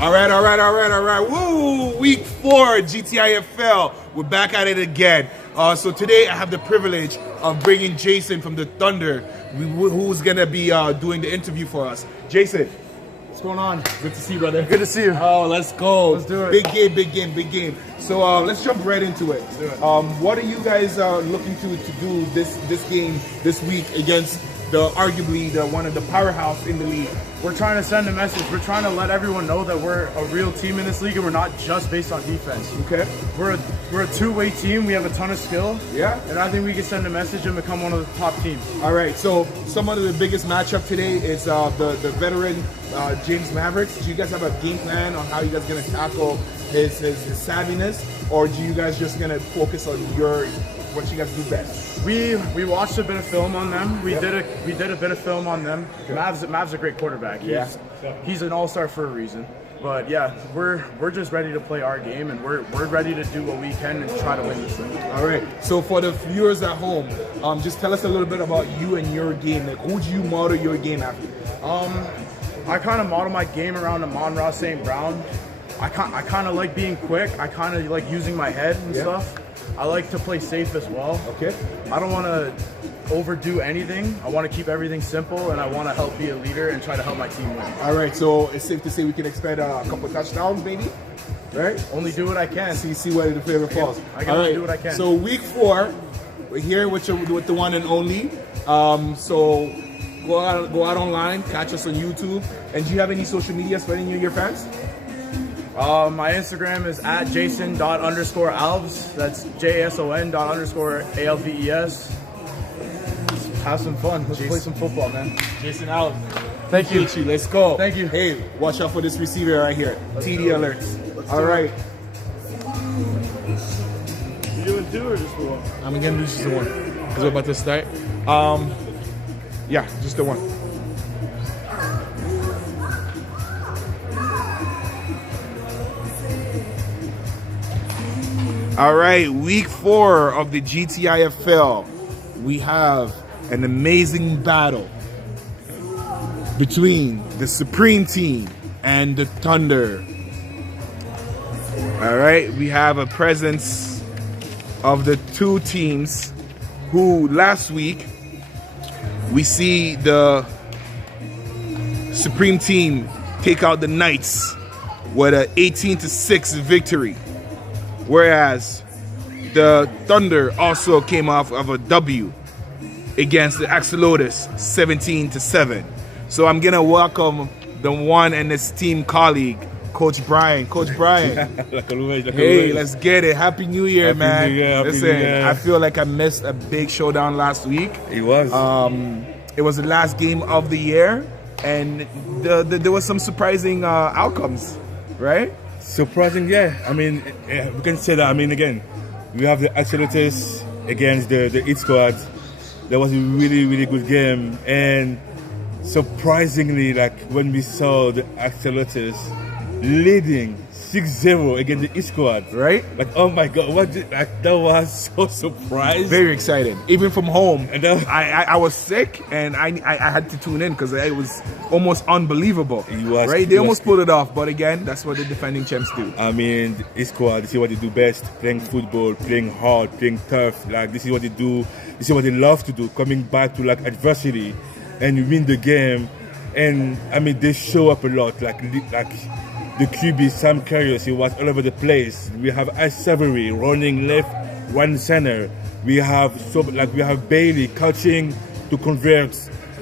All right. Woo! Week 4 GTIFL. We're back at it again. So today I have the privilege of bringing Jason from the Thunder, who's gonna be doing the interview for us. Jason, what's going on? Good to see you, brother. Good to see you. Oh, let's go. Let's do it. Big game. So let's jump right into it. Let's do it. What are you guys looking to do this game this week against arguably one of the powerhouse in the league? We're trying to send a message. We're trying to let everyone know that we're a real team in this league and we're not just based on defense. Okay. We're a two-way team. We have a ton of skill. Yeah. And I think we can send a message and become one of the top teams. All right. So some of the biggest matchup today is the veteran James Mavericks. Do you guys have a game plan on how you guys are gonna tackle his savviness, or do you guys just gonna focus on what you guys do best? We watched a bit of film on them. We Yep. did a bit of film on them. Okay. Mav's a great quarterback. He's an all-star for a reason. But yeah, we're just ready to play our game, and we're ready to do what we can and try to win this thing. All right. So for the viewers at home, just tell us a little bit about you and your game. Like, who do you model your game after? I kind of model my game around Amon-Ra St. Brown. I kind of like being quick. I kind of like using my head and stuff. I like to play safe as well. Okay. I don't want to overdo anything. I want to keep everything simple, and I want to help be a leader and try to help my team win. All right. So it's safe to say we can expect a couple touchdowns, maybe. Right? Only do what I can. See where the favorite falls. I can only do what I can. So week 4, we're here with the one and only. So go out online, catch us on YouTube. And do you have any social medias for any of your fans? My Instagram is at jason._alves. That's JSON._ALVES. Have some fun. Let's play some football, man. Jason Alves. Thank you. Let's go. Thank you. Hey, watch out for this receiver right here. TD alerts. All right. You doing 2 or just 1? I'm gonna do just the one because we're about to start. Yeah, just the one. All right, week 4 of the GTIFL. We have an amazing battle between the Supreme Team and the Thunder. All right, we have a presence of the two teams who last week we see the Supreme Team take out the Knights with an 18-6 victory, whereas the Thunder also came off of a W against the Axolotls 17-7. So I'm gonna welcome the one and his team colleague, Coach Brian. Coach Brian. Hey, let's get it. Happy New Year, man. Listen, I feel like I missed a big showdown last week. It was. It was the last game of the year, and there was some surprising outcomes, right? Surprising, yeah. I mean, we can say that. I mean, again, we have the Axolotls against the Heat Squad. That was a really good game, and surprisingly, like when we saw the Axolotls leading 6-0 against the Heat Squad, right? Like, oh my God, that was so surprising. Very excited, even from home. And I was sick, and I had to tune in because it was almost unbelievable. Right? They almost pulled it off, but again, that's what the defending champs do. I mean, the Heat Squad, this is what they do best: playing football, playing hard, playing tough. Like, this is what they do. This is what they love to do. Coming back to like adversity, and you win the game. And I mean, they show up a lot. Like the QB Sam Carriers, he was all over the place. We have Ice Savory running left, one center. We have Bailey catching to convert.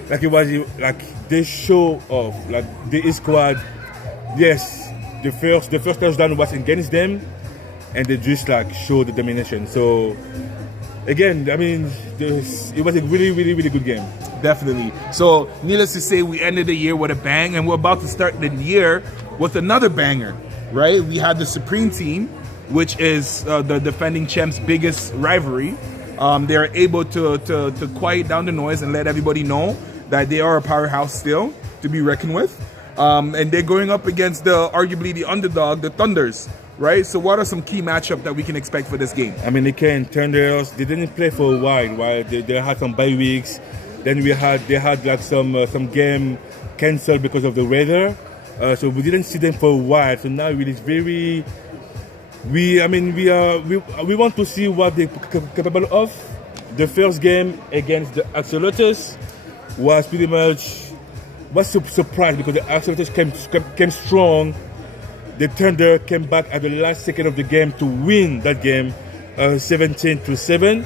Like it was like they show off. Like the Heat Squad, yes, the first touchdown was against them, and they just like showed the domination. So again, I mean, it was a really good game. Definitely. So, needless to say, we ended the year with a bang, and we're about to start the year with another banger, right? We had the Supreme Team, which is the defending champs' biggest rivalry. They're able to quiet down the noise and let everybody know that they are a powerhouse still to be reckoned with. And they're going up against arguably the underdog, the Thunders, right? So what are some key matchups that we can expect for this game? I mean, again, Thunders, they didn't play for a while, right? They had some bye weeks. Then they had like some game canceled because of the weather. So we didn't see them for a while. So now it is very. We want to see what they're capable of. The first game against the Axolotls was pretty much surprised because the Axolotls came strong. The Thunder came back at the last second of the game to win that game, 17-7.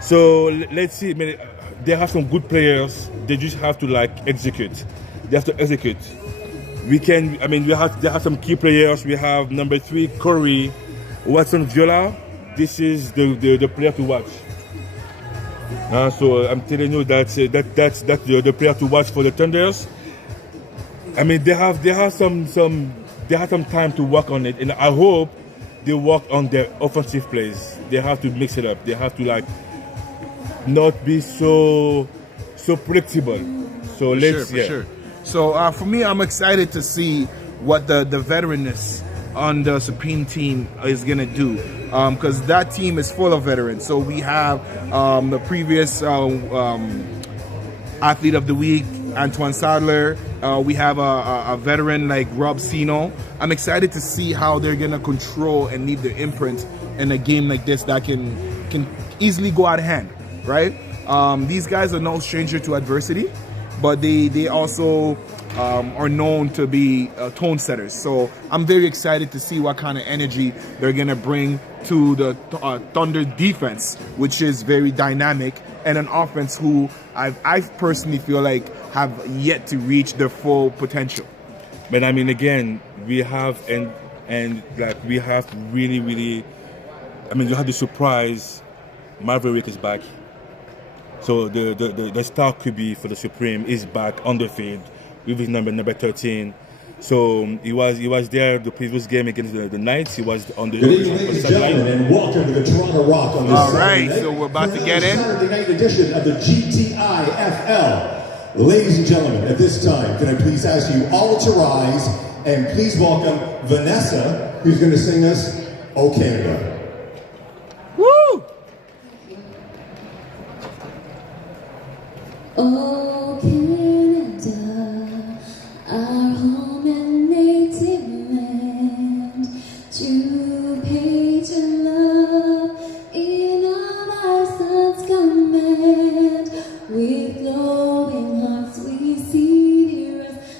So let's see. I mean, they have some good players. They just have to execute. They have to execute. They have some key players. We have number 3, Corey, Watson Viola. This is the player to watch. So I'm telling you that's the player to watch for the Thunders. I mean, they have some time to work on it, and I hope they work on their offensive plays. They have to mix it up. They have to not be so predictable. So let's for sure. So for me, I'm excited to see what the veteranness on the Supreme team is gonna do, because that team is full of veterans. So we have the previous athlete of the week, Antoine Sadler. We have a veteran like Rob Sino. I'm excited to see how they're gonna control and leave their imprint in a game like this that can easily go out of hand, right? These guys are no stranger to adversity, but they also are known to be tone setters. So I'm very excited to see what kind of energy they're gonna bring to the Thunder defense, which is very dynamic, and an offense who I personally feel like have yet to reach their full potential. But I mean, again, we have we have really. I mean, you have the surprise. Maverick is back. So the star QB for the Supreme is back on the field with his number 13. So he was there the previous game against the Knights. He was on the sideline. And welcome to the Toronto Rock on this All right, so we're about to get in. Saturday night edition of the GTIFL. Ladies and gentlemen, at this time, can I please ask you all to rise and please welcome Vanessa, who's going to sing us "O Canada." Woo! Oh, Canada, our home and native land, true patriot love in all our sons command. With glowing hearts we see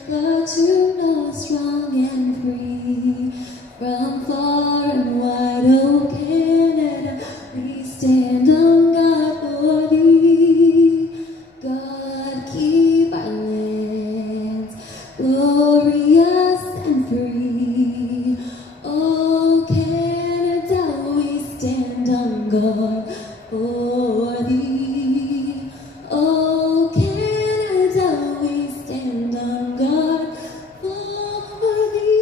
the true north, strong and free. From far and wide, oh Canada, we stand on guard for thee. God, keep our lands glorious and free. Oh Canada, we stand on guard for thee. Oh Canada, we stand on guard for thee.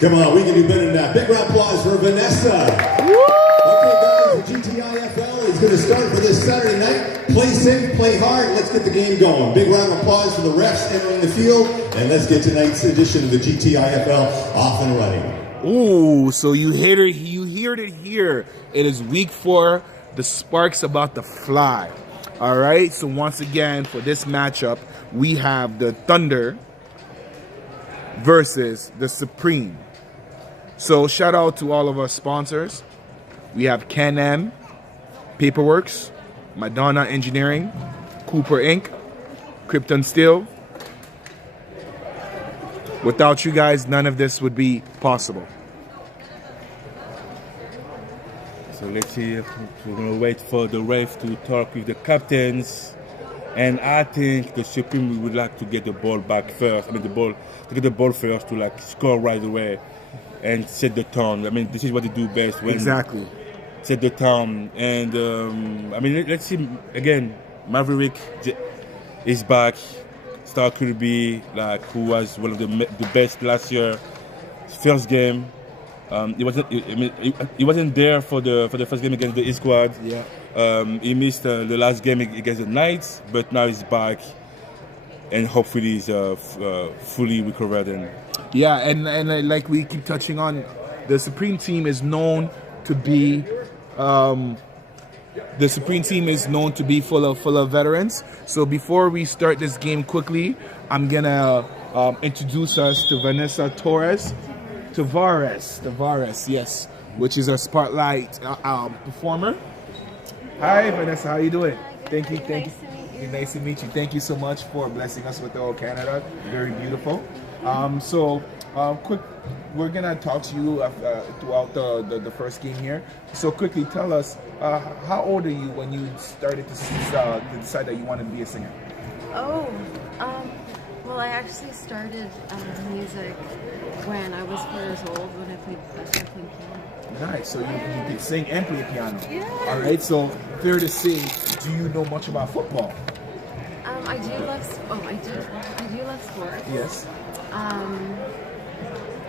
Come on, we can do better than that. Big round of applause for Vanessa. Okay, guys, the GTIFL is going to start for this Saturday night. Play safe, play hard. Let's get the game going. Big round of applause for the refs entering the field, and let's get tonight's edition of the GTIFL off and running. Ooh, so you heard it here. It is week 4. The sparks about to fly. All right, so once again, for this matchup, we have the Thunder versus the Supreme. So shout out to all of our sponsors. We have Can-Am Paperworks, Madonna Engineering, Cooper Inc., Krypton Steel. Without you guys, none of this would be possible. So let's see. We're gonna wait for the ref to talk with the captains, and I think the Supreme would like to get the ball back first. I mean, to get the ball first to score right away and set the tone. I mean, this is what they do best. Exactly. Set the tone, and I mean, let's see again. Maverick is back. Star Kirby, who was one of the best last year. First game, he wasn't there for the first game against the E Squad. Yeah. He missed the last game against the Knights, but now he's back, and hopefully he's fully recovered. And yeah, and like we keep touching on, the Supreme team is known to be the Supreme team is known to be full of veterans. So before we start this game quickly, I'm gonna introduce us to Vanessa Tavares, yes, which is a spotlight performer. Hi, Vanessa, how you doing? Thank you. Nice to meet you. Thank you so much for blessing us with the whole Canada. Very beautiful. Quick, we're gonna talk to you throughout the first game here. So quickly, tell us, how old are you when you started to decide that you wanted to be a singer? Well, I actually started music when I was 4 years old, when I played piano. Nice. So you can sing and play piano. Yeah. All right. So fair to say, do you know much about football? I do love sports. Yes.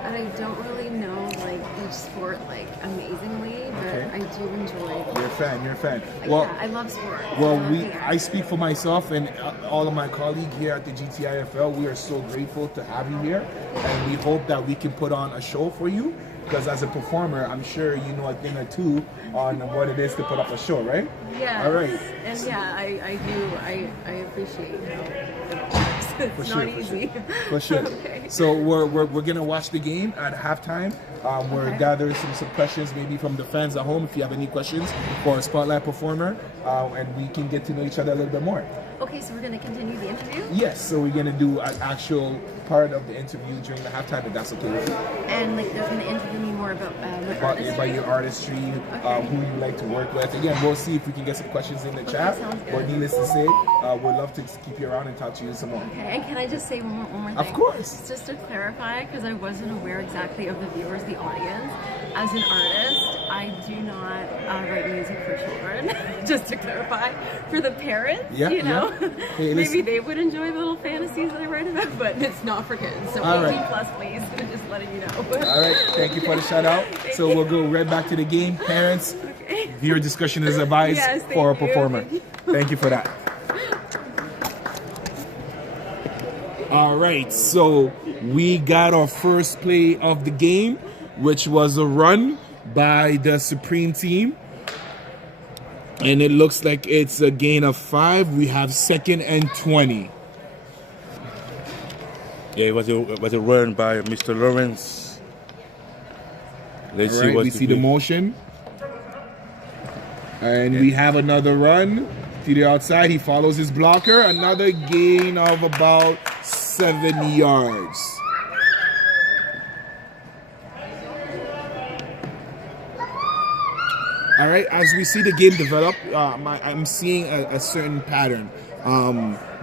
And I don't really know like each sport like amazingly, but I do enjoy it. You're a fan. Well, yeah, I love sports. Well, I speak for myself and all of my colleagues here at the GTIFL. We are so grateful to have you here, and we hope that we can put on a show for you. Because as a performer, I'm sure you know a thing or two on what it is to put up a show, right? Yeah. All right. And yeah, I do. I appreciate how it works. It's not easy. For sure. Okay. So we're gonna watch the game at halftime. We're gathering some questions maybe from the fans at home if you have any questions for a spotlight performer, and we can get to know each other a little bit more. Okay, so we're gonna continue the interview? Yes, so we're gonna do an actual part of the interview during the halftime, if that's okay with you. And like they're gonna interview me more about your artistry, who you like to work with. Again, we'll see if we can get some questions in the chat. Sounds good. But needless to say, we'd love to keep you around and talk to you some more. Okay, and can I just say one more thing? Of course. Just to clarify, because I wasn't aware exactly of the viewers, the audience. As an artist, I do not write music for children. Just to clarify, for the parents, you know, Hey, maybe they would enjoy the little fantasies that I write about, but it's not for kids. So 18 plus, please. Just letting you know. All right, thank you for the shout out. So we'll go right back to the game. Parents, viewer discussion is advised for a performer. Thank you for that. All right, so we got our first play of the game, which was a run by the Supreme team. And it looks like it's a gain of 5. We have 2nd and 20. Yeah, it was a run by Mr. Lawrence. Let's see what we see the motion. And we have another run to the outside. He follows his blocker. Another gain of about 7 yards. All right, as we see the game develop, I'm seeing a certain pattern.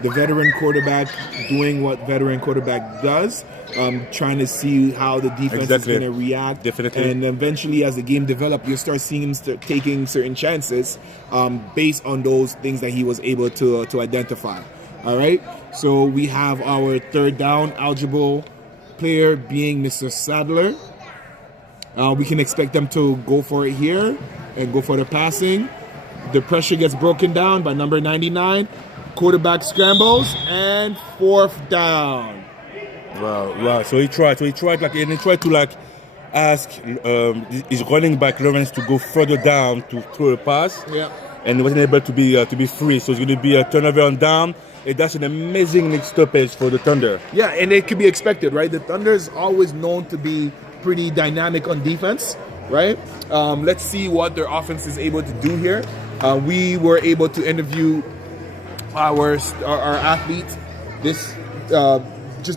The veteran quarterback doing what veteran quarterback does, trying to see how the defense is going to react. Definitely. And eventually, as the game develops, you start seeing him taking certain chances based on those things that he was able to identify. All right, so we have our 3rd down eligible player being Mr. Sadler. We can expect them to go for it here and go for the passing. The pressure gets broken down by number 99. Quarterback scrambles and 4th down. Wow. So he tried to ask his running back Lawrence to go further down to throw a pass. Yeah. And he wasn't able to be free. So it's going to be a turnover on down. And that's an amazing stoppage for the Thunder. Yeah, and it could be expected, right? The Thunder is always known to be pretty dynamic on defense, right? Let's see what their offense is able to do here. We were able to interview our athlete just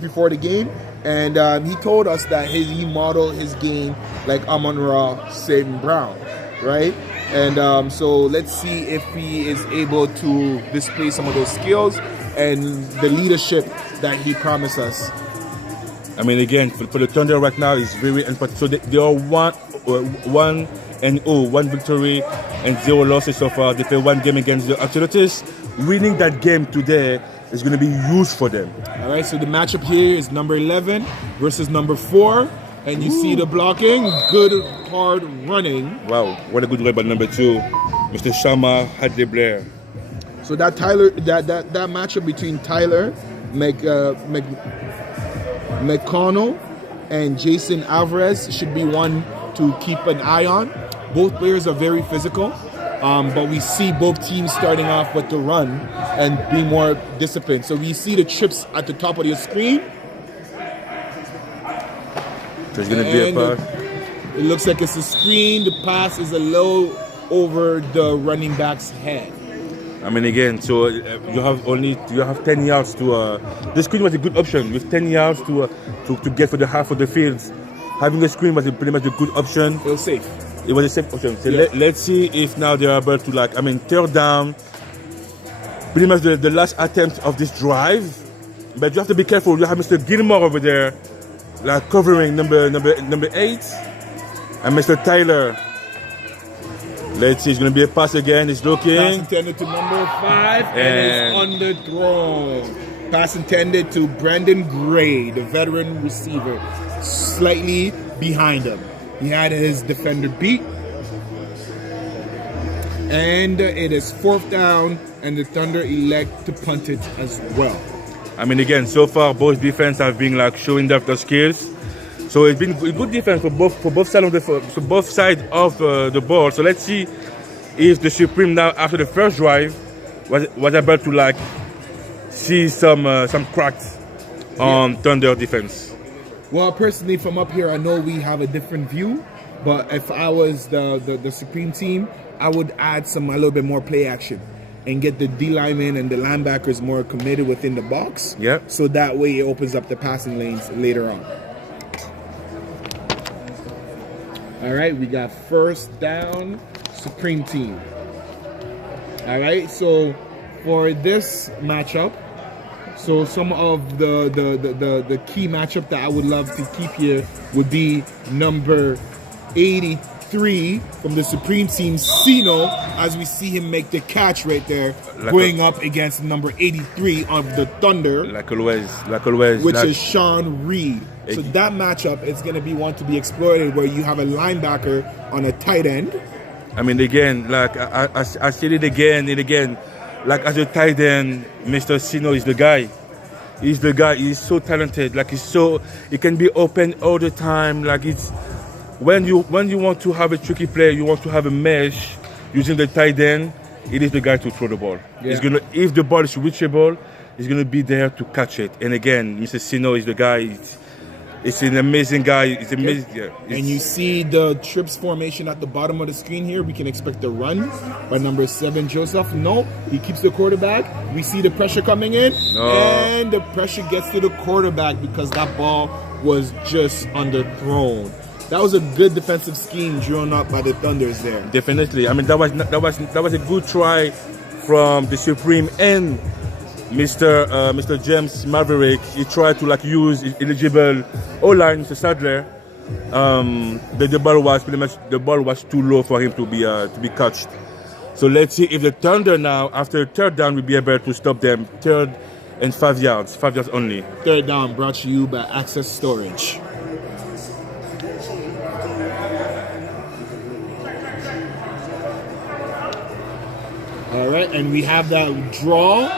before the game, and he told us that he modeled his game like Amon-Ra St. Brown, right? And so let's see if he is able to display some of those skills and the leadership that he promised us. I mean, again, for the Thunder right now is very important. So they are 1-0, 1 victory and 0 losses so far. They play 1 game against the Axolotls. Winning that game today is going to be huge for them. All right, so the matchup here is number 11 versus number 4. And you see the blocking, good hard running. Wow, what a good play by number 2, Mr. Shama Hadley Blair. So that matchup between Tyler McConnell and Jason Alvarez should be one to keep an eye on. Both players are very physical. But we see both teams starting off with the run and being more disciplined. So we see the trips at the top of your screen. There's going to be a pass. It looks like it's a screen. The pass is a little over the running back's head. I mean, again, so you have 10 yards to. The screen was a good option with 10 yards to get for the half of the field. Having the screen was pretty much a good option. It was safe. It was a safe option. So let's see if now they are able to third down. Pretty much the last attempt of this drive, but you have to be careful. You have Mr. Gilmore over there, covering number 8, and Mr. Tyler. Let's see, it's going to be a pass again. He's looking. Pass intended to number 5 and it's underthrown. Pass intended to Brandon Gray, the veteran receiver, slightly behind him. He had his defender beat. And it is 4th down, and the Thunder elect to punt it as well. I mean, again, so far both defense have been showing their skills. So it's been good defense for both sides of the ball. So let's see if the Supreme now after the first drive was able to see some cracks on Thunder defense. Well, personally, from up here, I know we have a different view. But if I was the Supreme team, I would add a little bit more play action and get the D linemen and the linebackers more committed within the box. Yeah. So that way it opens up the passing lanes later on. All right, we got 1st down, Supreme team. All right, so for this matchup, so some of the key matchup that I would love to keep here would be number 83 from the Supreme team, Sino, as we see him make the catch right there, going up against number 83 of the Thunder. Like always. Which is Sean Reed. So that matchup is going to be one to be exploited, where you have a linebacker on a tight end. I mean, again, I said it again and again. As a tight end, Mr. Sino is the guy. He's the guy. He's so talented. He can be open all the time. It's when you want to have a tricky play, you want to have a mesh using the tight end. It is the guy to throw the ball. Yeah. If the ball is reachable, he's gonna be there to catch it. And again, Mr. Sino is the guy. It's an amazing guy. It's amazing. Yeah. And you see the trips formation at the bottom of the screen here. We can expect the run by number 7, Joseph. No, he keeps the quarterback. We see the pressure coming in. And the pressure gets to the quarterback because that ball was just underthrown. That was a good defensive scheme drawn up by the Thunders there. Definitely. I mean, that was a good try from the Supreme and Mr. James Maverick. He tried to use eligible O-line, Mr. Sadler. The ball was too low for him to be catched. So let's see if the Thunder now, after 3rd down, will be able to stop them. 3rd and 5 yards only. 3rd down brought to you by Access Storage. All right, and we have that draw.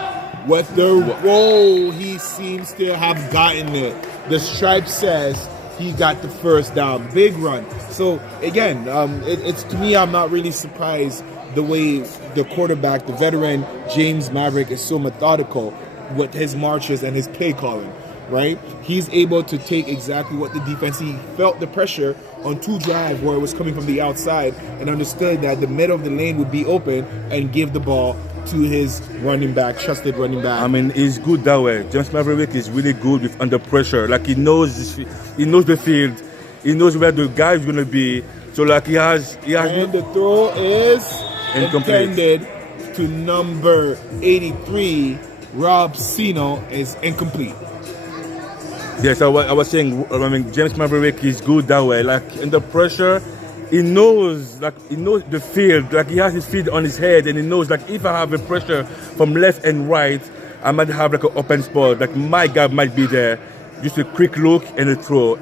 With the roll, he seems to have gotten it. The stripe says he got the 1st down. Big run. So again, it's to me, I'm not really surprised the way the quarterback, the veteran James Maverick, is so methodical with his marches and his play calling. Right? He's able to take exactly what the defense, he felt the pressure on 2 drives where it was coming from the outside and understood that the middle of the lane would be open and give the ball to his running back, trusted running back. I mean, he's good that way. James Maverick is really good with under pressure. He knows the field. He knows where the guy is going to be. So he has. And the throw is intended to number 83, Rob Sino, is incomplete. Yes, I was saying. I mean, James Maverick is good that way. Under pressure. He knows the field, he has his feet on his head, and he knows if I have a pressure from left and right, I might have an open spot. My guy might be there, just a quick look and a throw,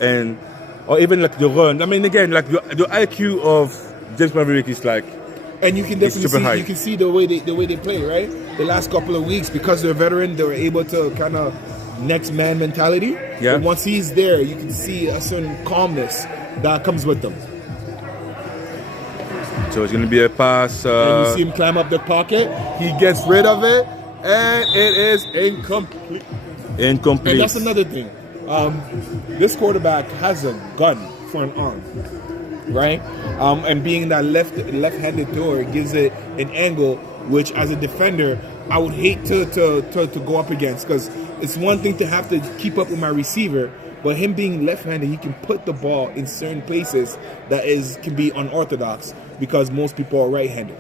or even the run. I mean, again, the IQ of James Maverick is and you can definitely see, you can see the way they play, right? The last couple of weeks, because they're veteran, they were able to kind of next man mentality. Yeah. But once he's there, you can see a certain calmness that comes with them. So it's going to be a pass. And you see him climb up the pocket. He gets rid of it, and it is incomplete. Incomplete. And that's another thing. This quarterback has a gun for an arm, right? And being that left-handed thrower gives it an angle, which as a defender, I would hate to go up against, because it's one thing to have to keep up with my receiver, but him being left-handed, he can put the ball in certain places that can be unorthodox, because most people are right-handed.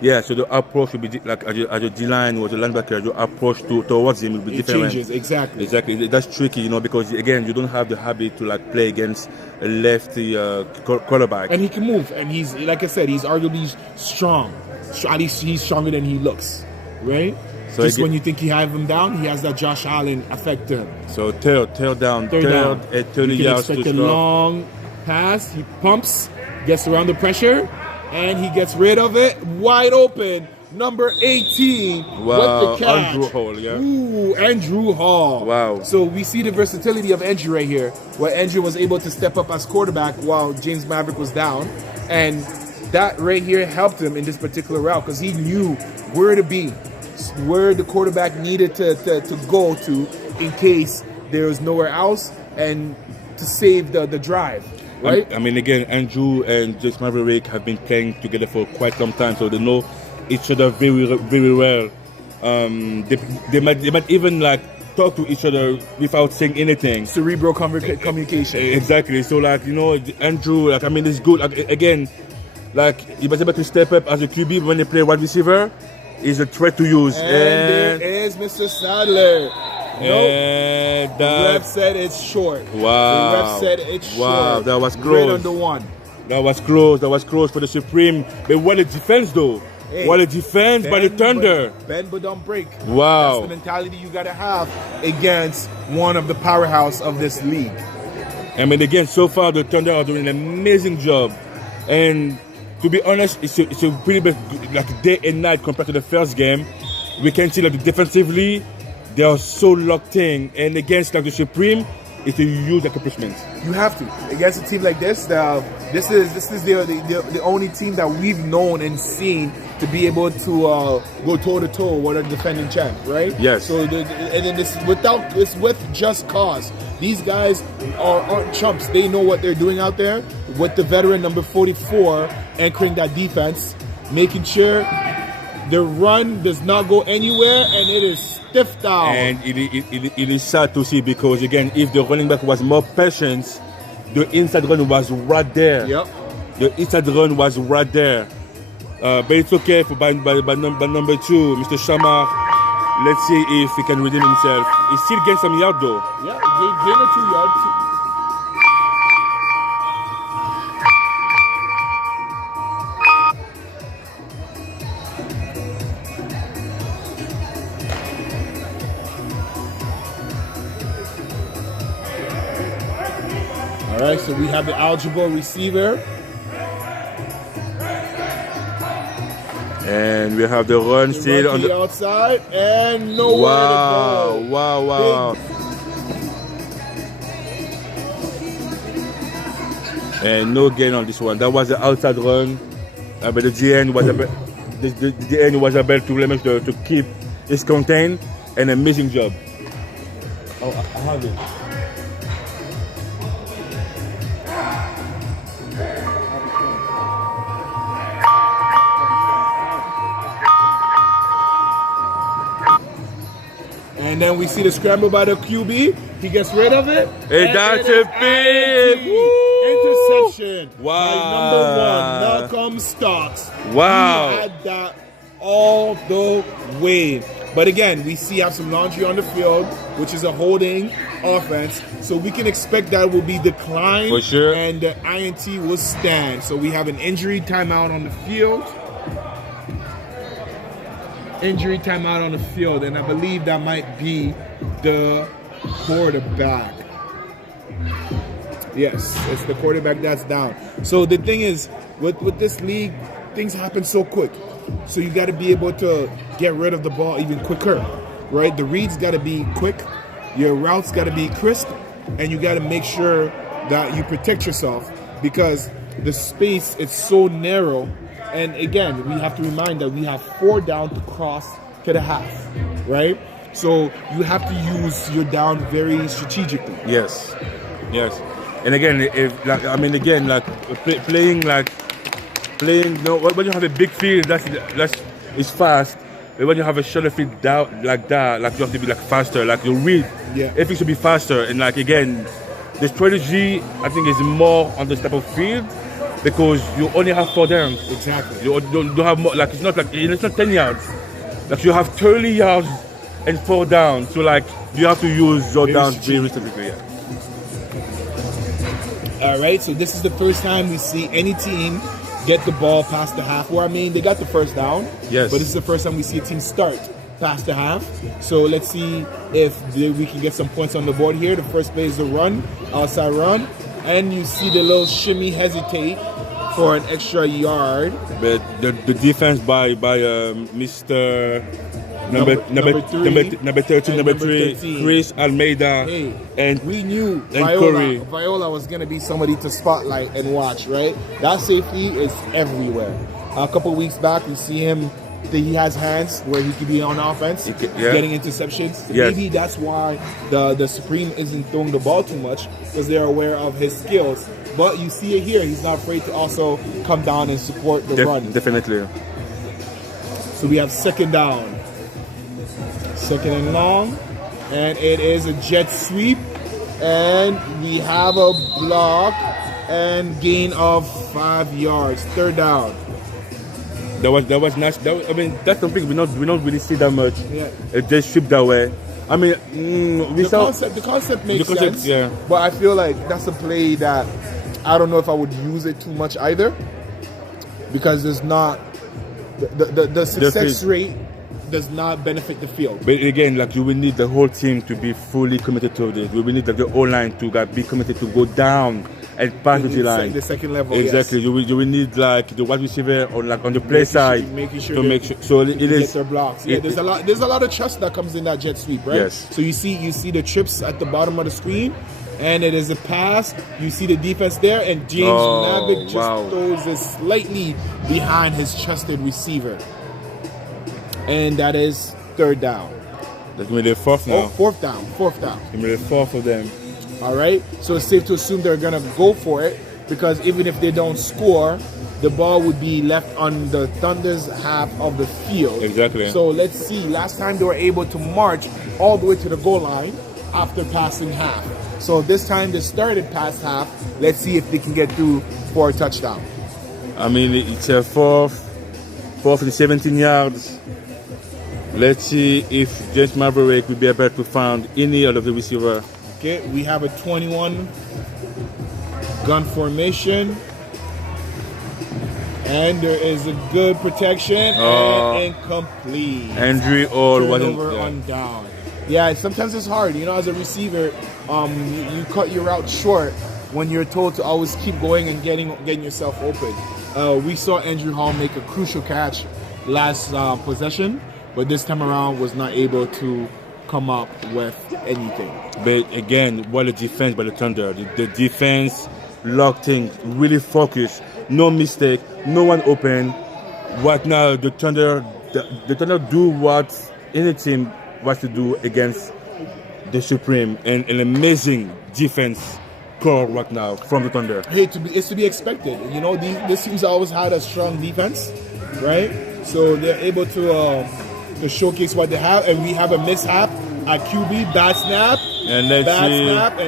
Yeah, so the approach will be like as a D-line or the linebacker, your approch towards him will be different. It changes, exactly. Exactly, that's tricky, you know, because again, you don't have the habit to like play against a lefty quarterback. And he can move, and he's, like I said, he's arguably strong. At least he's stronger than he looks, right? So just when you think you have him down, he has that Josh Allen effect to him. So third down at 30 yards to expect a long pass. He pumps, gets around the pressure, and he gets rid of it. Wide open, number 18 with the catch. Andrew Hall, yeah. Ooh, Andrew Hall. Wow. So we see the versatility of Andrew right here, where Andrew was able to step up as quarterback while James Maverick was down. And that right here helped him in this particular route, because he knew where to be, where the quarterback needed to go to in case there was nowhere else, and to save the drive, right? I mean, again, Andrew and James Maverick have been playing together for quite some time, so they know each other very, very well. They might even like talk to each other without saying anything. Cerebral communication. Exactly. So like, you know, Andrew, like, I mean, it's good. Like, again, like he was able to step up as a QB when they play wide receiver. Is a threat to use. And there is Mr. Sadler. Nope. The ref said it's short. Wow. The ref said it's short. Wow, that was Right close. on the one. That was close. That was close for the Supreme. But what a defense, though. Hey, what a defense by the Thunder. Bend but don't break. Wow. That's the mentality you got to have against one of the powerhouse of this league. I mean, again, so far the Thunder are doing an amazing job. And to be honest, it's a pretty big, like day and night compared to the first game. We can see that defensively, they are so locked in. And against like the Supreme, it's a huge accomplishment. You have to. Against a team like this, this is the only team that we've known and seen to be able to go toe-to-toe with a defending champ, right? Yes. So and then it's with just cause. These guys aren't chumps. They know what they're doing out there with the veteran number 44 anchoring that defense, making sure the run does not go anywhere, and it is stiff down. And it is sad to see, because again, if the running back was more patient, the inside run was right there. Yep. The inside run was right there. But it's okay for by number 2, Mr. Shamar. Let's see if he can redeem himself. He still gained some yard though. Yeah, he gained a 2 yards. All right, so we have the eligible receiver. And we have the run still on the outside, and nowhere to go. Wow. And no gain on this one. That was the outside run, but the DN was able to keep his contained. An amazing job. Oh, I have it. And then we see the scramble by the QB. He gets rid of it. And that's a big interception. Wow. By number 1, Malcolm Stocks. Wow. He had that all the way. But again, we have some laundry on the field, which is a holding offense. So we can expect that will be declined. For sure. And the INT will stand. So we have an injury timeout on the field. Injury timeout on the field, and I believe that might be the quarterback. Yes, it's the quarterback that's down. So the thing is, with this league, things happen so quick. So you got to be able to get rid of the ball even quicker, right? The reads got to be quick, your routes got to be crisp, and you got to make sure that you protect yourself, because the space is so narrow. And again, we have to remind that we have 4 down to cross to the half, right? So you have to use your down very strategically. Yes. And again, playing, no, when you have a big field, it's fast. But when you have a shorter field down like that, like you have to be like faster, like your read, everything should be faster. And like again, the strategy I think is more on this type of field because you only have 4 downs. Exactly. You don't have more, like it's not 10 yards. Like you have 30 yards and 4 downs. So like you have to use your downs very strategically. All right, so this is the first time we see any team get the ball past the half. Well, I mean, they got the first down. Yes. But this is the first time we see a team start past the half. So let's see if we can get some points on the board here. The first play is the run, outside run. And you see the little shimmy hesitate for an extra yard. But the defense by Mr. Number 13, Chris Almeida, and we knew Corey. Viola was going to be somebody to spotlight and watch, right? That safety is everywhere. A couple of weeks back, we see him. He has hands where he could be on offense, getting interceptions. Yes. Maybe that's why the Supreme isn't throwing the ball too much because they're aware of his skills. But you see it here; he's not afraid to also come down and support the run. Definitely. So we have second down. Second and long, and it is a jet sweep, and we have a block and gain of 5 yards. Third down. That was nice. I mean, that's something we don't really see that much. Yeah. It just sweep that way. I mean, the concept makes sense. Yeah. But I feel like that's a play that I don't know if I would use it too much either, because there's not the success rate does not benefit the field. But again, like you will need the whole team to be fully committed to this. We will need the whole line to be committed to go down and pass the line. The second level. Exactly. Yes. You will need like the wide receiver on the play side making sure to make sure. So it is. Get their blocks. Yeah, there's a lot of trust that comes in that jet sweep, right? Yes. So you see the trips at the bottom of the screen, and it is a pass. You see the defense there, and James Navick just throws it slightly behind his trusted receiver. And that is third down. That's going to be the fourth now. Oh, fourth down. It's going to be the fourth of them. All right. So it's safe to assume they're going to go for it because even if they don't score, the ball would be left on the Thunder's half of the field. Exactly. So let's see. Last time they were able to march all the way to the goal line after passing half. So this time they started past half. Let's see if they can get through for a touchdown. I mean, it's a fourth and 17 yards. Let's see if James Maverick will be able to find any of the receiver. Okay, we have a 21 gun formation. And there is a good protection and incomplete. Andrew Hall wasn't on down. Yeah, sometimes it's hard. You know, as a receiver, you cut your route short when you're told to always keep going and getting yourself open. We saw Andrew Hall make a crucial catch last possession, but this time around was not able to come up with anything. But again, what a defense by the Thunder. The defense locked in, really focused, no mistake, no one open. Right now, the Thunder do what any team wants to do against the Supreme, and an amazing defense core right now from the Thunder. Hey, it's to be expected. You know, this team's always had a strong defense, right? So they're able to showcase what they have, and we have a mishap at QB, bad snap, and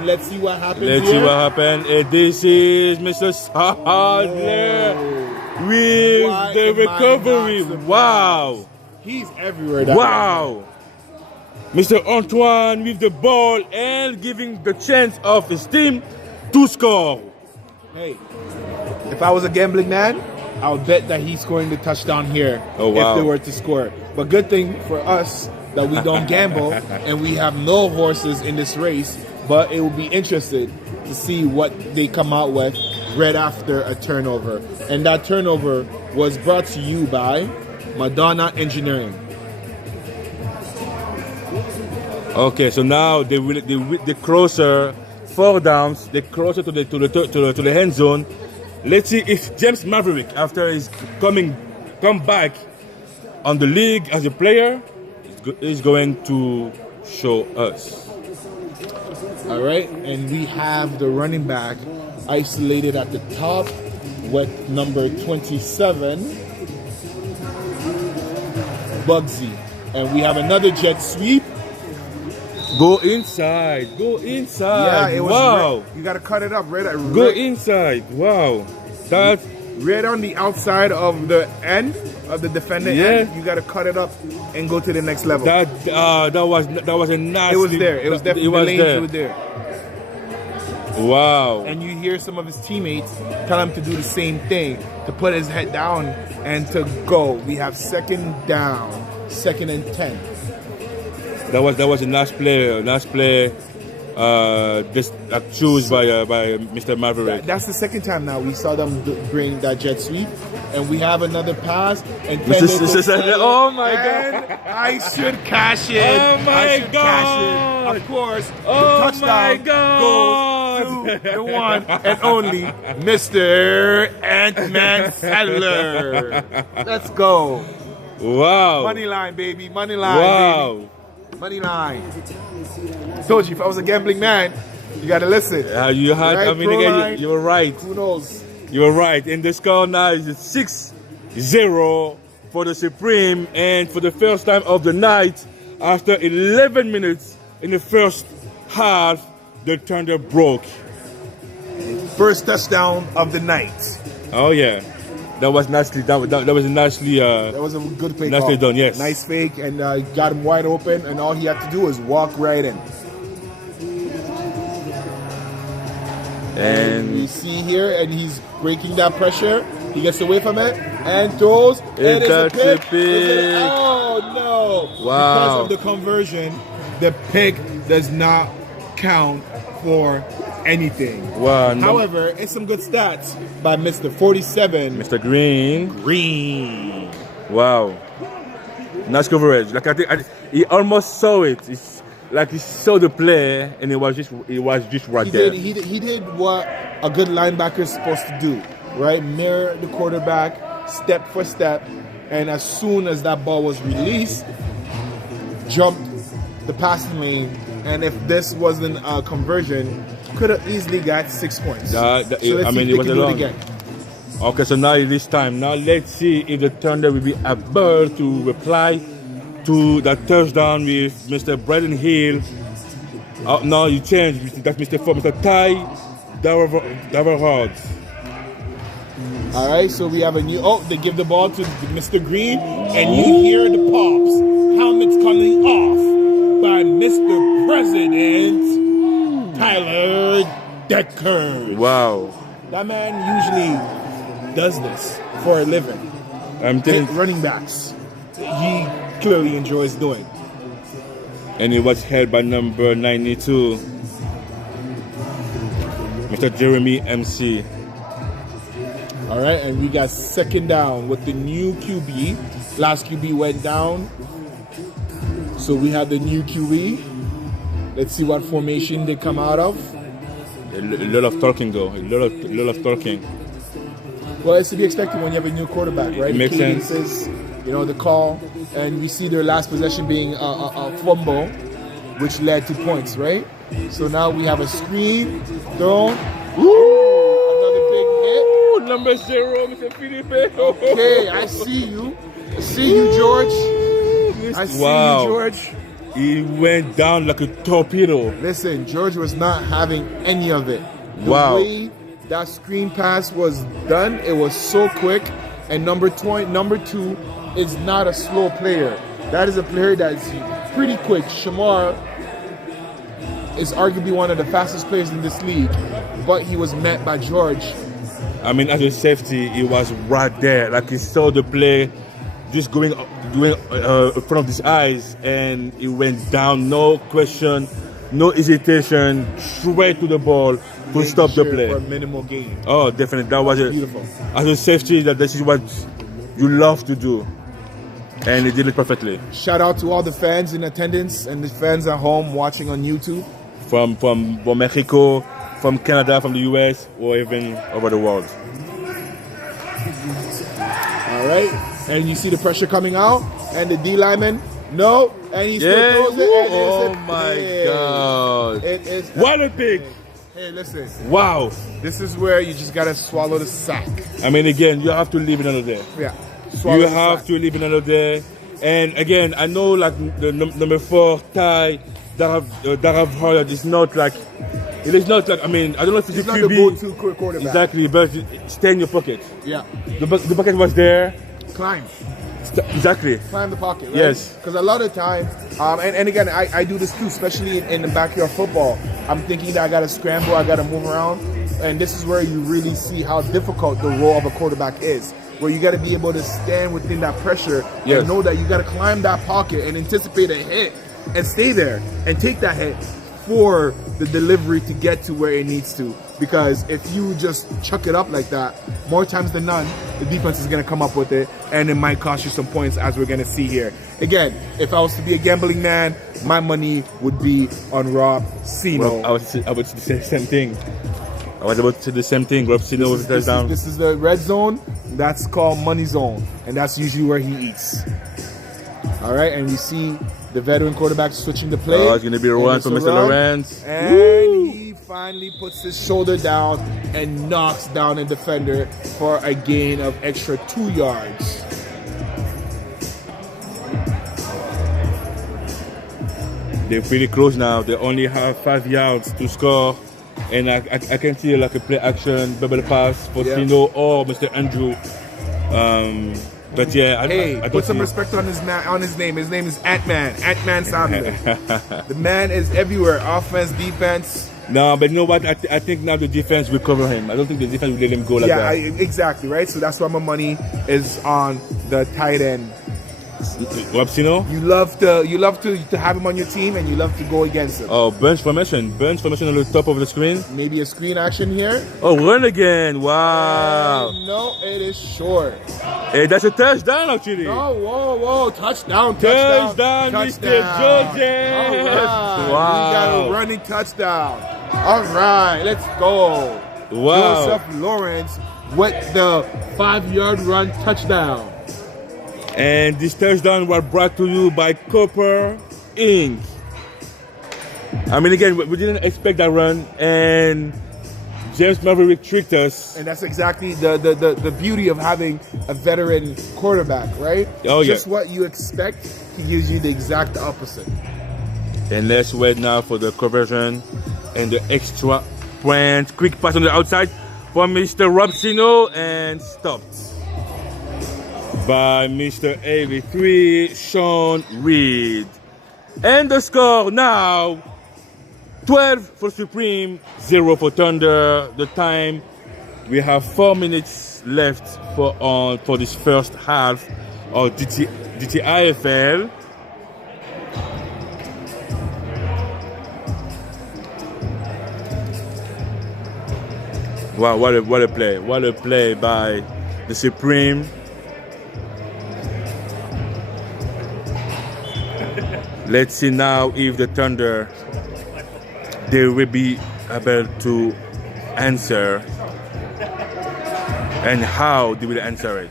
let's see what happens. Let's see what happens. This is Mr. Sadler with the recovery. Wow, he's everywhere. Wow, Mr. Antoine with the ball and giving the chance of his team to score. Hey, if I was a gambling man, I would bet that he's scoring the touchdown here if they were to score. But good thing for us that we don't gamble and we have no horses in this race. But it will be interesting to see what they come out with right after a turnover. And that turnover was brought to you by Madonna Engineering. Okay, so now they closer, 4 downs, they're closer to the end zone. Let's see if James Maverick, after his come back on the league as a player, is going to show us. All right, and we have the running back isolated at the top with number 27, Bugsy. And we have another jet sweep. Go inside. Go inside. Yeah, it was wow. You got to cut it up right at Go inside. Wow. That's right on the outside of the end of the defender end. You got to cut it up and go to the next level. That was a nasty. It was there. It was definitely it was there. Wow. And you hear some of his teammates tell him to do the same thing, to put his head down and to go. We have second down, 2nd and 10. That was a nice play. Just choose by Mr. Maverick. That's the second time now we saw them bring that jet sweep, and we have another pass. And oh my God! I should cash it. Oh my God! Cash it. Of course. Oh the touchdown my God! Goes to the one and only Mr. Ant-Man Sadler. Let's go. Wow! Money line, baby. Money line. Wow! Baby. Money line. Told you, if I was a gambling man, you gotta listen. You had. Right, I mean, again, you were right. Who knows? You were right. And the score now is 6-0 for the Supreme, and for the first time of the night, after 11 minutes in the first half, the Thunder broke. First touchdown of the night. Oh yeah. That was nicely. That was nicely. That was a good play. Nicely call. done. Yes. Nice fake, and got him wide open, and all he had to do was walk right in. And we see here, and he's breaking that pressure. He gets away from it and throws. And it's a pick. Oh no! Wow. Because of the conversion, the pick does not count for anything. Wow. No. However, it's some good stats by Mr. 47. Mr. Green. Wow. Nice coverage. Like I think he almost saw it. It's like he saw the play and it was just right there. He did what a good linebacker is supposed to do, right? Mirror the quarterback step for step, and as soon as that ball was released, jumped the passing lane. And if this wasn't a conversion, could have easily got 6 points. So let's see if they can do it again. Okay, so now it is time. Now let's see if the Thunder will be able to reply to that touchdown with Mr. Braden Hill. Now you change. That's Mr. Ty Davarhard. All right, so we have a new. Oh, they give the ball to Mr. Green, and you hear the pops. Helmets coming off by Mr. President Tyler Decker. Wow. That man usually does this for a living. I'm telling you. Running backs. He clearly enjoys doing. And he was held by number 92, Mr. Jeremy MC. All right, and we got second down with the new QB. Last QB went down. So we have the new QB. Let's see what formation they come out of. A lot of talking though. A lot of talking. Well, it's to be expected when you have a new quarterback, right? It makes sense. You know, the call, and we see their last possession being a fumble, which led to points, right? So now we have a screen thrown. Another big hit. Number 0, Mr. Felipe. Okay, I see you. I see you, George. I see you, George. He went down like a torpedo. Listen, George was not having any of it. The way that screen pass was done, it was so quick. And number 2 is not a slow player. That is a player that's pretty quick. Shamar is arguably one of the fastest players in this league, but he was met by George. I mean, as a safety, he was right there. Like he saw the play just going in front of his eyes, and he went down, no question, no hesitation, straight to the ball to stop the play. For a minimal gain. Oh, definitely. That was beautiful. As a safety, this is what you love to do. And he did it perfectly. Shout out to all the fans in attendance and the fans at home watching on YouTube. From Mexico, from Canada, from the US, or even over the world. right? And you see the pressure coming out, and the D lineman, no, and he still throws it. And oh my God. It is. What a pick. Hey, listen. Wow. This is where you just gotta swallow the sack. I mean, again, you have to leave another day. Yeah. You have to leave another day. And again, I know like the number 4, Ty, Darav Howard is not like, it is not like, I mean, I don't know if it's not QB. the go-to quarterback. Exactly, but stay in your pocket. Yeah. The bucket was there. Climb. Exactly. Climb the pocket, right? Yes. Because a lot of times, and again, I do this too, especially in the backyard football. I'm thinking that I got to scramble, I got to move around. And this is where you really see how difficult the role of a quarterback is. Where you got to be able to stand within that pressure and know that you got to climb that pocket and anticipate a hit and stay there and take that hit for the delivery to get to where it needs to. Because if you just chuck it up like that, more times than none, the defense is going to come up with it, and it might cost you some points, as we're going to see here. Again, if I was to be a gambling man, my money would be on Rob Sino. Well, I was about to say the same thing. I was about to say the same thing. Rob Sino was touchdown. This is the red zone. That's called money zone, and that's usually where he eats. All right, and we see the veteran quarterback switching the play. Oh, it's going to be a run for Mr. Lawrence. And he finally puts his shoulder down and knocks down a defender for a gain of extra 2 yards. They're pretty close now. They only have 5 yards to score. And I can see like a play action, bubble pass for Sino or Mr. Andrew. But yeah, I put some respect on his name. His name is Ant-Man Sandler. The man is everywhere, offense, defense. No, but you know what? I think now the defense will cover him. I don't think the defense will let him go like that. Yeah, exactly, right? So that's why my money is on the tight end. Wapsino? You love to have him on your team, and you love to go against him. Oh, bench formation on the top of the screen. Maybe a screen action here. Oh, run again! Wow. And no, it is short. Hey, that's a touchdown actually. Oh, whoa, touchdown, Mr. Joseph. All right. Wow. We got a running touchdown. All right, let's go. Wow. Joseph Lawrence with the 5-yard run touchdown. And this touchdown was brought to you by Copper Inc. I mean, again, we didn't expect that run, and James Maverick tricked us. And that's exactly the beauty of having a veteran quarterback, right? Oh, yeah. Just what you expect, he gives you the exact opposite. And let's wait now for the conversion and the extra point. Quick pass on the outside for Mr. Robsino and stopped by Mr. 83, Sean Reed. And the score now, 12 for Supreme, 0 for Thunder. The time, we have 4 minutes left for this first half of GTIFL. Wow, what a play. What a play by the Supreme. Let's see now if the Thunder, they will be able to answer, and how they will answer it.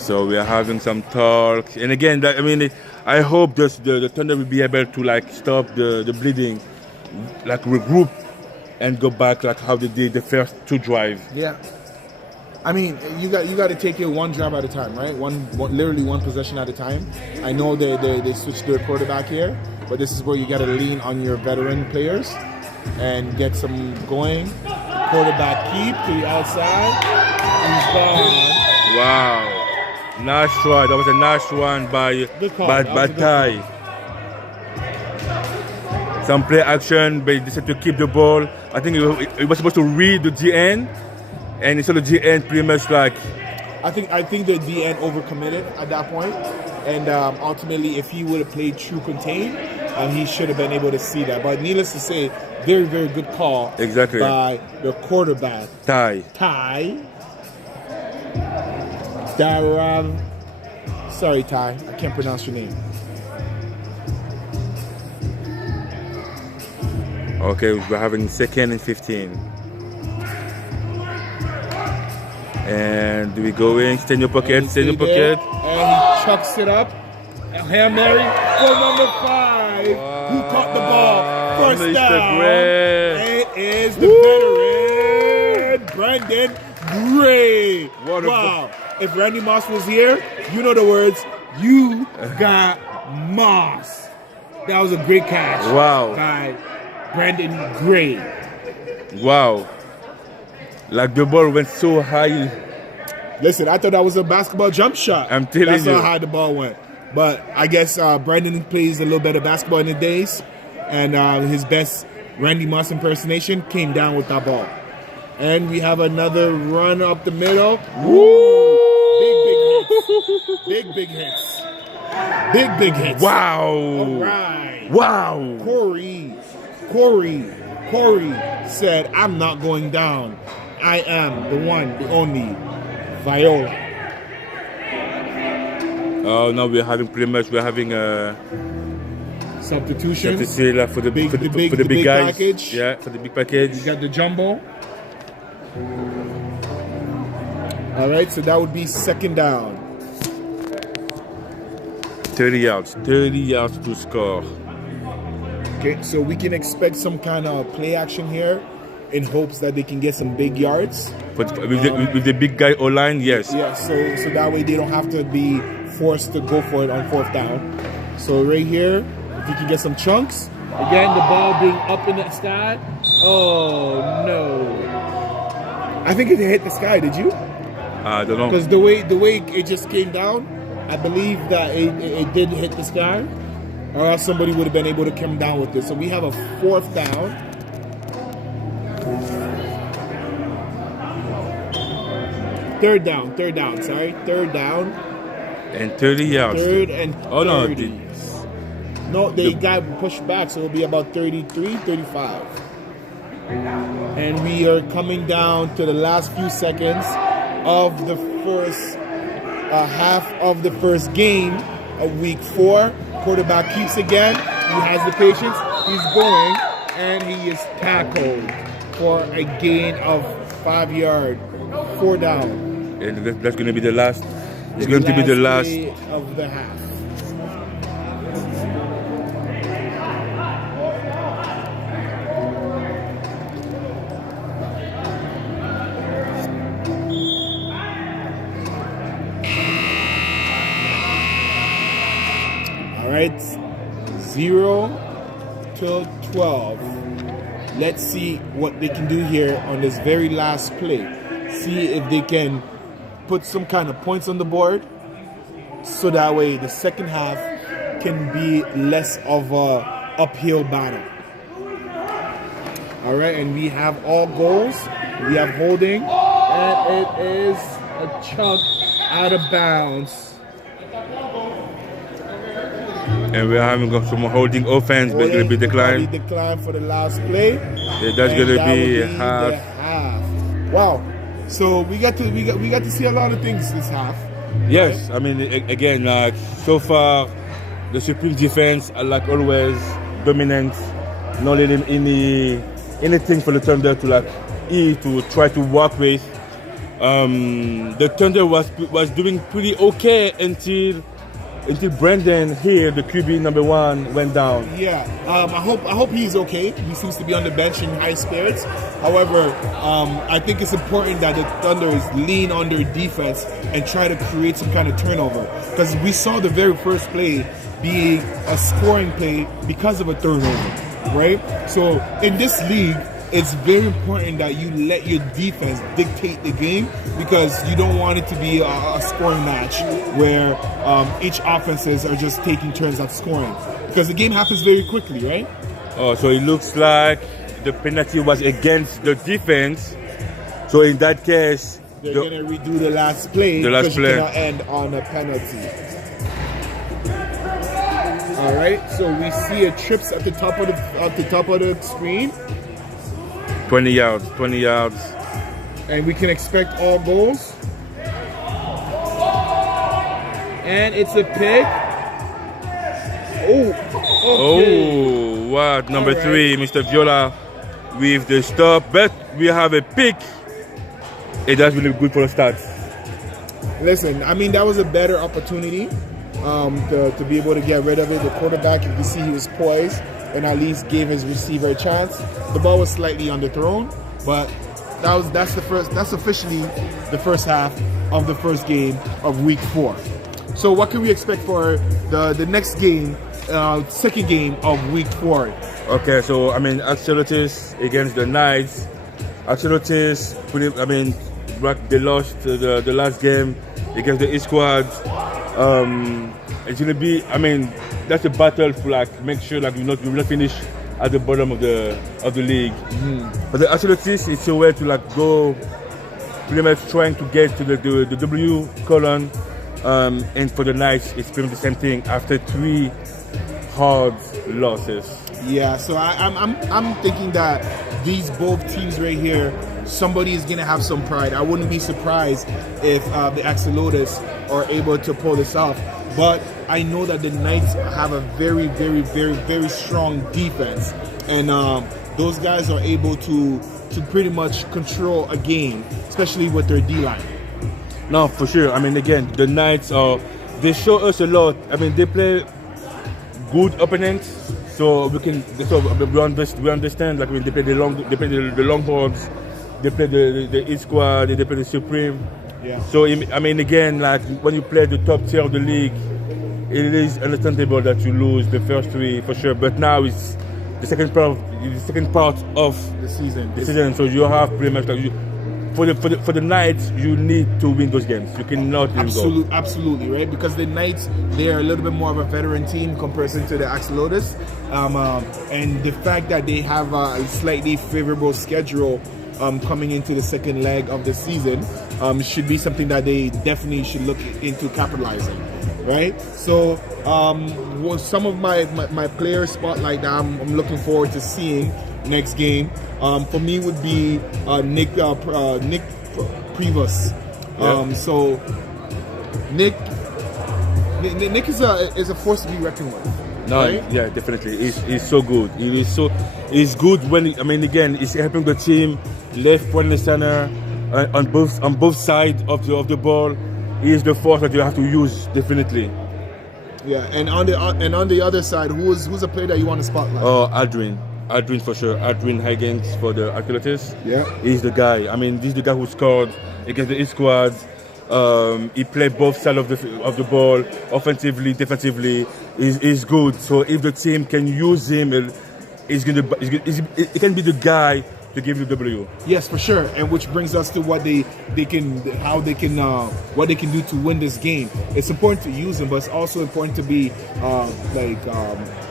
So we are having some talk, and again, I mean, I hope the Thunder will be able to like stop the bleeding, like regroup, and go back like how they did the first 2 drives. Yeah. I mean, you got to take it one drive at a time, right? Literally one possession at a time. I know they switched their quarterback here, but this is where you got to lean on your veteran players and get some going. Quarterback keep to the outside. He's gone. Wow, nice try. That was a nice one by Ty. Some play action, but he decided to keep the ball. I think he was supposed to read the GN. And so the GN pretty much like... I think the DN overcommitted at that point. And ultimately, if he would have played true contain, he should have been able to see that. But needless to say, very, very good call by the quarterback. Ty. Darav. Sorry, Ty. I can't pronounce your name. Okay, we're having 2nd and 15. And we going, stay in your pocket, stay in your pocket. And he chucks it up. Hail Mary for number 5. Who caught the ball? First Mr. down. Gray. It is the veteran, Brandon Gray. What a wow. If Randy Moss was here, you know the words, you got Moss. That was a great catch. Wow. By Brandon Gray. Wow. Like the ball went so high. Listen, I thought that was a basketball jump shot. I'm telling That's you. how high the ball went. But I guess Brandon plays a little bit of basketball in the days, and his best Randy Moss impersonation came down with that ball. And we have another run up the middle. Woo! Big hits. Big hits. Wow. All right. Wow. Corey said, I'm not going down. I am the one, the only Viola. Oh, now we're having a Substitution. for the big guys. Package. Yeah, for the big package. You got the jumbo. All right, so that would be second down. 30 yards to score. Okay, so we can expect some kind of play action here in hopes that they can get some big yards. But with the big guy O-line, yes. Yeah, so that way they don't have to be forced to go for it on fourth down. So right here, if you can get some chunks. Again, the ball being up in the sky. Oh, no. I think it hit the sky, did you? I don't know. Because the way it just came down, I believe that it did hit the sky, or else somebody would have been able to come down with it. So we have a fourth down. Third down. And 30 yards. Third and 30. Oh, no. No, they got pushed back, so it'll be about 33, 35. And we are coming down to the last few seconds of the first half of the first game of week 4. Quarterback keeps again. He has the patience. He's going, and he is tackled for a gain of 5 yards. 4 down. And that's going to be the last. It's going to be the last play of the half. All right, 0 to 12. Let's see what they can do here on this very last play. See if they can put some kind of points on the board, so that way the second half can be less of a uphill battle. All right, and we have all goals. We have holding, and it is a chunk out of bounds. And we're having some holding offense, but it's going to be declined. Decline for the last play. Yeah, that's going to be half. Wow. So we got to see a lot of things this half. Yes, I mean, again, like so far, the Supreme defense are like always dominant, not letting anything for the Thunder to try to work with. The Thunder was doing pretty okay until Brandon here, the QB number 1, went down. Yeah, I hope he's okay. He seems to be on the bench in high spirits. However, I think it's important that the Thunders lean on their defense and try to create some kind of turnover. Because we saw the very first play being a scoring play because of a turnover, right? So in this league, it's very important that you let your defense dictate the game, because you don't want it to be a scoring match where each offenses are just taking turns at scoring, because the game happens very quickly, right? Oh, so it looks like the penalty was against the defense. So in that case, they're going to redo the last play. The last play. You cannot end on a penalty. All right, so we see a trips at the top of the screen. 20 yards. And we can expect all goals. And it's a pick. Oh, okay. Oh, what? Number 3, Mr. Viola with the stop. But we have a pick. that's really good for the stats. Listen, I mean, that was a better opportunity to be able to get rid of it. The quarterback, if you see, he was poised and at least gave his receiver a chance. The ball was slightly underthrown, but that's officially the first half of the first game of week 4. So what can we expect for the next game, second game of week 4? Okay, so I mean, Axolotls against the Knights. Axolotls, they lost the last game against the East Squad. It's gonna be, I mean, that's a battle for like make sure like we will not finish at the bottom of the league. But the Axolotls, it's a way to like go pretty much trying to get to the W column. And for the Knights, it's pretty much the same thing after 3 hard losses. Yeah, so I'm thinking that these both teams right here, somebody is gonna have some pride. I wouldn't be surprised if the Axolotls are able to pull this off. But I know that the Knights have a very, very, very, very strong defense, and those guys are able to pretty much control a game, especially with their D-line. No, for sure. I mean, again, the Knights they show us a lot. I mean, they play good opponents, so we understand. Like, I mean, they play the Longhorns, they play the East Squad, they play the Supreme. Yeah. So I mean, again, like when you play the top tier of the league, it is understandable that you lose the first 3 for sure. But now it's the second part of the season. So you have pretty much like for the Knights, you need to win those games. You cannot let them go. Absolutely, right? Because the Knights, they are a little bit more of a veteran team in comparison to the Axolotls, and the fact that they have a slightly favorable schedule coming into the second leg of the season should be something that they definitely should look into capitalizing, right? So some of my player spotlight that I'm looking forward to seeing next game for me would be Nick Previs. So Nick is a force to be reckoned with. No, right? Yeah, definitely. He's so good. He's good when, I mean, again, he's helping the team left, right, and center on both sides of the ball. He is the force that you have to use, definitely. Yeah, and on the other side, who's a player that you want to spotlight? Oh, Adrian for sure. Adrian Higgins for the Axolotls. Yeah, he's the guy. I mean, he's the guy who scored against the East Squad. He played both sides of the ball, offensively, defensively. He's good. So if the team can use him, he can be the guy to give you W. Yes, for sure. And which brings us to what they can do to win this game. It's important to use him, but it's also important to be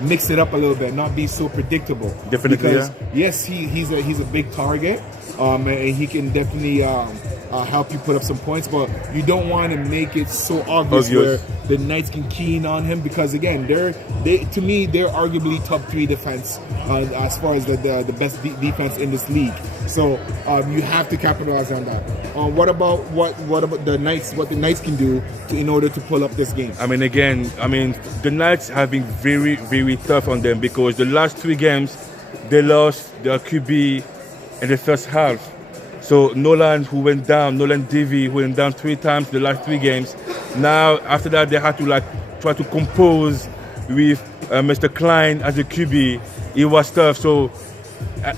mix it up a little bit, not be so predictable. Definitely. Because yes, he's a big target, and he can definitely help you put up some points, but you don't want to make it so obvious where the Knights can key in on him, because again, they're arguably top 3 defense as far as the best defense in this league. So you have to capitalize on that. What about the Knights? What the Knights can do in order to pull up this game? I mean, again, the Knights have been very, very tough on them, because the last 3 games they lost their QB in the first half. So Nolan Davey, who went down 3 times the last 3 games. Now after that, they had to try to compose with Mr. Klein as a QB. It was tough. So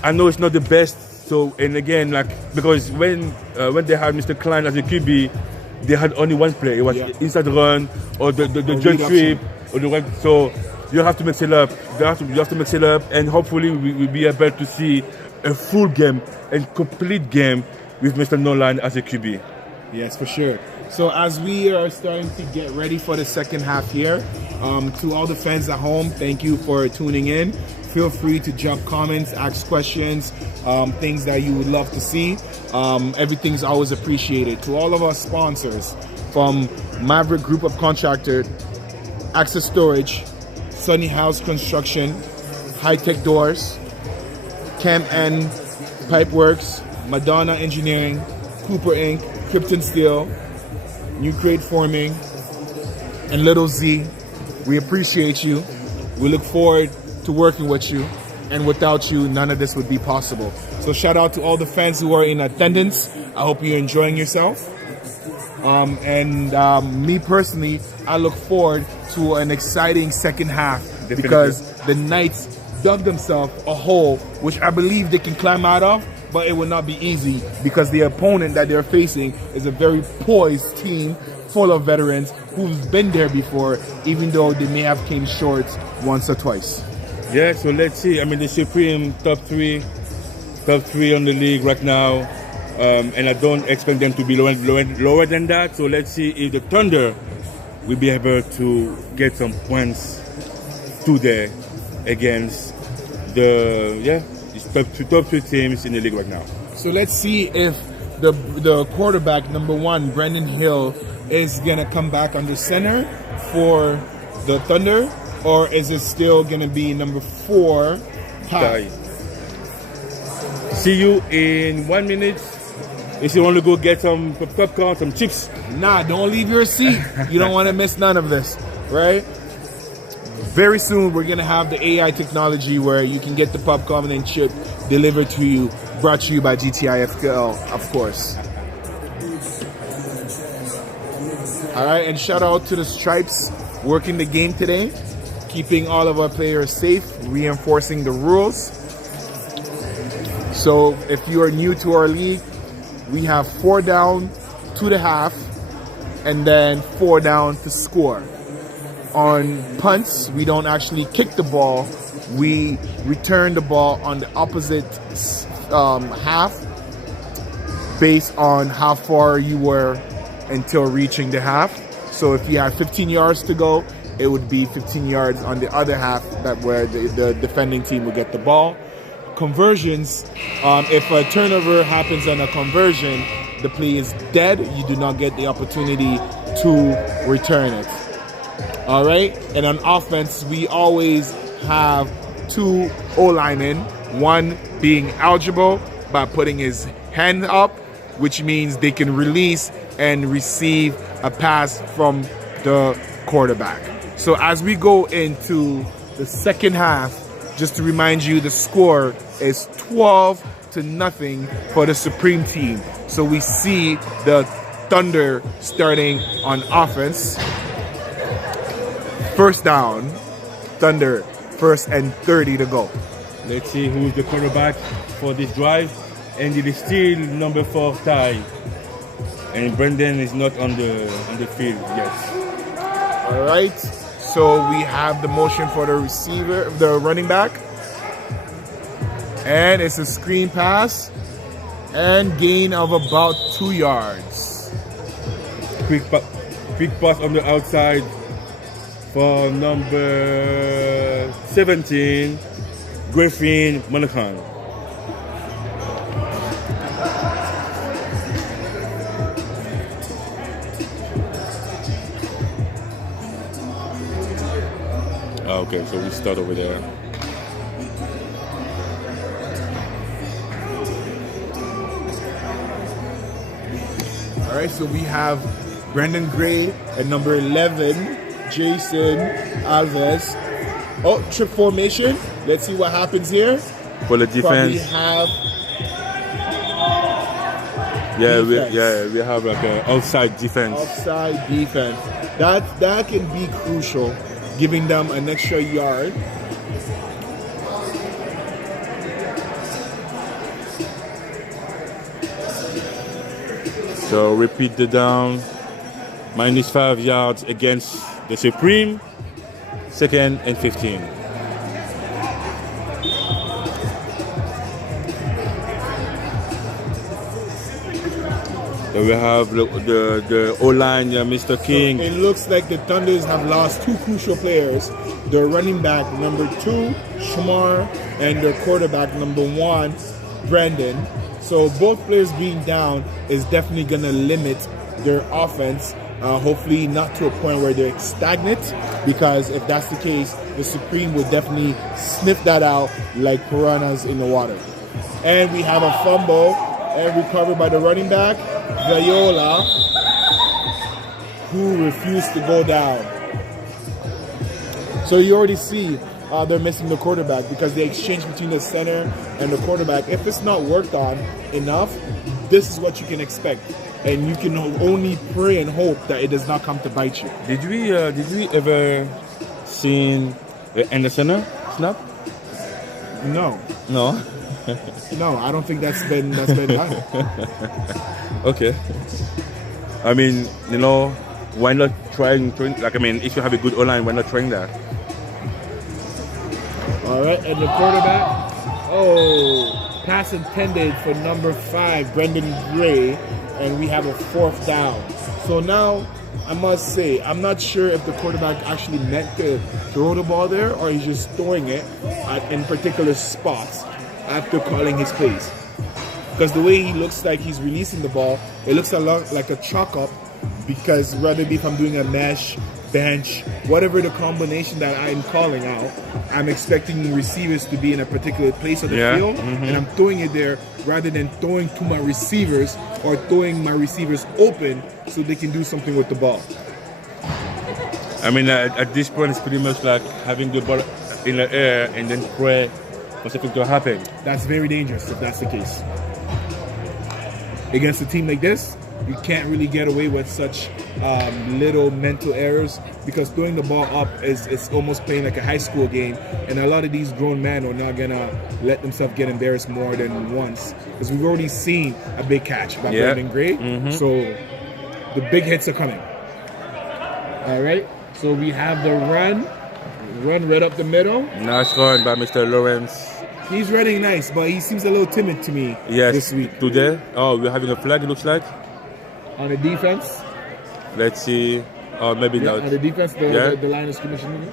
I know it's not the best. So, and again, because when they had Mr. Klein as a QB, they had only one play. It was inside run or the jet sweep or the run. So you have to mix it up. You have to mix it up, and hopefully we'll be able to see a full game and complete game with Mr. Nolan as a QB. Yes, for sure. So as we are starting to get ready for the second half here, to all the fans at home, thank you for tuning in. Feel free to drop comments, ask questions, things that you would love to see. Everything's always appreciated. To all of our sponsors, from Maverick Group of Contractor, Access Storage, Sunny House Construction, High Tech Doors, Camp N Pipeworks, Madonna Engineering, Cooper Inc., Krypton Steel, New Crate Forming, and Little Z. We appreciate you. We look forward to working with you. and without you, none of this would be possible. So shout out to all the fans who are in attendance. I hope you're enjoying yourself. Me personally, I look forward to an exciting second half. Definitely. Because the Knights dug themselves a hole, which I believe they can climb out of, but it will not be easy because the opponent that they're facing is a very poised team full of veterans who've been there before, even though they may have came short once or twice. Yeah, so let's see. I mean, the Supreme top three on the league right now, and I don't expect them to be lower than that. So let's see if the Thunder will be able to get some points today against the top two teams in the league right now. So let's see if the quarterback, number 1, Brendan Hill, is going to come back under center for the Thunder, or is it still going to be number 4, Ty? See you in 1 minute. If you want to go get some popcorn, some chips. Nah, don't leave your seat. You don't want to miss none of this, right? Very soon, we're going to have the AI technology where you can get the popcorn and chip delivered to you, brought to you by GTIFL, of course. All right, and shout out to the Stripes working the game today, keeping all of our players safe, reinforcing the rules. So if you are new to our league, we have 4 down to the half, and then 4 down to score. On punts, we don't actually kick the ball. We return the ball on the opposite half based on how far you were until reaching the half. So if you have 15 yards to go, it would be 15 yards on the other half that where the defending team will get the ball. Conversions, if a turnover happens on a conversion, the play is dead. You do not get the opportunity to return it. All right, and on offense, we always have 2 O-linemen, one being eligible by putting his hand up, which means they can release and receive a pass from the quarterback. So as we go into the second half, just to remind you, the score is 12-0 for the Supreme team. So we see the Thunder starting on offense. First down, Thunder, 1st and 30 to go. Let's see who is the quarterback for this drive. And it is still number 4, Ty. And Brendan is not on the field yet. All right, so we have the motion for the receiver, the running back. And it's a screen pass and gain of about 2 yards. Quick pass on the outside for number 17, Griffin Monahan. Okay, so we start over there. All right, so we have Brendan Gray at number 11, Jason Alves. Oh, trip formation. Let's see what happens here. For the defense. Probably have we have like an outside defense. Outside defense. That can be crucial, giving them an extra yard. So repeat the down. -5 yards against the Supreme. 2nd and 15. So we have the O-line, Mr. King. So it looks like the Thunders have lost 2 crucial players. Their running back, number 2, Shamar, and their quarterback, number 1, Brandon. So both players being down is definitely going to limit their offense. Hopefully not to a point where they're stagnant, because if that's the case, the Supreme would definitely sniff that out like piranhas in the water. And we have a fumble and recovered by the running back, Viola, who refused to go down. So you already see they're missing the quarterback, because the exchange between the center and the quarterback, if it's not worked on enough, this is what you can expect. And you can only pray and hope that it does not come to bite you. Did we ever seen the center snap? No. No. No, I don't think that's been done. Okay. I mean, you know, why not trying? Like, I mean, if you have a good O-line, why not trying that? All right, and the quarterback. Oh, pass intended for number 5, Brendan Gray, and we have a 4th down. So now, I must say, I'm not sure if the quarterback actually meant to throw the ball there, or he's just throwing it in particular spots after calling his plays. Because the way he looks like he's releasing the ball, it looks a lot like a chalk up, because whether it be if I'm doing a mesh, bench, whatever the combination that I'm calling out, I'm expecting receivers to be in a particular place of the field, and I'm throwing it there rather than throwing to my receivers or throwing my receivers open so they can do something with the ball. I mean, at this point, it's pretty much like having the ball in the air and then pray for something to happen. That's very dangerous if that's the case. Against a team like this, you can't really get away with such little mental errors, because throwing the ball up is almost playing like a high school game, and a lot of these grown men are not gonna let themselves get embarrassed more than once, because we've already seen a big catch by Brendan Gray. So the big hits are coming. All right, so we have the run right up the middle. Nice run by Mr. Lawrence. He's running nice, but he seems a little timid to me this week. Today. Oh, we're having a flag, it looks like. On the defense. Let's see. Oh, maybe not. On the defense, the line is commissioning.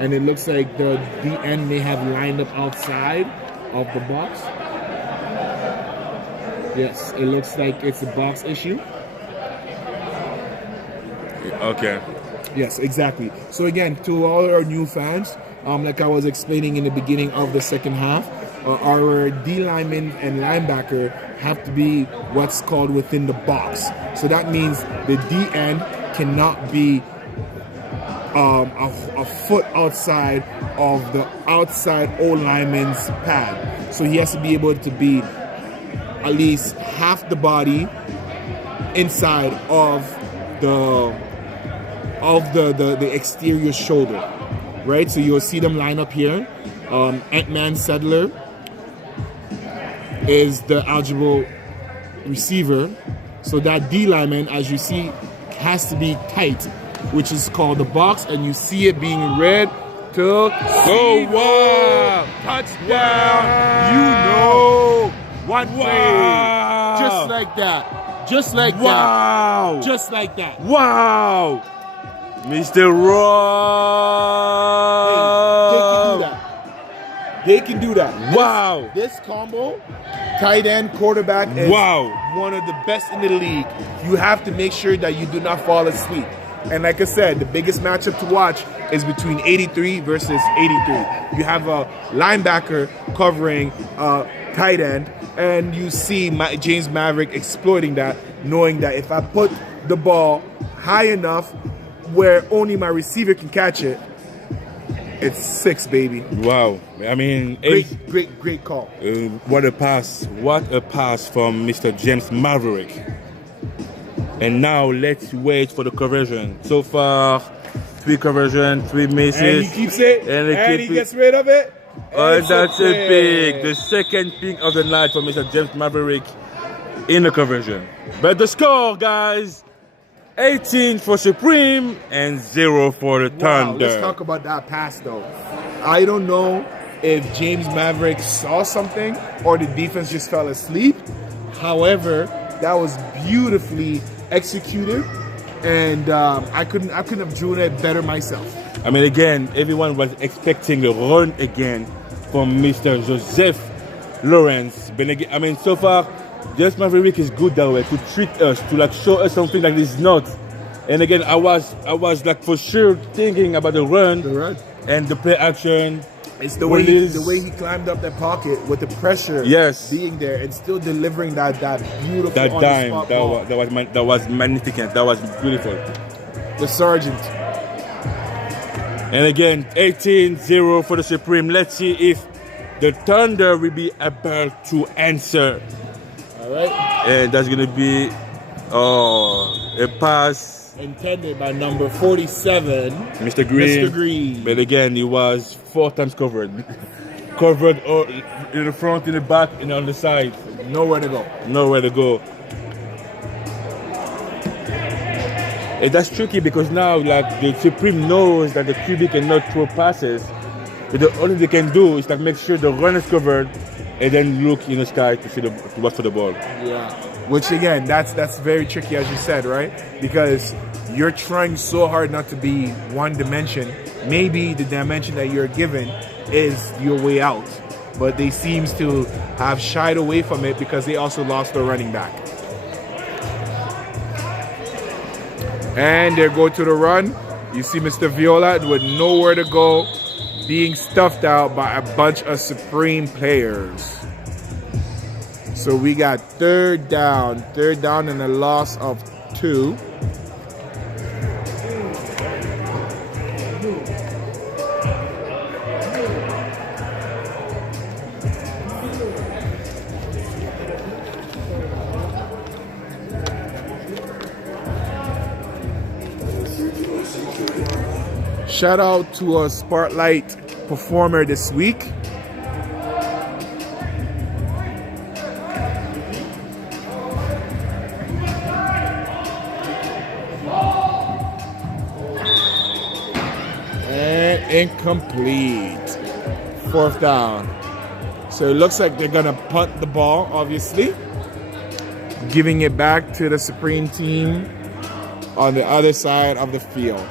And it looks like the DN may have lined up outside of the box. Yes, it looks like it's a box issue. Okay. Yes, exactly. So again, to all our new fans, like I was explaining in the beginning of the second half, our D lineman and linebacker have to be what's called within the box. So that means the DN cannot be a foot outside of the outside O lineman's pad. So he has to be able to be at least half the body inside of the exterior shoulder, right? So you'll see them line up here. Ant-Man Sedler is the eligible receiver. So that D lineman, as you see, has to be tight, which is called the box, and you see it being red to wow! Touchdown! Wow. You know what play. Just like that. Just like that. Just like that. Wow! Mr. Raw! They can do that. Wow! This combo, tight end, quarterback, is one of the best in the league. You have to make sure that you do not fall asleep. And like I said, the biggest matchup to watch is between 83 versus 83. You have a linebacker covering tight end, and you see James Maverick exploiting that, knowing that if I put the ball high enough where only my receiver can catch it, it's 6, baby. Wow. I mean, great call. What a pass. What a pass from Mr. James Maverick. And now let's wait for the conversion. So far, 3 conversion, 3 misses. And he keeps it, and he gets rid of it. Oh, that's a pick. The second pick of the night for Mr. James Maverick in the conversion. But the score, guys, 18 for Supreme and 0 for the Thunder. Let's talk about that pass, though. I don't know if James Maverick saw something or the defense just fell asleep. However, that was beautifully executed, and I couldn't have drawn it better myself. I mean, again, everyone was expecting a run again from Mr. Joseph Lawrence. But again, I mean, so far, James Maverick is good that way, to treat us, to like show us something like this not. And again, I was like for sure thinking about the run and the play action. It's the way he climbed up that pocket with the pressure being there and still delivering that beautiful dime. That was magnificent. That was beautiful. The sergeant. And again, 18-0 for the Supreme. Let's see if the Thunder will be able to answer. All right. And that's going to be a pass. Intended by number 47, Mr. Green. Mr. Green. But again, he was 4 times covered. Covered in the front, in the back, and on the side. Nowhere to go. Nowhere to go. And that's tricky because now, like, the Supreme knows that the QB cannot throw passes. But the only thing they can do is like make sure the run is covered, and then look in the sky to see to watch for the ball. Yeah. Which again, that's very tricky, as you said, right? Because you're trying so hard not to be one dimension. Maybe the dimension that you're given is your way out, but they seems to have shied away from it because they also lost their running back. And they go to the run. You see Mr. Viola with nowhere to go, being stuffed out by a bunch of Supreme players. So we got third down and a loss of 2. Shout out to a Spotlight performer this week. And incomplete. 4th down. So it looks like they're gonna punt the ball, obviously. Giving it back to the Supreme team on the other side of the field.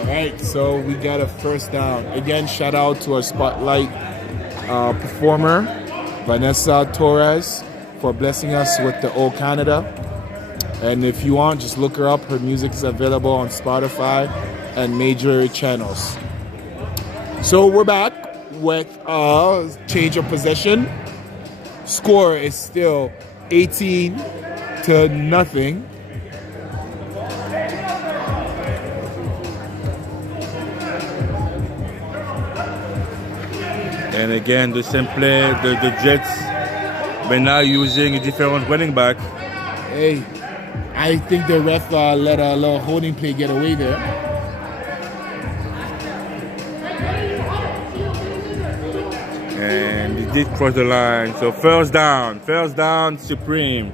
Alright, so we got a 1st down. Again, shout out to our Spotlight performer, Vanessa Torres, for blessing us with the Old Canada. And if you want, just look her up. Her music is available on Spotify and major channels. So we're back with a change of possession. Score is still 18-0. And again, the same play, the Jets, but now using a different running back. Hey, I think the ref let a little holding play get away there. And he did cross the line. So first down, Supreme.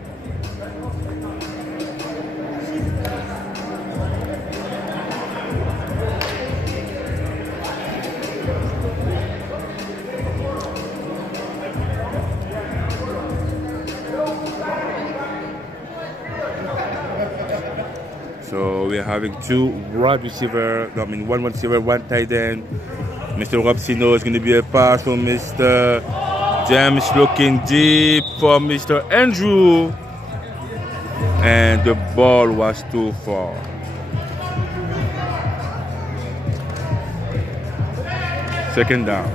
So we're having 2 wide receiver, one receiver, 1 tight end. Mr. Robsino is going to be a pass from Mr. James looking deep for Mr. Andrew. And the ball was too far. Second down.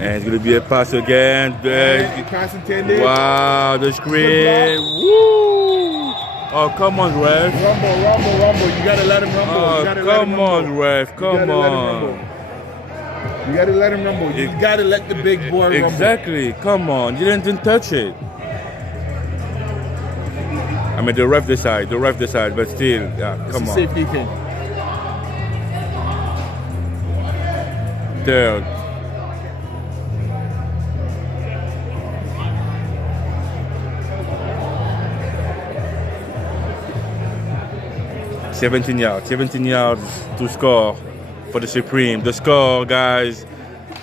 And it's going to be a pass again. Pass intended. Wow, the screen. Woo! Oh, come on, ref. Rumble. You got to let him rumble. Oh, come on, ref. Come on. You got to let him rumble. You got to let the big boy rumble. Exactly. Come on. You didn't touch it. I mean, the ref decide, but still, yeah, It's come a on. safety thing. Third. Seventeen yards to score for the Supreme. The score, guys,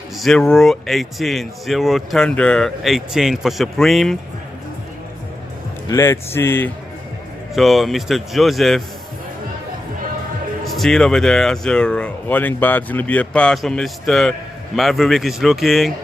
0-18, 0 Thunder, 18 for Supreme. Let's see. So Mr. Joseph still over there as a running back. It's going to be a pass from Mr. Maverick is looking.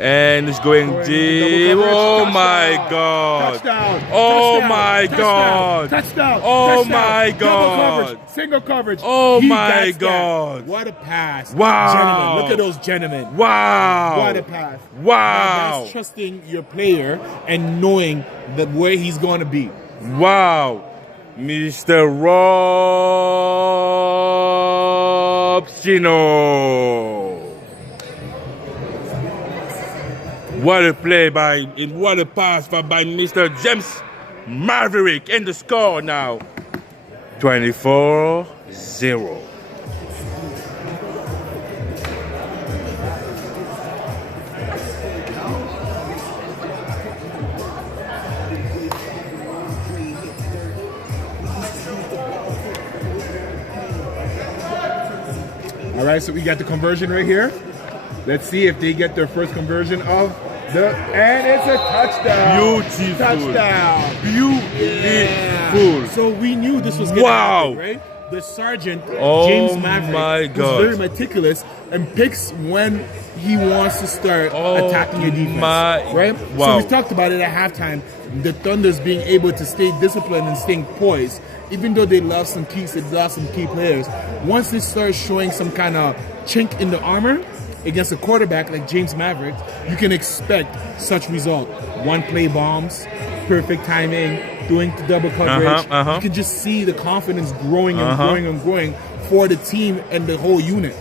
And it's going deep. Oh my God. Touchdown. Oh Touchdown. my Touchdown. God. Touchdown. Oh Touchdown. my Double God. coverage. Single coverage. Oh He my gets that. God. What a pass. Wow. Gentlemen, look at those gentlemen. Wow. What a pass. Wow. That's trusting your player and knowing that where he's going to be. Wow. Mr. Rob Chino. What a play what a pass by Mr. James Maverick. And the score now, 24-0. All right, so we got the conversion right here. Let's see if they get their first conversion of and it's a touchdown. Beautiful. Touchdown. Beautiful. So we knew this was going to Wow. happen, right? The sergeant, Oh James Maverick, my who's God. very meticulous and picks when he wants to start attacking your defense. Right? Wow. So we talked about it at halftime. The Thunders being able to stay disciplined and staying poised, even though they lost some key players. Once they start showing some kind of chink in the armor against a quarterback like James Maverick, you can expect such result. One play bombs, perfect timing, doing the double coverage. You can just see the confidence growing and growing and growing for the team and the whole unit.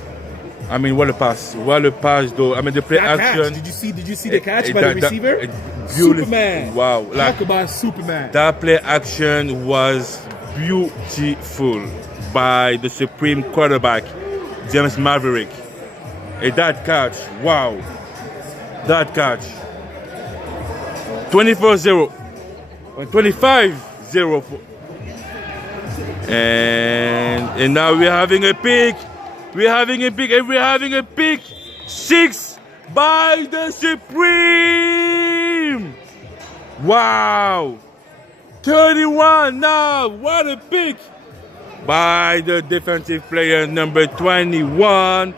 I mean, what a pass. What a pass, though. I mean, the play That action. catch, did you see the catch by the receiver? Beautiful. Superman. Wow. Talk about Superman. That play action was beautiful by the Supreme quarterback, James Maverick. And that catch, wow. That catch. 24-0. 25-0. And now we're having a pick. We're having a pick. And we're having a pick. 6 by the Supreme. Wow. 31 now. What a pick by the defensive player number 21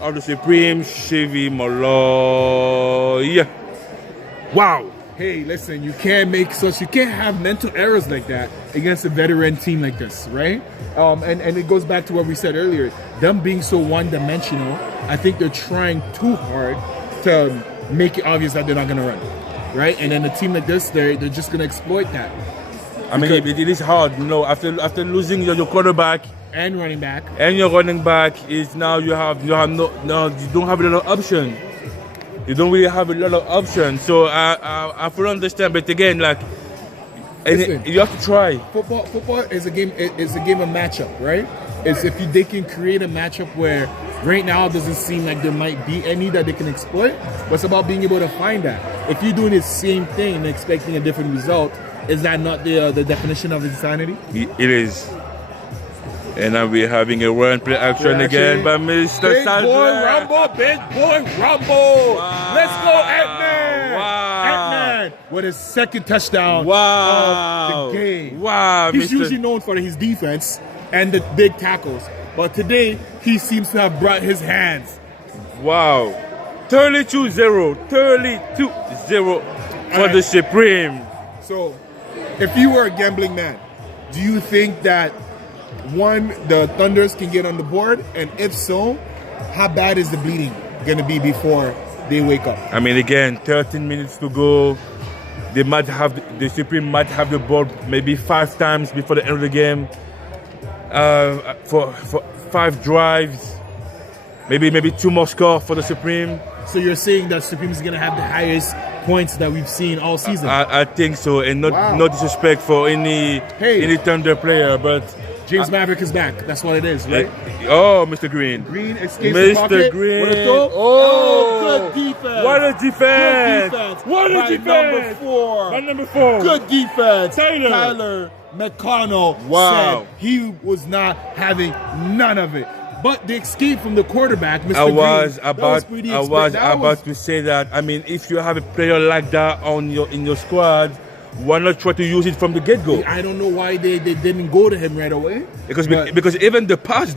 of the Supreme, Chevy Molloy. Wow. Hey, listen, you can't have mental errors like that against a veteran team like this, right? And it goes back to what we said earlier. Them being so one-dimensional, I think they're trying too hard to make it obvious that they're not going to run, right? And then a team like this, they're just going to exploit that. I mean, it is hard, you know, after losing your quarterback and running back, and your running back is now you don't have a lot of option. You don't really have a lot of options. So I fully understand, but again, like, listen, you have to try. Football is a game. It's a game of matchup, right? It's they can create a matchup where right now it doesn't seem like there might be any that they can exploit, but it's about being able to find that. If you're doing the same thing and expecting a different result, is that not the definition of insanity? It is. And now we're having a run play action again by Mr. Big Sadler. boy Rumble, big boy Rumble. Wow. Let's go, Ant-Man. Wow. Ant-Man with his second touchdown Wow. of the game. Wow. He's usually known for his defense and the big tackles. But today, he seems to have brought his hands. Wow. 32-0. 32-0 for the Supreme. So, if you were a gambling man, do you think that the Thunders can get on the board? And if so, how bad is the bleeding going to be before they wake up? I mean, again, 13 minutes to go. The Supreme might have the ball maybe 5 times before the end of the game. For 5 drives, maybe 2 more scores for the Supreme. So you're saying that Supreme is going to have the highest points that we've seen all season? I think so, and not Wow. no disrespect for any Thunder player, but James Maverick is back. That's what it is, right? oh, Mr. Green. Green escapes the Mr. pocket. Green. With a throw. Oh, good defense. What a defense. Good defense. What a by defense. Number 4. By number 4. Good defense. Tyler. Tyler McConnell Wow. said he was not having none of it. But the escape from the quarterback, Mr. I was Green, about to say that. I mean, if you have a player like that in your squad, why not try to use it from the get-go? I don't know why they didn't go to him right away. Because even the pass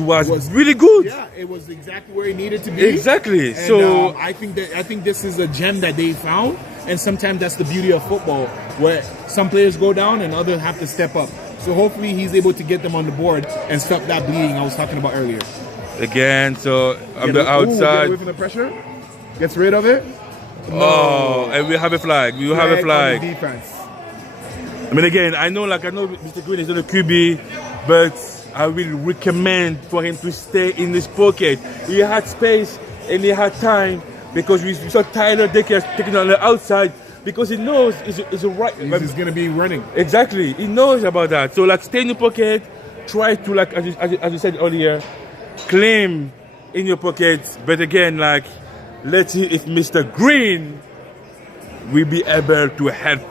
was really good. Yeah, it was exactly where he needed to be. Exactly. And, so I think this is a gem that they found, and sometimes that's the beauty of football, where some players go down and others have to step up. So hopefully he's able to get them on the board and stop that bleeding I was talking about earlier. again, so on the outside. Get away from the pressure. Gets rid of it. Oh, and we have a flag. We have a flag. On the defense. I mean, again, I know Mr. Green is not a QB, but I will recommend for him to stay in his pocket. He had space and he had time because we saw Tyler Decker taking on the outside because he knows it's a right. He's going to be running. Exactly. He knows about that. So, stay in your pocket. Try to, as you said earlier, claim in your pocket. But again, let's see if Mr. Green will be able to help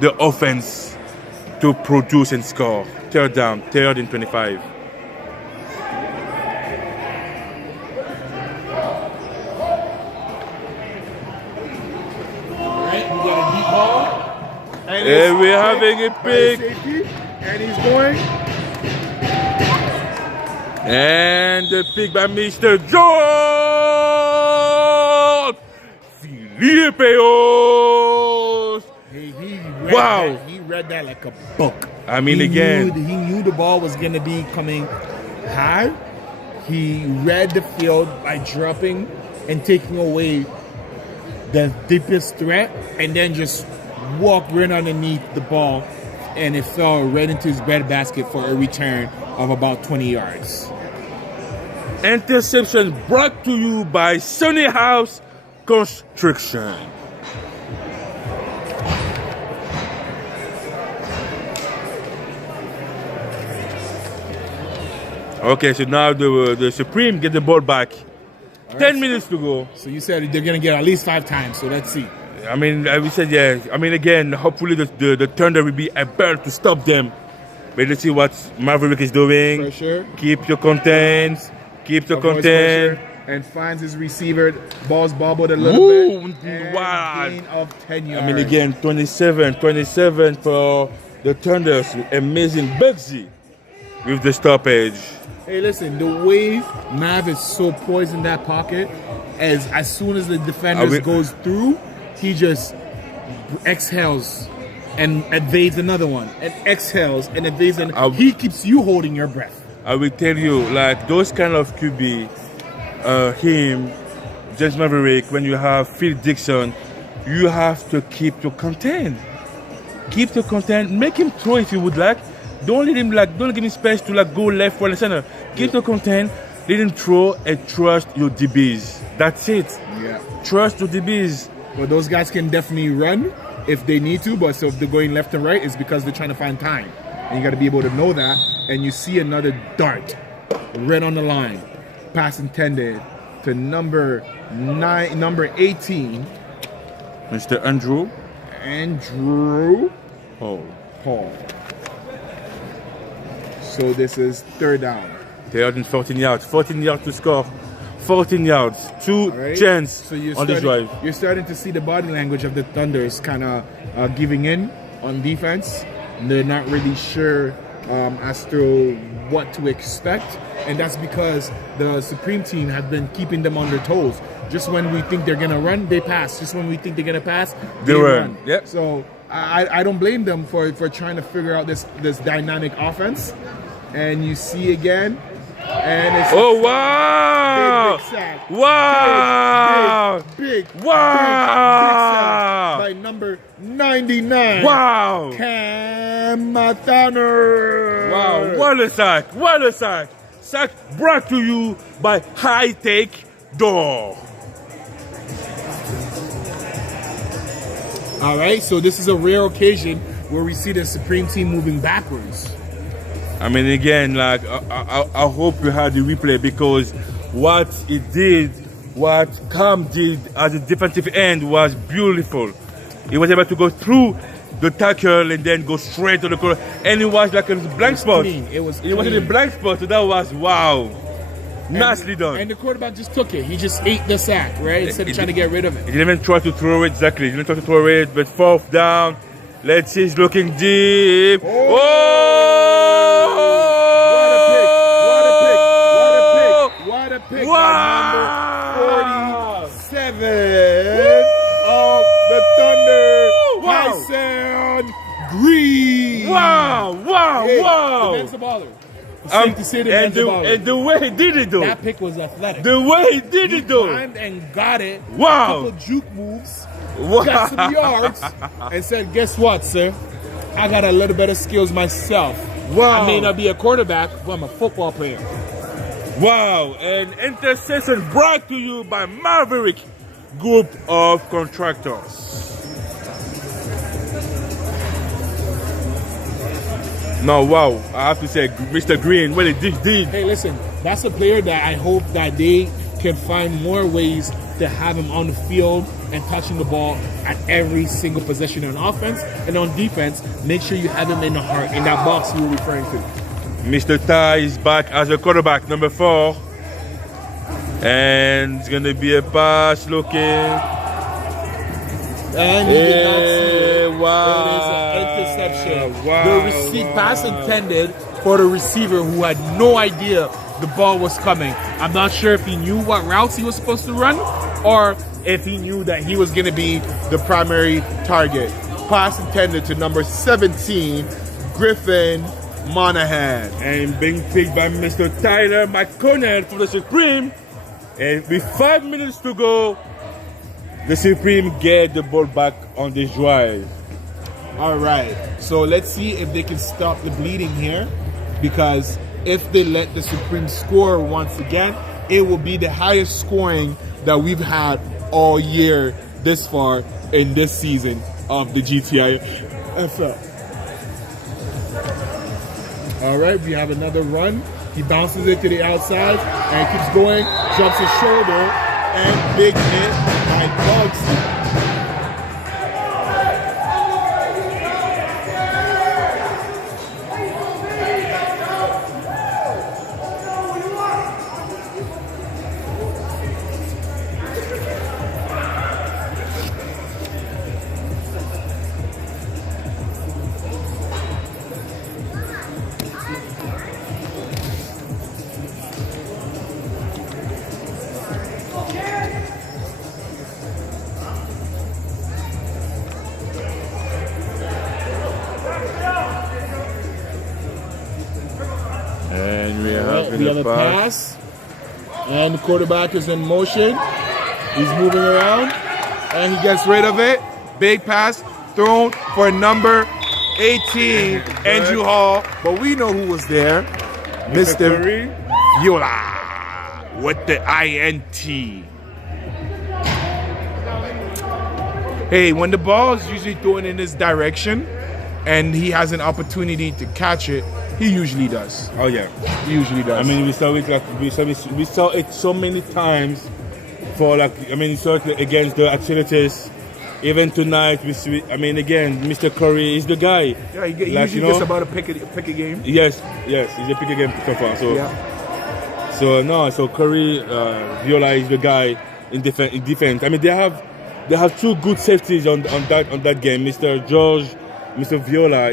the offense to produce and score. Third down, 3rd and 25. Right, we got a deep ball. And we're having a pick. Safety, and he's going. And the pick by Mr. John Filipeos. He read that like a book. I mean, he again. He knew the ball was going to be coming high. He read the field by dropping and taking away the deepest threat and then just walked right underneath the ball, and it fell right into his breadbasket for a return of about 20 yards. Interception brought to you by Sunny House Construction. Okay, so now the Supreme get the ball back. 10 minutes to go. So you said they're going to get at least 5 times, so let's see. I mean, we said, yeah. I mean, again, hopefully the Thunder will be able to stop them. But let's see what Maverick is doing. Pressure. Keep your content. Keep the content. And finds his receiver. Ball's bobbled a little bit. And wow. gain of 10 yards. I mean, again, 27 for the Thunders. Amazing Bugsy with the stoppage. Hey, listen, the way Mav is so poised in that pocket, as soon as the defender goes through, he just exhales and evades another one, and exhales and evades another. He keeps you holding your breath. I will tell you, those kind of QB, him, James Maverick, when you have Phil Dixon, you have to keep your content. Keep the content. Make him throw if you would like. Don't let him don't give him space to go left, right, and center. Keep the content. Let him throw and trust your DBs. That's it. Yeah. Trust your DBs. Well, those guys can definitely run if they need to, but so if they're going left and right, it's because they're trying to find time. And you got to be able to know that. And you see another dart right on the line. Pass intended to number 18. Mr. Andrew Hall. So this is 3rd down. 3rd and 14 yards. 14 yards to score. 14 yards. 2 chance so on the drive. You're starting to see the body language of the Thunders kind of giving in on defense. They're not really sure as to what to expect. And that's because the Supreme team has been keeping them on their toes. Just when we think they're going to run, they pass. Just when we think they're going to pass, they run. Yep. So I don't blame them for trying to figure out this dynamic offense. And you see again, and it's wow! Big sack. Wow! Big Wow! sack by number 99. Wow! Cam Mathaner. Wow! What a sack! What a sack! Sack brought to you by High Tech Door. All right, so this is a rare occasion where we see the Supreme team moving backwards. I mean, again, like I hope you had the replay, because what it did, what Cam did as a defensive end was beautiful. He was able to go through the tackle and then go straight to the corner, and it was like a blank spot. It was in a blank spot, so that was wow. Nicely done. And the quarterback just took it. He just ate the sack, right? Instead of trying to get rid of it. He didn't even try to throw it, exactly. He didn't try to throw it, but fourth down. Let's see, he's looking deep. Oh! What a pick. Wow! By number 47 of the Thunder. Wow! Tyson Green. Wow! Hey, Wow! The man's a baller. It's safe to say the man's a baller. And the way he did it, though. That pick was athletic. The way he did it, though. Climbed and got it. Wow. Couple juke moves. Wow. Got some yards. And said, guess what, sir? I got a little better skills myself. Wow. I may not be a quarterback, but I'm a football player. Wow. An intercession brought to you by Maverick Group of Contractors. No, wow. I have to say, Mr. Green, what he did. Hey, listen, that's a player that I hope that they can find more ways to have him on the field and touching the ball at every single possession on offense, and on defense, make sure you have him in the heart, in that box you were referring to. Mr. Ty is back as a quarterback, number 4. And it's going to be a pass looking. And he did not see it. Wow. It is an interception. Wow. The pass intended for the receiver who had no idea the ball was coming. I'm not sure if he knew what routes he was supposed to run or if he knew that he was going to be the primary target. Pass intended to number 17, Griffin Monahan. And being picked by Mr. Tyler McConnell for the Supreme. And with 5 minutes to go, the Supreme get the ball back on this drive. All right, so let's see if they can stop the bleeding here, because if they let the Supreme score once again, it will be the highest scoring that we've had all year this far in this season of the GTIFL. All right, we have another run. He bounces it to the outside and keeps going, jumps his shoulder, and big hit by Bugsy. And we have the pass. And the quarterback is in motion. He's moving around. And he gets rid of it. Big pass thrown for number 18, Andrew Hall. But we know who was there. Mr. Viola with the INT. Hey, when the ball is usually thrown in this direction and he has an opportunity to catch it, he usually does. Oh yeah, He usually does. I mean, we saw it like we saw it so many times. For like, I mean, we saw it against the Axolotls. Even tonight, we see. I mean, again, Mr. Curry is the guy. Yeah, he like, usually gets about a pick a game. Yes, he's a pick again so far. So, Yeah. so Curry, Viola is the guy in defense. I mean, they have 2 good safeties on that game. Mr. George, Mr. Viola.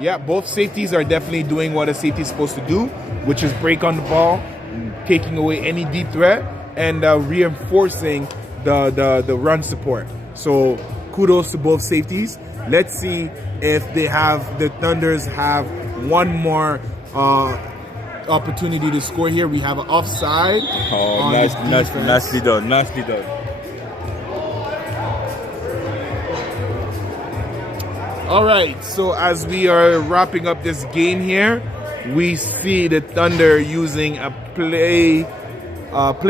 Yeah, both safeties are definitely doing what a safety is supposed to do, which is break on the ball, taking away any deep threat, and reinforcing the run support. So kudos to both safeties. Let's see if the Thunders have one more opportunity to score here. We have an offside. Oh, nicely done. All right, so as we are wrapping up this game here, we see the Thunder using a play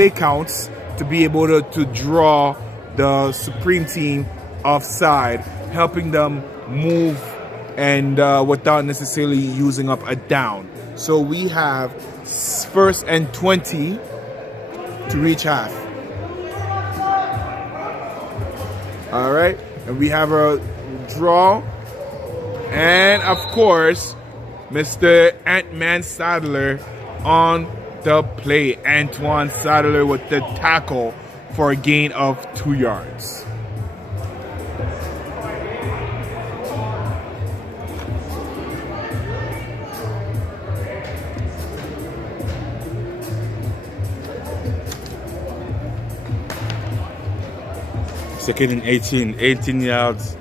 counts to be able to draw the Supreme team offside. helping them move and without necessarily using up a down. So we have 1st and 20 to reach half. All right, and we have a draw, and of course, Mr. Ant-Man Sadler on the play. Antoine Sadler with the tackle for a gain of 2 yards. Second and 18 yards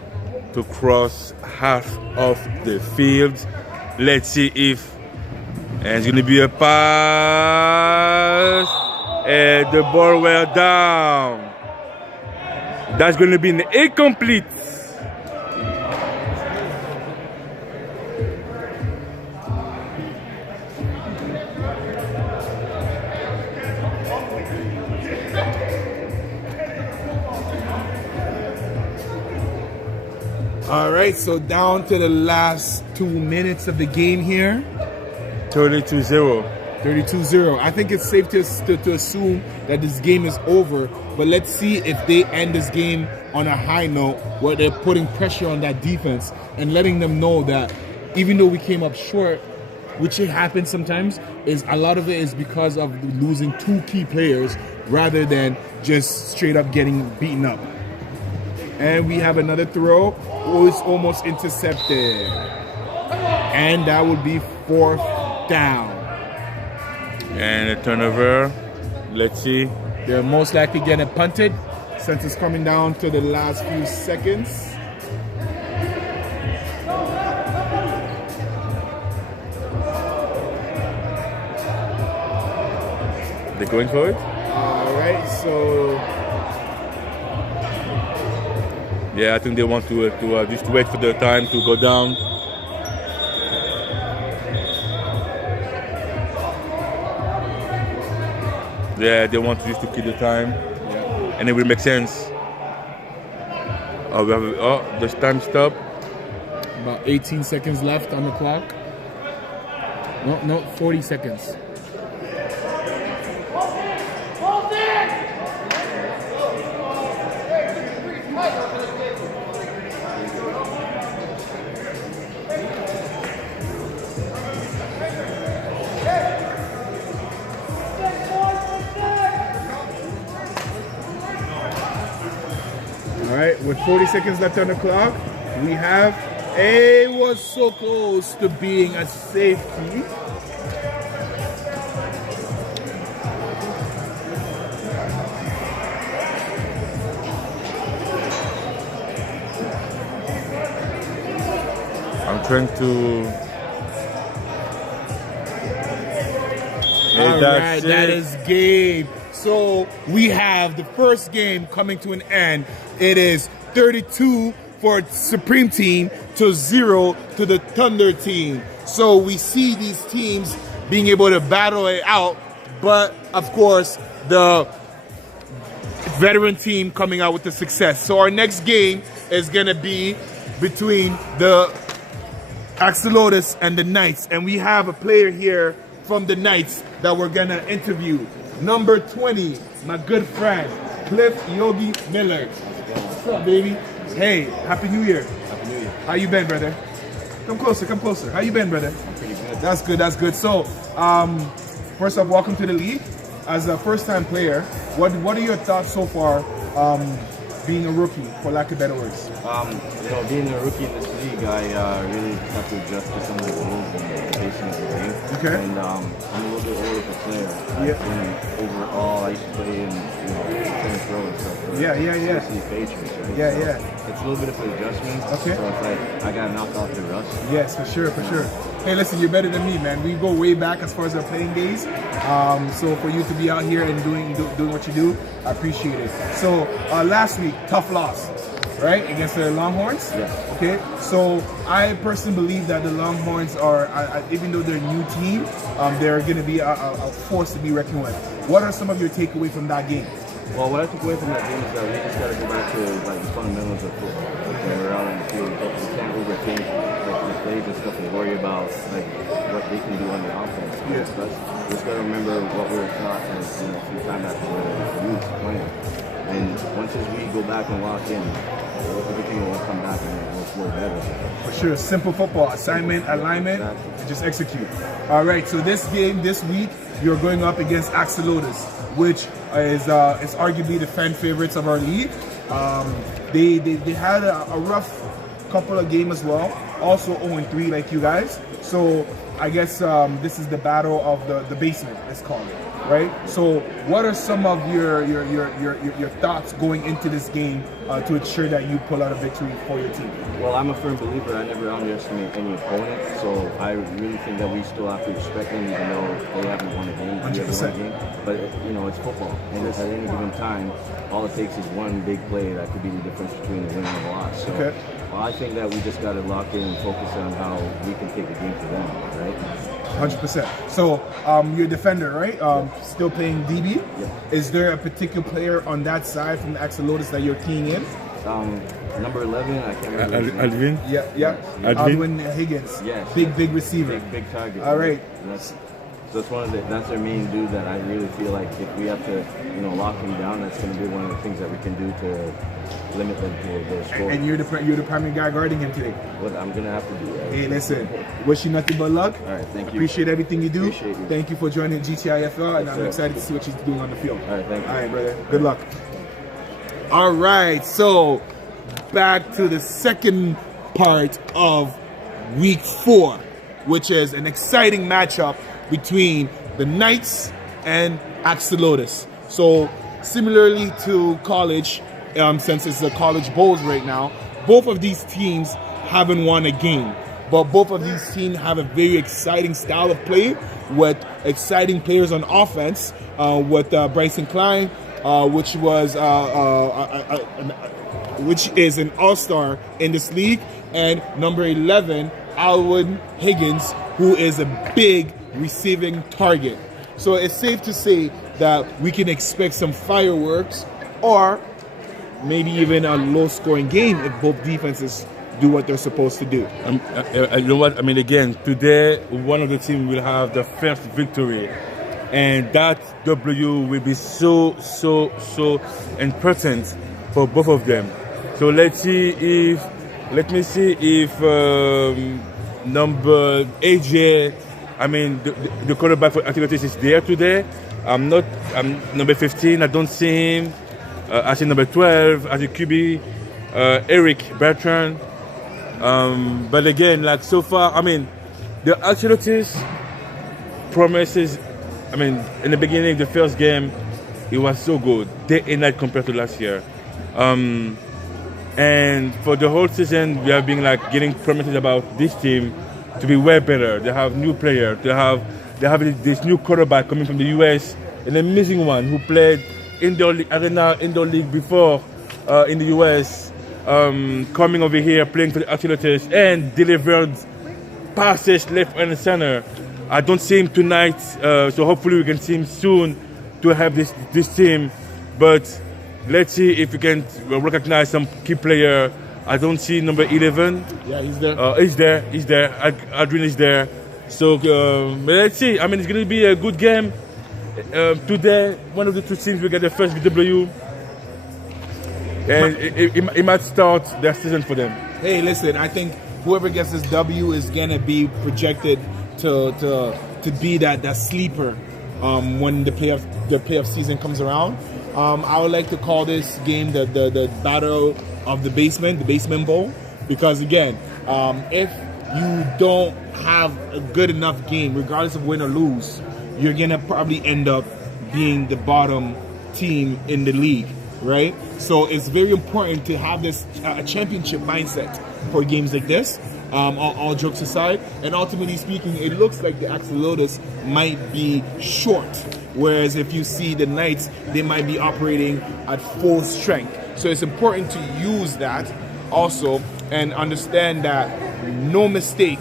to cross half of the field. Let's see if, and it's going to be a pass, and the ball well down. That's going to be an incomplete. All right, so down to the last 2 minutes of the game here. 32-0. 32-0. I think it's safe to assume that this game is over, but let's see if they end this game on a high note where they're putting pressure on that defense and letting them know that even though we came up short, which it happens sometimes, is a lot of it is because of losing 2 key players rather than just straight up getting beaten up. And we have another throw. Oh, it's almost intercepted. And that would be 4th down. And a turnover. Let's see. They're most likely getting punted since it's coming down to the last few seconds. They're going for it? All right, so... Yeah, I think they want to just wait for the time to go down. Yeah, they want just to kill the time, and it will make sense. Oh, we have this time stop. About 18 seconds left on the clock. No, 40 seconds. With 40 seconds left on the clock, we have was so close to being a safety. I'm trying to. All right, that is game. So we have the first game coming to an end. It is 32 for Supreme Team to 0 to the Thunder team. So we see these teams being able to battle it out, but of course the veteran team coming out with the success. So our next game is gonna be between the Axolotls and the Knights, and we have a player here from the Knights that we're gonna interview. Number 20, my good friend, Cliff Yogi Miller. What's up, baby? Hey, Happy New Year. Happy New Year. How you been, brother? Come closer, come closer. How you been, brother? I'm pretty good. That's good, that's good. So, first off, welcome to the league. As a first-time player, what are your thoughts so far being a rookie, for lack of better words? Being a rookie in this league, I really have to adjust to some of the rules and the patience of the game. Okay. And I'm a little bit older of a player. Overall, I used to play in Saints Row and stuff. Yeah. Patriots, right? Yeah. It's a little bit of an adjustment. Okay. So it's like I gotta knock off the rust. Yes, for sure. Hey, listen, you're better than me, man. We go way back as far as our playing days. So for you to be out here and doing what you do, I appreciate it. So last week, tough loss, right, against the Longhorns. Yeah. Okay. So I personally believe that the Longhorns are, even though they're a new team, they're going to be a force to be reckoned with. What are some of your takeaways from that game? Well, what I took away from that game is that we just got to go back to like the fundamentals of football. Like, when we're out on the field, we can't overthink like the plays and stuff and worry about like what they can do on the offense. Yeah. We just got to remember what we were taught as through time after the youth playing. And once we go back and lock in, everything will come back and we'll flow better. For sure, simple football, assignment, alignment, Exactly. just execute. All right, so this game this week, you're going up against Axolotls, which is arguably the fan favorites of our league. They had a rough couple of games as well, also 0-3 like you guys. So I guess this is the battle of the basement, let's call it, right? So what are some of your thoughts going into this game to ensure that you pull out a victory for your team? Well, I'm a firm believer I never underestimate any opponent, so I really think that we still have to respect them even though they haven't won a game. 100%. But it's football, and at any given time, all it takes is one big play that could be the difference between the win and the loss. So Okay. well, I think that we just got to lock in and focus on how we can take the game to them, right? 100%. So you're a defender, right? Still playing DB? Yeah. Is there a particular player on that side from the Axolotls that you're keying in? Number 11, I can't remember. his name. Alvin? Yeah. Alvin? Higgins. Yes. Big receiver. Big target. All right. So that's their main dude that I really feel like if we have to, lock him down, that's going to be one of the things that we can do to limit them to their score. And you're the primary guy guarding him today. What I'm going to have to do. Right? Hey, listen, wish you nothing but luck. All right, thank you. Appreciate everything you do. Appreciate you. Thank you for joining GTIFL, and Yes, I'm sir. excited to see what you're doing on the field. All right, thank you. All right, brother. Good luck. All right, so back to the second part of week 4, which is an exciting matchup between the Knights and Axolotls. So similarly to college, since it's the college bowls right now, both of these teams haven't won a game, but both of these teams have a very exciting style of play with exciting players on offense, with Bryson Klein, which is an all-star in this league, and number 11, Alwyn Higgins, who is a big receiving target. So it's safe to say that we can expect some fireworks or maybe even a low-scoring game if both defenses do what they're supposed to do. You know what? I mean, again, today, one of the teams will have the first victory. And that W will be so important for both of them. So let me see if number AJ, I mean, the quarterback for Axolotls is there today. I'm number 15, I don't see him. I see number 12 as a QB, Eric Bertrand. But again, like so far, I mean, the Axolotls promises, I mean, in the beginning, the first game, it was so good, day and night compared to last year. And for the whole season, we have been like getting promises about this team to be way better. They have new players. They have this new quarterback coming from the US, an amazing one who played indoor league before in the US, coming over here playing for the Axolotls and delivered passes left and center. I don't see him tonight, so hopefully we can see him soon to have this team. But let's see if we can recognize some key player. I don't see number 11. Yeah, he's there. He's there. Adrian is there. So let's see. I mean, it's going to be a good game. Today, one of the two teams will get the first W. And it might start their season for them. Hey, listen, I think whoever gets this W is going to be projected to be that sleeper when the playoff season comes around. I would like to call this game the battle of the basement bowl, because again, if you don't have a good enough game, regardless of win or lose, you're gonna probably end up being the bottom team in the league, right? So it's very important to have this championship mindset for games like this. All jokes aside, and ultimately speaking, it looks like the Axolotls might be short, whereas if you see the Knights, they might be operating at full strength. So it's important to use that also and understand that no mistake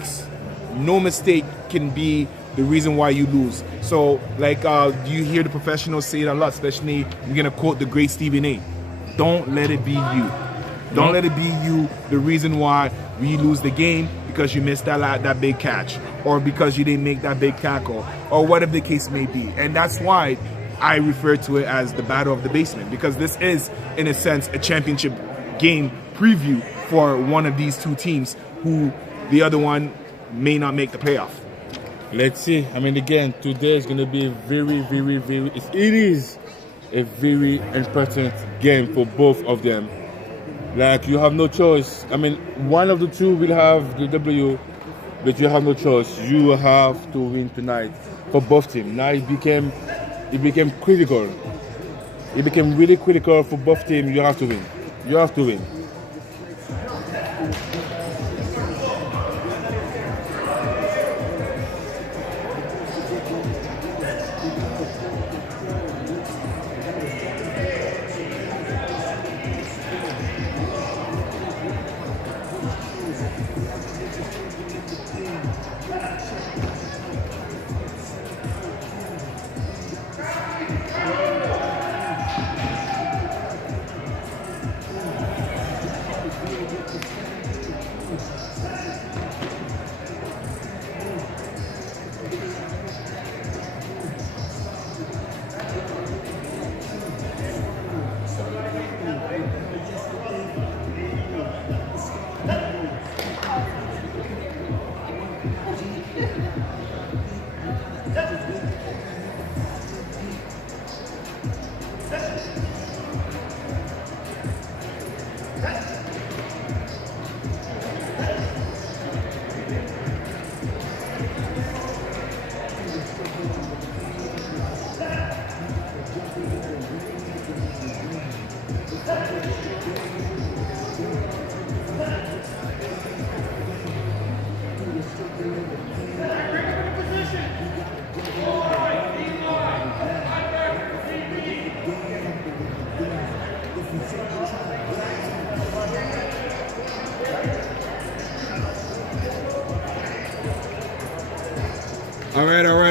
can be the reason why you lose. So, like, you hear the professionals say it a lot, especially, I'm going to quote the great Stephen A. Don't let it be you. Don't let it be you the reason why we lose the game because you missed that big catch or because you didn't make that big tackle or whatever the case may be. And that's why I refer to it as the battle of the basement, because this is, in a sense, a championship game preview for one of these two teams who the other one may not make the playoff. Let's see. I mean, again, today is going to be it is a very important game for both of them. Like, you have no choice. I mean, one of the two will have the W, but you have no choice. You have to win tonight for both teams. Now it became critical. It became really critical for both teams. You have to win. You have to win.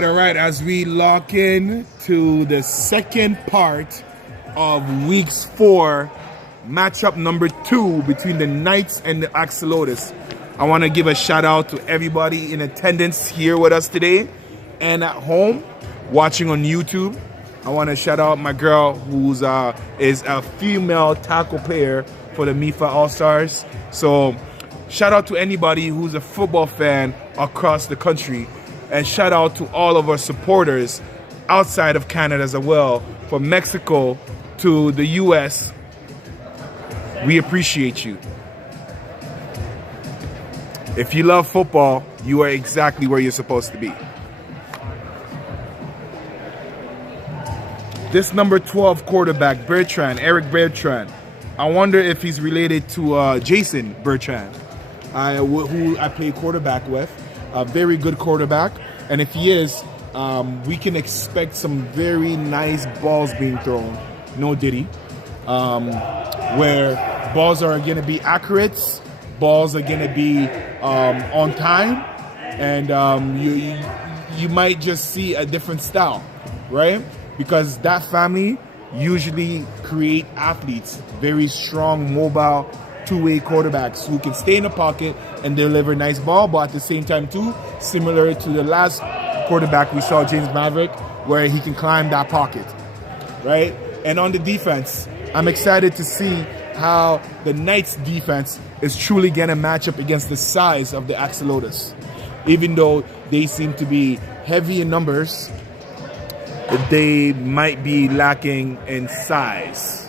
All right. As we lock in to the second part of week's 4, matchup number 2 between the Knights and the Axolotls. I want to give a shout out to everybody in attendance here with us today and at home watching on YouTube. I want to shout out my girl who's is a female tackle player for the MIFA All-Stars. So shout out to anybody who's a football fan across the country. And shout out to all of our supporters outside of Canada as well, from Mexico to the US. We appreciate you. If you love football, you are exactly where you're supposed to be. This number 12 quarterback, Eric Bertrand. I wonder if he's related to Jason Bertrand, who I play quarterback with. A very good quarterback, and if he is, we can expect some very nice balls being thrown, no diddy, where balls are going to be accurate, balls are going to be on time, and you might just see a different style, right? Because that family usually create athletes, very strong, mobile, two-way quarterbacks who can stay in the pocket and deliver nice ball, but at the same time too, similar to the last quarterback we saw, James Maverick, where he can climb that pocket, right? And on the defense, I'm excited to see how the Knights defense is truly going to match up against the size of the Axolotls. Even though they seem to be heavy in numbers, they might be lacking in size.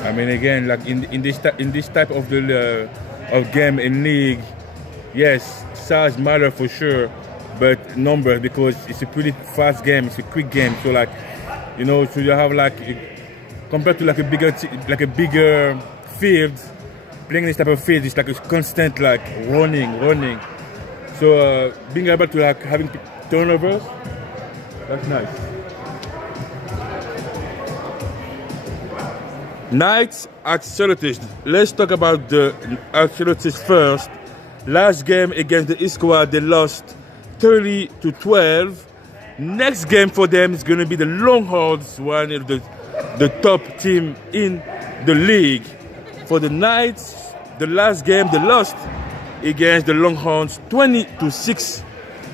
I mean, again, like in this type of of game in league, yes, size matter for sure, but numbers, because it's a pretty fast game, it's a quick game. So like, you know, so you have like compared to like a bigger field, playing this type of field is like a constant like running. So being able to like having turnovers, that's nice. Knights, Axolotls. Let's talk about the Axolotls first. Last game against the East Squad, they lost 30-12. Next game for them is going to be the Longhorns, one of the top team in the league. For the Knights, the last game they lost against the Longhorns 20-6.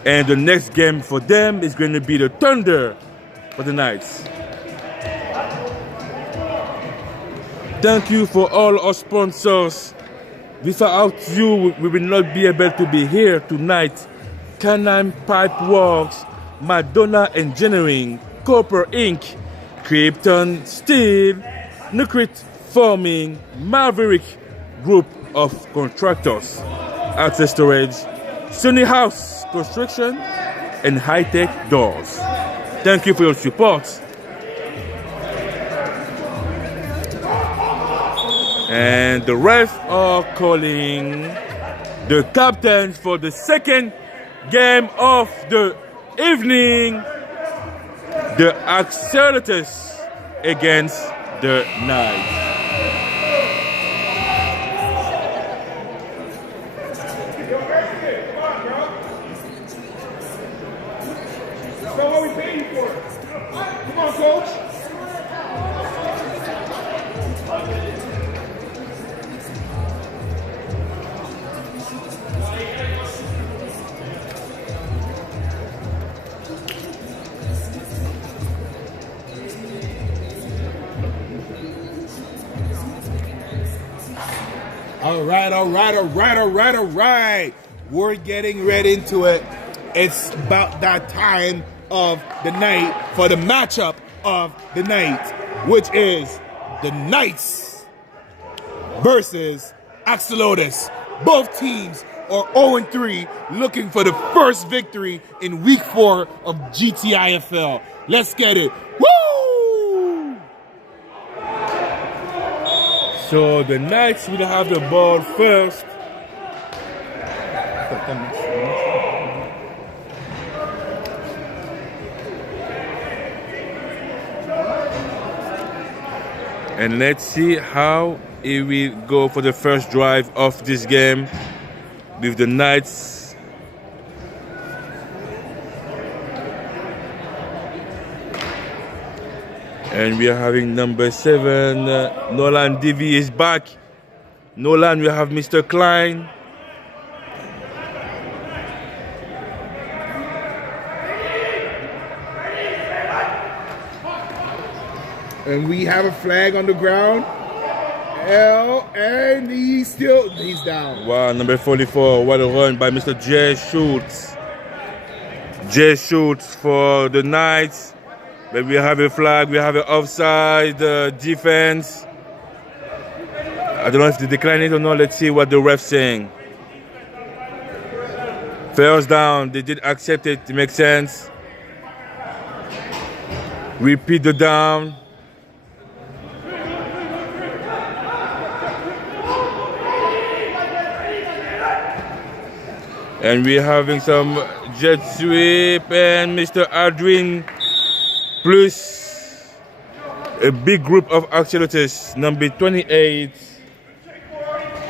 And the next game for them is going to be the Thunder for the Knights. Thank you for all our sponsors. Without you, we will not be able to be here tonight. Canine Pipe Works, Madonna Engineering, Copper Inc., Krypton Steel, Nucrit Farming, Maverick Group of Contractors, Access Storage, Sunny House Construction, and High Tech Doors. Thank you for your support. And the refs are calling the captains for the second game of the evening. The Axolotls against the Knights. So what we paying for? Come on, coach. All right. We're getting right into it. It's about that time of the night for the matchup of the night, which is the Knights versus Axolotls. Both teams are 0-3, looking for the first victory in week 4 of GTIFL. Let's get it. Woo! So the Knights will have the ball first. And let's see how it will go for the first drive of this game with the Knights. And we are having number 7, Nolan Divi is back. Nolan, we have Mr. Klein. And we have a flag on the ground. And he's down. Wow, number 44, what a run by Mr. Jay Schultz. Jay Schultz for the Knights. But we have a flag, we have an offside defense. I don't know if they decline it or not. Let's see what the ref's saying. First down, they did accept it. It makes sense. Repeat the down. And we're having some jet sweep and Mr. Adwin plus a big group of Axolotls. Number 28,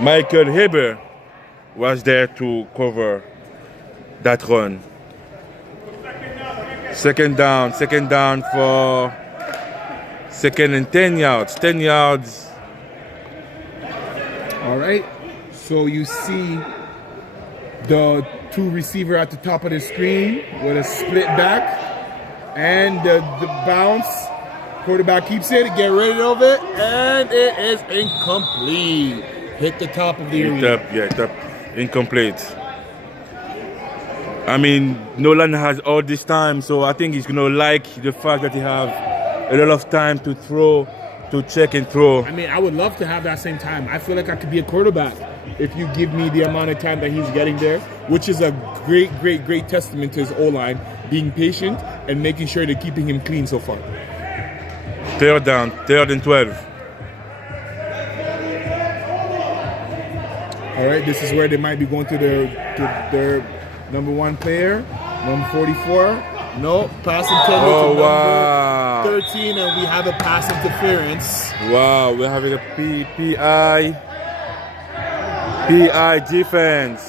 Michael Heber, was there to cover that run. Second down for 2nd and 10 yards. 10 yards. All right. So you see the 2 receiver at the top of the screen with a split back. And the bounce. Quarterback keeps it. Get rid of it. And it is incomplete. Hit the top of the area. Top. Incomplete. I mean, Nolan has all this time, so I think he's going to like the fact that he have a lot of time to throw, to check and throw. I mean, I would love to have that same time. I feel like I could be a quarterback if you give me the amount of time that he's getting there, which is a great testament to his O-line, being patient and making sure they're keeping him clean so far. Third down, 3rd and 12. All right, this is where they might be going to their number 1 player, number 44. No, pass intended to number 13, and we have a pass interference. Wow, we're having a PI defense.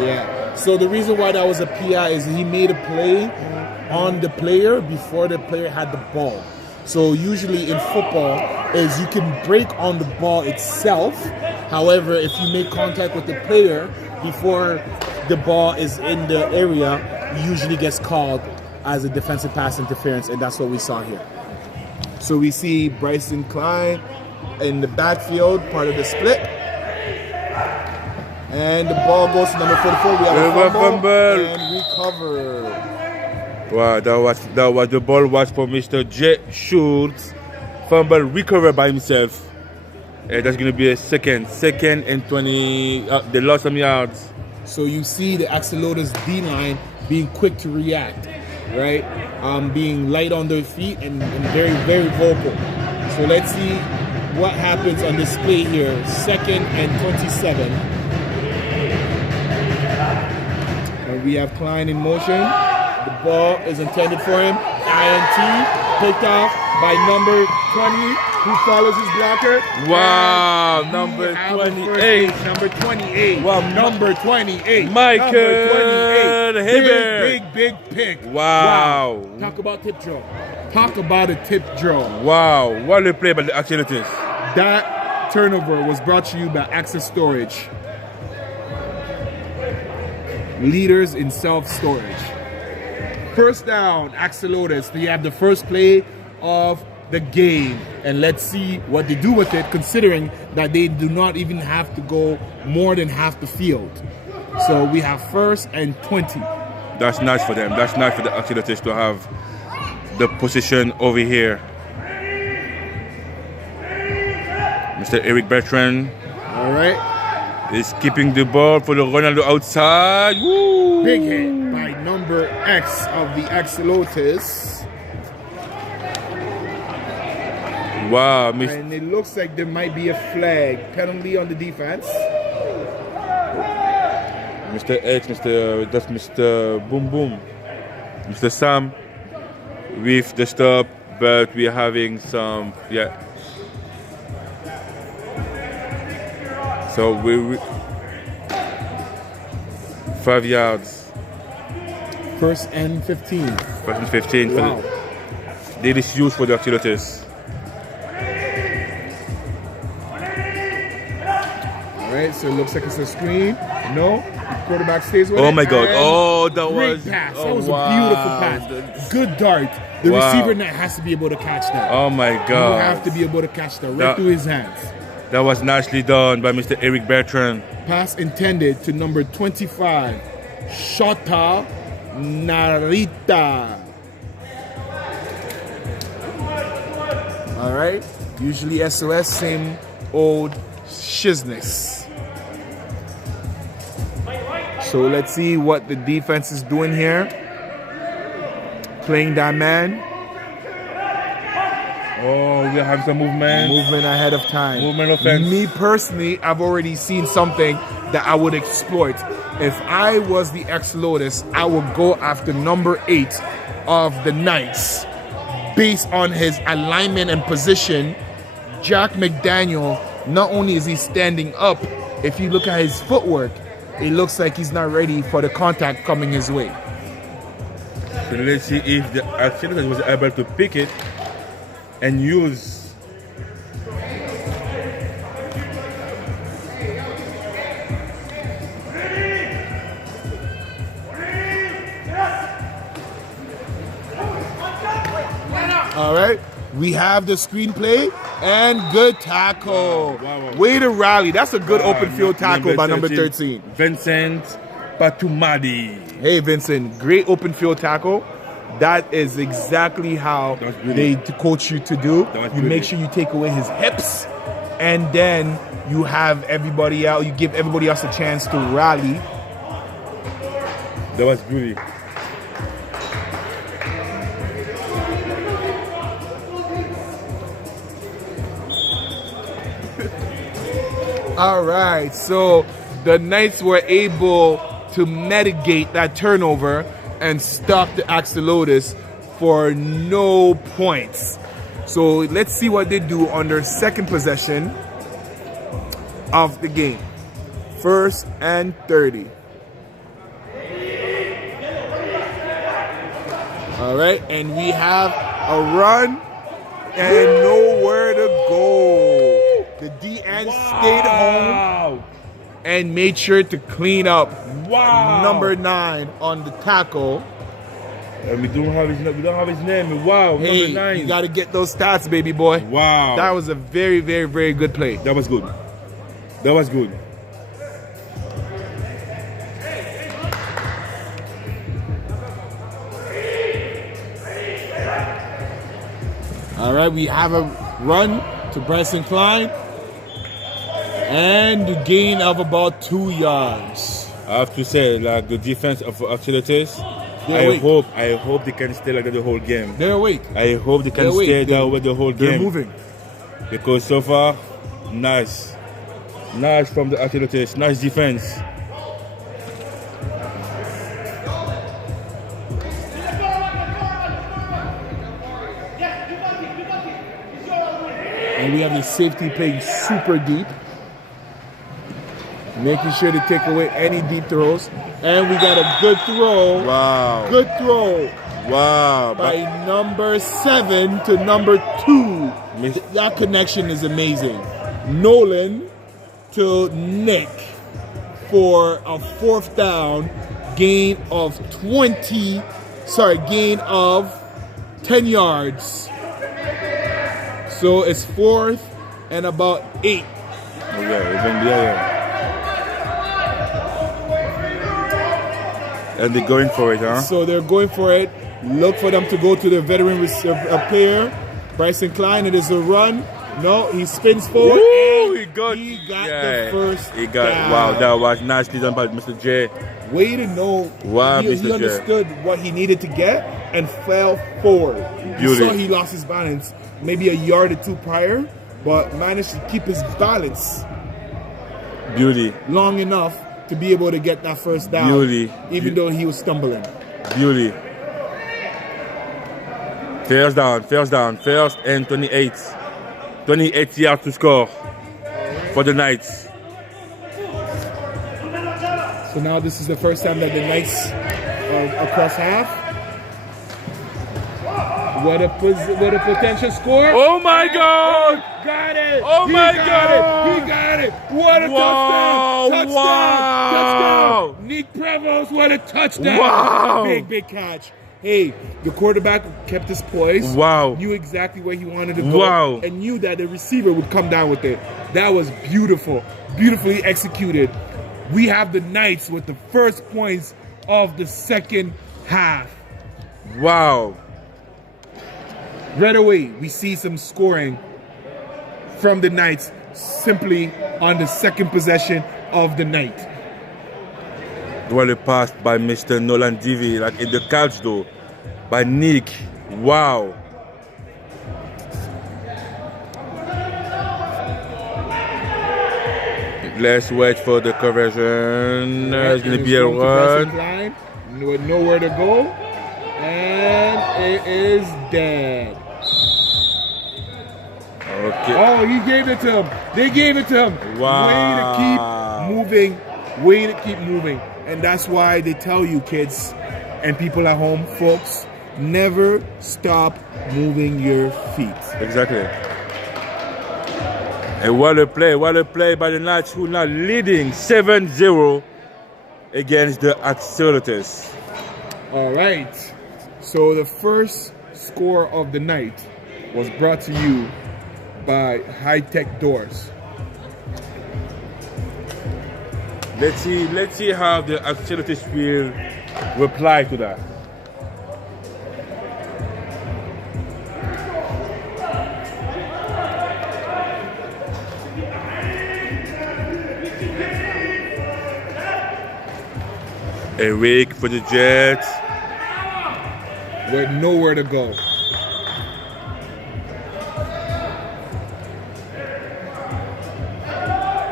Yeah. So the reason why that was a PI is he made a play on the player before the player had the ball. So usually in football is you can break on the ball itself. However, if you make contact with the player before the ball is in the area, it usually gets called as a defensive pass interference, and that's what we saw here. So we see Bryson Klein in the backfield, part of the split. And the ball goes to number 44. We have a fumble and recover. Wow, that was the ball was for Mr. J. Schultz. Fumble recovered by himself. And that's going to be a second and 20. They lost some yards. So you see the Axolotls D-line being quick to react, right? Being light on their feet and very, very vocal. So let's see what happens on this play here. 2nd and 27. And we have Klein in motion. The ball is intended for him. INT picked off by number 20, who follows his blocker. Wow, number 28. Number 28. Wow, number 28. Michael Number 28. Haber. Big pick. Wow. Talk about tip draw. Talk about a tip draw. Wow, what a play by the Axolotls. That turnover was brought to you by Access Storage. Leaders in self-storage. First down, Axolotls. They have the first play of the game. And let's see what they do with it, considering that they do not even have to go more than half the field. So we have 1st and 20. That's nice for them. That's nice for the Axolotls to have the position over here. Mr. Eric Bertrand. All right. Is keeping the ball for the run on the outside. Woo! Big hit by number X of the Axolotls. Wow, and it looks like there might be a flag penalty on the defense. Mr. X, that's Mr. Boom Boom, Mr. Sam with the stop, but we're having some, yeah. So we 5 yards. 1st and 15. 1st and 15. Wow. That is used for the Axolotls. All right, so it looks like it's a screen. No, the quarterback stays with it. Oh my God! Oh, that great was pass. Oh, That was wow. a beautiful pass. Good dart. The receiver net has to be able to catch that. Oh my God! You have to be able to catch that right through his hands. That was nicely done by Mr. Eric Bertrand. Pass intended to number 25, Shota Narita. All right. Usually SOS, same old shizness. So let's see what the defense is doing here. Playing that man. Oh, we have some movement. Movement ahead of time. Movement offense. Me personally, I've already seen something that I would exploit. If I was the Axolotls, I would go after number 8 of the Knights. Based on his alignment and position, Jack McDaniel, not only is he standing up, if you look at his footwork, it looks like he's not ready for the contact coming his way. So let's see if the Axolotls was able to pick it and use. All right, we have the screenplay and good tackle. Wow. Way to rally. That's a good open field tackle by number 13. Vincent Patumadi. Hey, Vincent, great open field tackle. That is exactly how they coach you to do. You make sure you take away his hips, and then you have everybody else, you give everybody else a chance to rally. That was beauty. All right, so the Knights were able to mitigate that turnover and stop the Axolotls for no points. So let's see what they do on their second possession of the game. 1st and 30. All right, and we have a run and nowhere to go. The DN stayed home and made sure to clean up number 9 on the tackle. And we don't have his name. Wow, Hey, number 9. you got to get those stats, baby boy. Wow. That was a very, very, very good play. That was good. That was good. All right, we have a run to Bryson Klein and a gain of about 2 yards. I have to say, like the defense of Axolotls, I hope they can stay like that the whole game. They're awake. I hope they can stay that way the whole game. They're moving. Because so far, nice. Nice from the Axolotls. Nice defense. And we have the safety playing super deep, making sure to take away any deep throws. And we got a good throw. Wow. Good throw. Wow. By number 7 to number 2. That connection is amazing. Nolan to Nick for a 4th down, gain of 10 yards. So it's 4th and about 8. And they're going for it, huh? So they're going for it. Look for them to go to the veteran player, Bryson Klein. It is a run. No, he spins forward. Woo, he got the first He got down. wow, that was nicely done by Mr. J. Way to know. Wow, he Mr. J. understood what he needed to get and fell forward. You saw he lost his balance maybe a yard or 2 prior, but managed to keep his balance Beauty. long enough to be able to get that first down, even though he was stumbling. Beauty. First and 28. 28 yards to score for the Knights. So now this is the first time that the Knights are across half. What a potential score. Oh my God! Got it! Oh my God! He got it! What a touchdown! Touchdown! Nick Prevost, what a touchdown! Wow! Big catch. Hey, the quarterback kept his poise. Wow! Knew exactly where he wanted to go. Wow! And knew that the receiver would come down with it. That was beautiful. Beautifully executed. We have the Knights with the first points of the second half. Wow! Right away, we see some scoring from the Knights simply on the second possession of the night. Well passed by Mr. Nolan Divi, like in the catch though, by Nick. Wow. Let's wait for the conversion. It's going to be a run. With nowhere to go. And it is dead. Okay. Oh, he gave it to him. They gave it to him. Wow. Way to keep moving. Way to keep moving. And that's why they tell you, kids and people at home, folks, never stop moving your feet. Exactly. And what a play by the Knights, who now leading 7-0 against the Axolotls. All right. So the first score of the night was brought to you by High Tech Doors. Let's see how the Axolotls will reply to that. A rake for the Jets. With nowhere to go.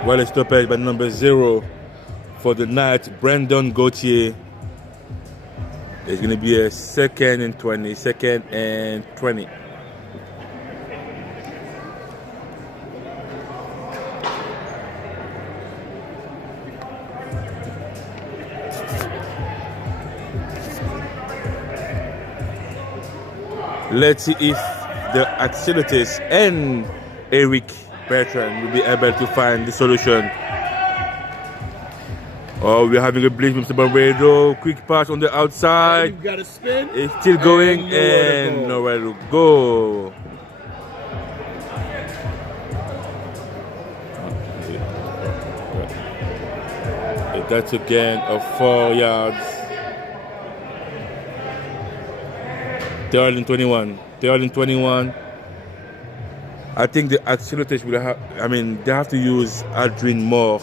Well, it's stopped by number 0 for the Knights, Brandon Gauthier. It's going to be a second and 20. Let's see if the Axolotls and Eric Bertrand will be able to find the solution. Oh, we're having a blitz, Mr. Bombardo. Quick pass on the outside. You've got to spin. It's still going and nowhere to go. That's again of 4 yards. 3rd and 21. 3rd and 21. I think the Axolotls will have, they have to use Aldrin more.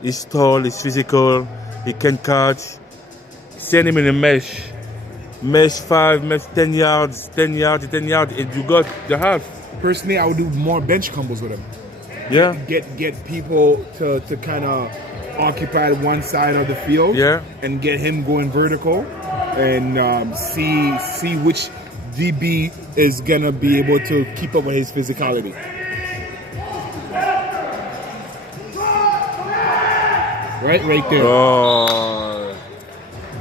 He's tall, he's physical, he can catch. Send him in a mesh. Mesh 5, mesh 10 yards, 10 yards, 10 yards, and you got the half. Personally, I would do more bench combos with him. Yeah. Get people to kind of occupy one side of the field. Yeah. And get him going vertical, and see which DB is gonna be able to keep up with his physicality. Right there. Oh.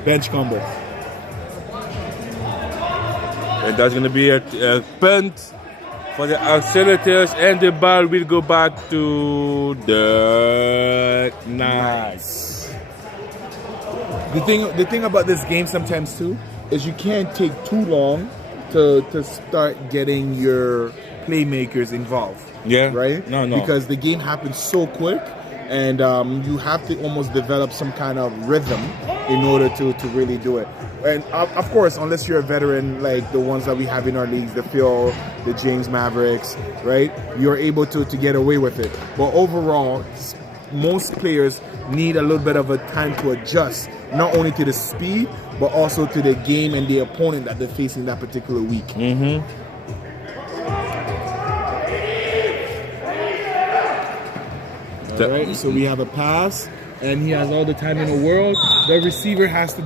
Bench combo. And that's going to be a punt for the Axolotls, and the ball will go back to the nice. The thing about this game sometimes too is you can't take too long to start getting your playmakers involved. Yeah. Right? No. Because the game happens so quick, and you have to almost develop some kind of rhythm in order to really do it. And of course, unless you're a veteran like the ones that we have in our leagues, the Phil, the James Mavericks, right? You're able to get away with it. But overall, most players need a little bit of a time to adjust, not only to the speed, but also to the game and the opponent that they're facing that particular week. Mm-hmm. All right, so we have a pass, and he has all the time in the world. The receiver has to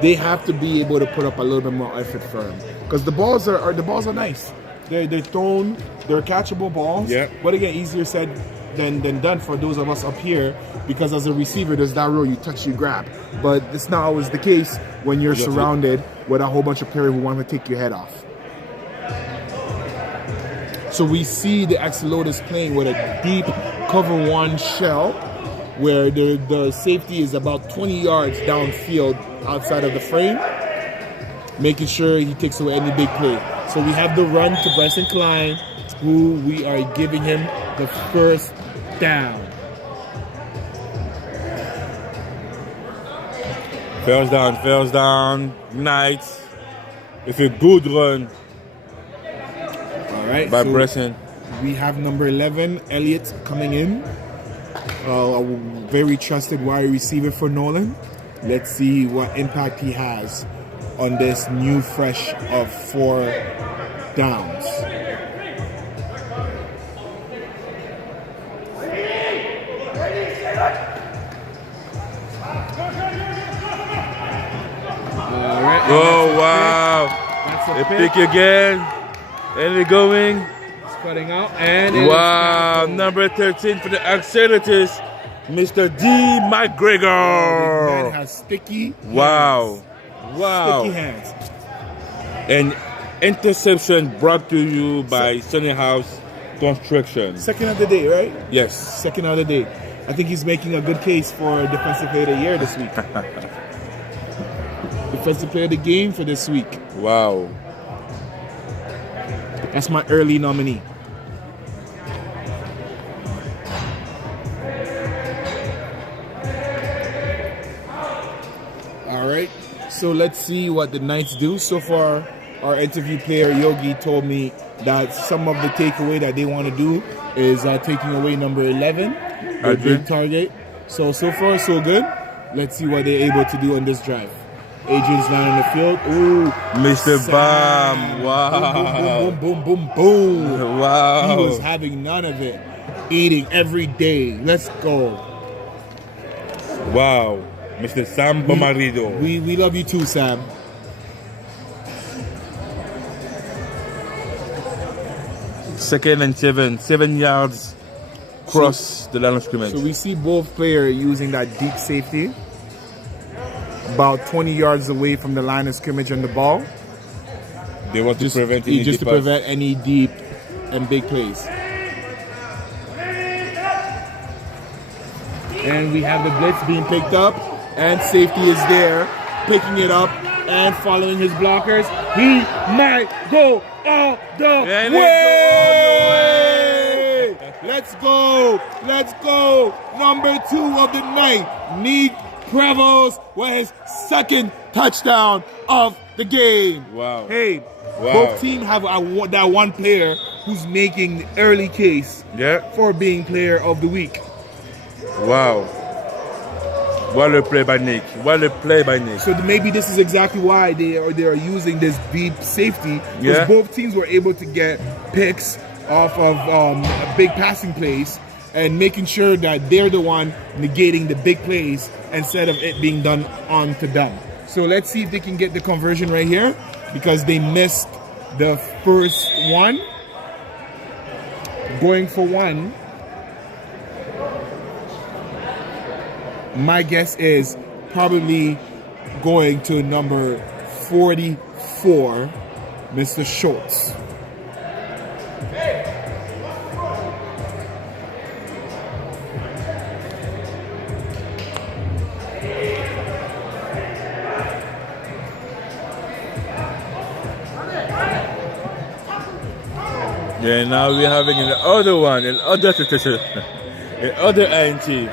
they have to be able to put up a little bit more effort for him, because the balls are nice. They're thrown, they're catchable balls. Yeah. But again, easier said than done for those of us up here, because as a receiver, there's that rule, you touch, you grab. But it's not always the case when you're surrounded with a whole bunch of players who want to take your head off. So we see the Axolotls playing with a deep cover one shell, where the safety is about 20 yards downfield outside of the frame, making sure he takes away any big play. So we have the run to Bryson Klein, who we are giving him the first down. First down, nice. It's a good run. All right, by so Bryson. We have number 11, Elliott, coming in. A very trusted wide receiver for Nolan. Let's see what impact he has on this new fresh of 4 downs. All right. Oh, wow. That's a A pick again. And they're going. Cutting out. And wow, number 13 for the Axolotls, Mr. D. McGregor. The man has sticky hands. Wow. Sticky hands. An interception brought to you by Sunny House Construction. Second of the day, right? Yes. Second of the day. I think he's making a good case for Defensive Player of the Year this week. Defensive Player of the Game for this week. Wow. That's my early nominee. All right. So let's see what the Knights do. So far, our interview player Yogi told me that some of the takeaway that they want to do is taking away number 11, the big target. So far, so good. Let's see what they're able to do on this drive. Adrian's not in the field. Ooh, Mr. Bam. Wow. Boom, boom, boom, boom, boom. Wow. He was having none of it. Eating every day. Let's go. Wow. Mr. Sam Bomarido. We love you too, Sam. Second and 7 yards cross the line of scrimmage. So we see both players using that deep safety, about 20 yards away from the line of scrimmage on the ball. They want to prevent any just to deep pass. prevent any deep and big plays. And we have the blitz being picked up, and safety is there, picking it up and following his blockers. He might go all the way. Let's go. Let's go. Number 2 of the night, Nick Prevost, with his second touchdown of the game. Wow. Hey, Wow. both teams have that one player who's making the early case for being player of the week. Wow. What a play by Nick. What a play by Nick. So maybe this is exactly why they are using this deep safety, because both teams were able to get picks off of big passing plays and making sure that they're the one negating the big plays instead of it being done onto them. So let's see if they can get the conversion right here, because they missed the first one. Going for one. My guess is probably going to number 44, Mr. Schultz. Yeah, now we're having the other one, the other INT.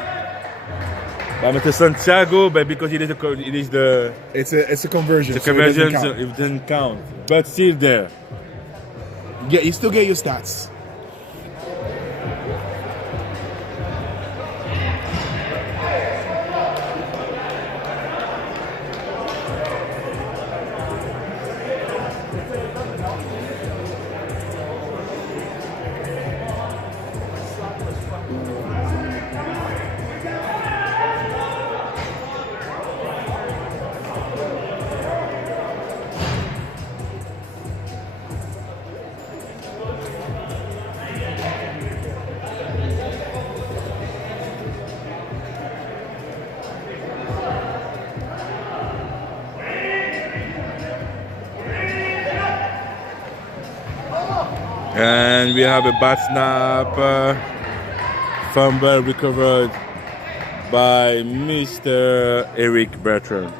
By Mr. Santiago, but because it is the it's a conversion. It's a conversion, so it doesn't count. But still there. Yeah, you still get your stats. And we have a bad snap, fumble recovered by Mr. Eric Bertrand.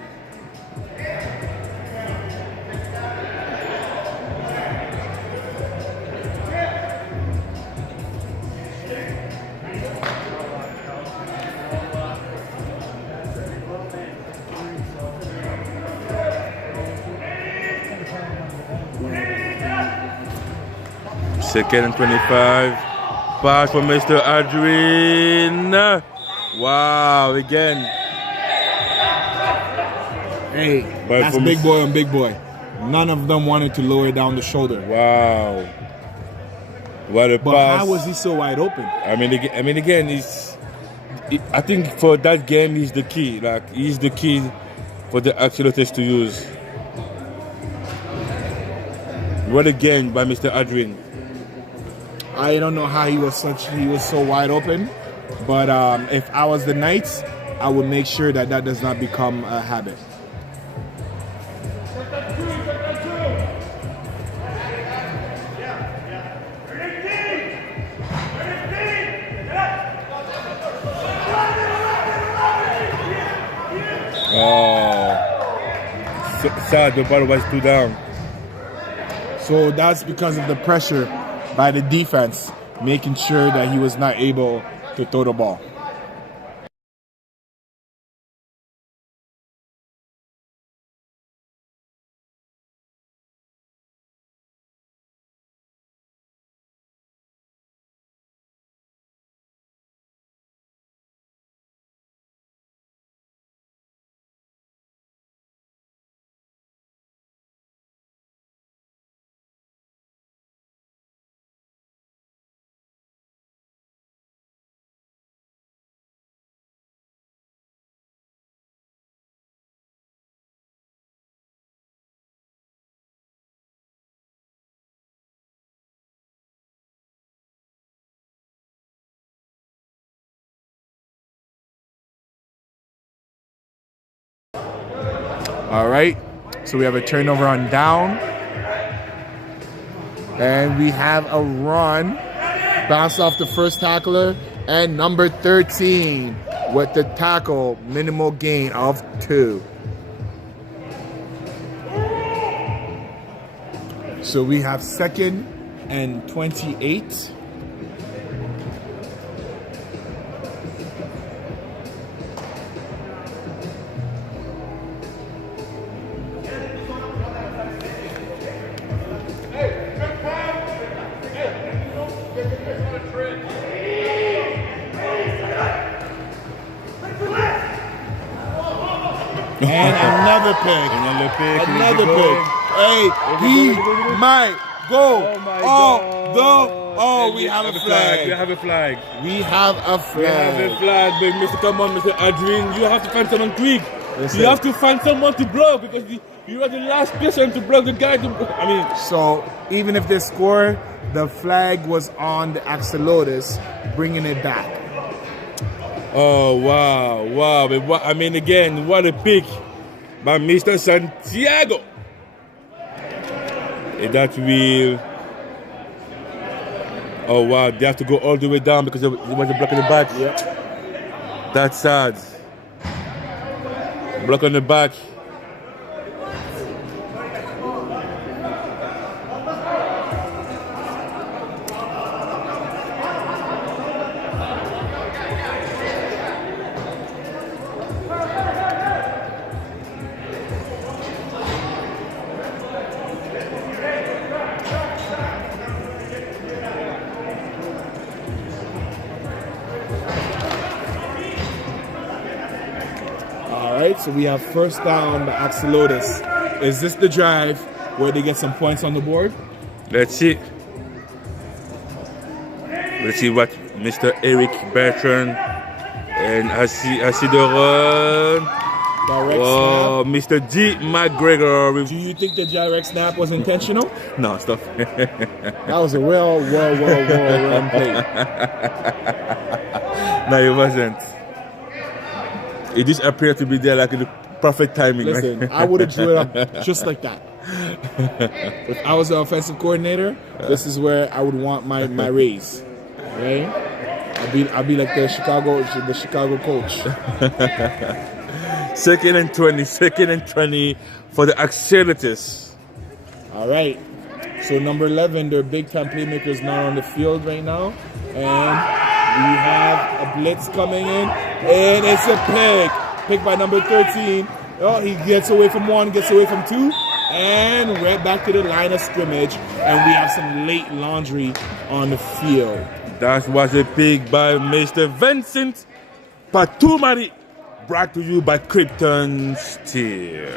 Second and 25. Pass for Mr. Adrian. Wow, again. Hey, that's big boy on big boy. None of them wanted to lower down the shoulder. Wow. What a but pass. How was he so wide open? I mean, again, I think for that game, he's the key. Like, he's the key for the Axolotls to use. What a game by Mr. Adrian. I don't know how he was so wide open, but if I was the Knights, I would make sure that does not become a habit. Oh, sad, the ball was too down. So that's because of the pressure by the defense, making sure that he was not able to throw the ball. All right, so we have a turnover on down. And we have a run. Bounce off the first tackler. And number 13 with the tackle, minimal gain of 2. So we have 2nd and 28. And another pick. Another pick. Hey, he might go. We have a flag. We have a flag. We have a flag. We have a flag, big Mr. Come on, Mr. Adrian. You have to find someone quick. You have to find someone to block because you are the last person to block the guy. So even if they score, the flag was on the Axolotls, bringing it back. Oh, wow. But again, what a pick by Mr. Santiago. That will... Oh, wow. They have to go all the way down because it was a block in the back. Yeah. That's sad. Block on the back. So we have first down by Axolotls. Is this the drive where they get some points on the board? Let's see. Let's see what Mr. Eric Bertrand, and I see the run. Direct snap. Mr. D. McGregor. Do you think the direct snap was intentional? No, stop. That was a well run play. No, it wasn't. It just appeared to be there like the perfect timing. Listen, right? I would have drew it up just like that. If I was the offensive coordinator, this is where I would want my raise. Right? I'll be like the Chicago coach. 2nd and 20 for the Axolotls. All right. So number 11, their big time playmakers not on the field right now, and we have a blitz coming in, and it's a pick by number 13. Oh, he gets away from 1, gets away from 2, and right back to the line of scrimmage, and we have some late laundry on the field. That was a pick by Mr. Vincent Patumari, brought to you by Krypton Steel.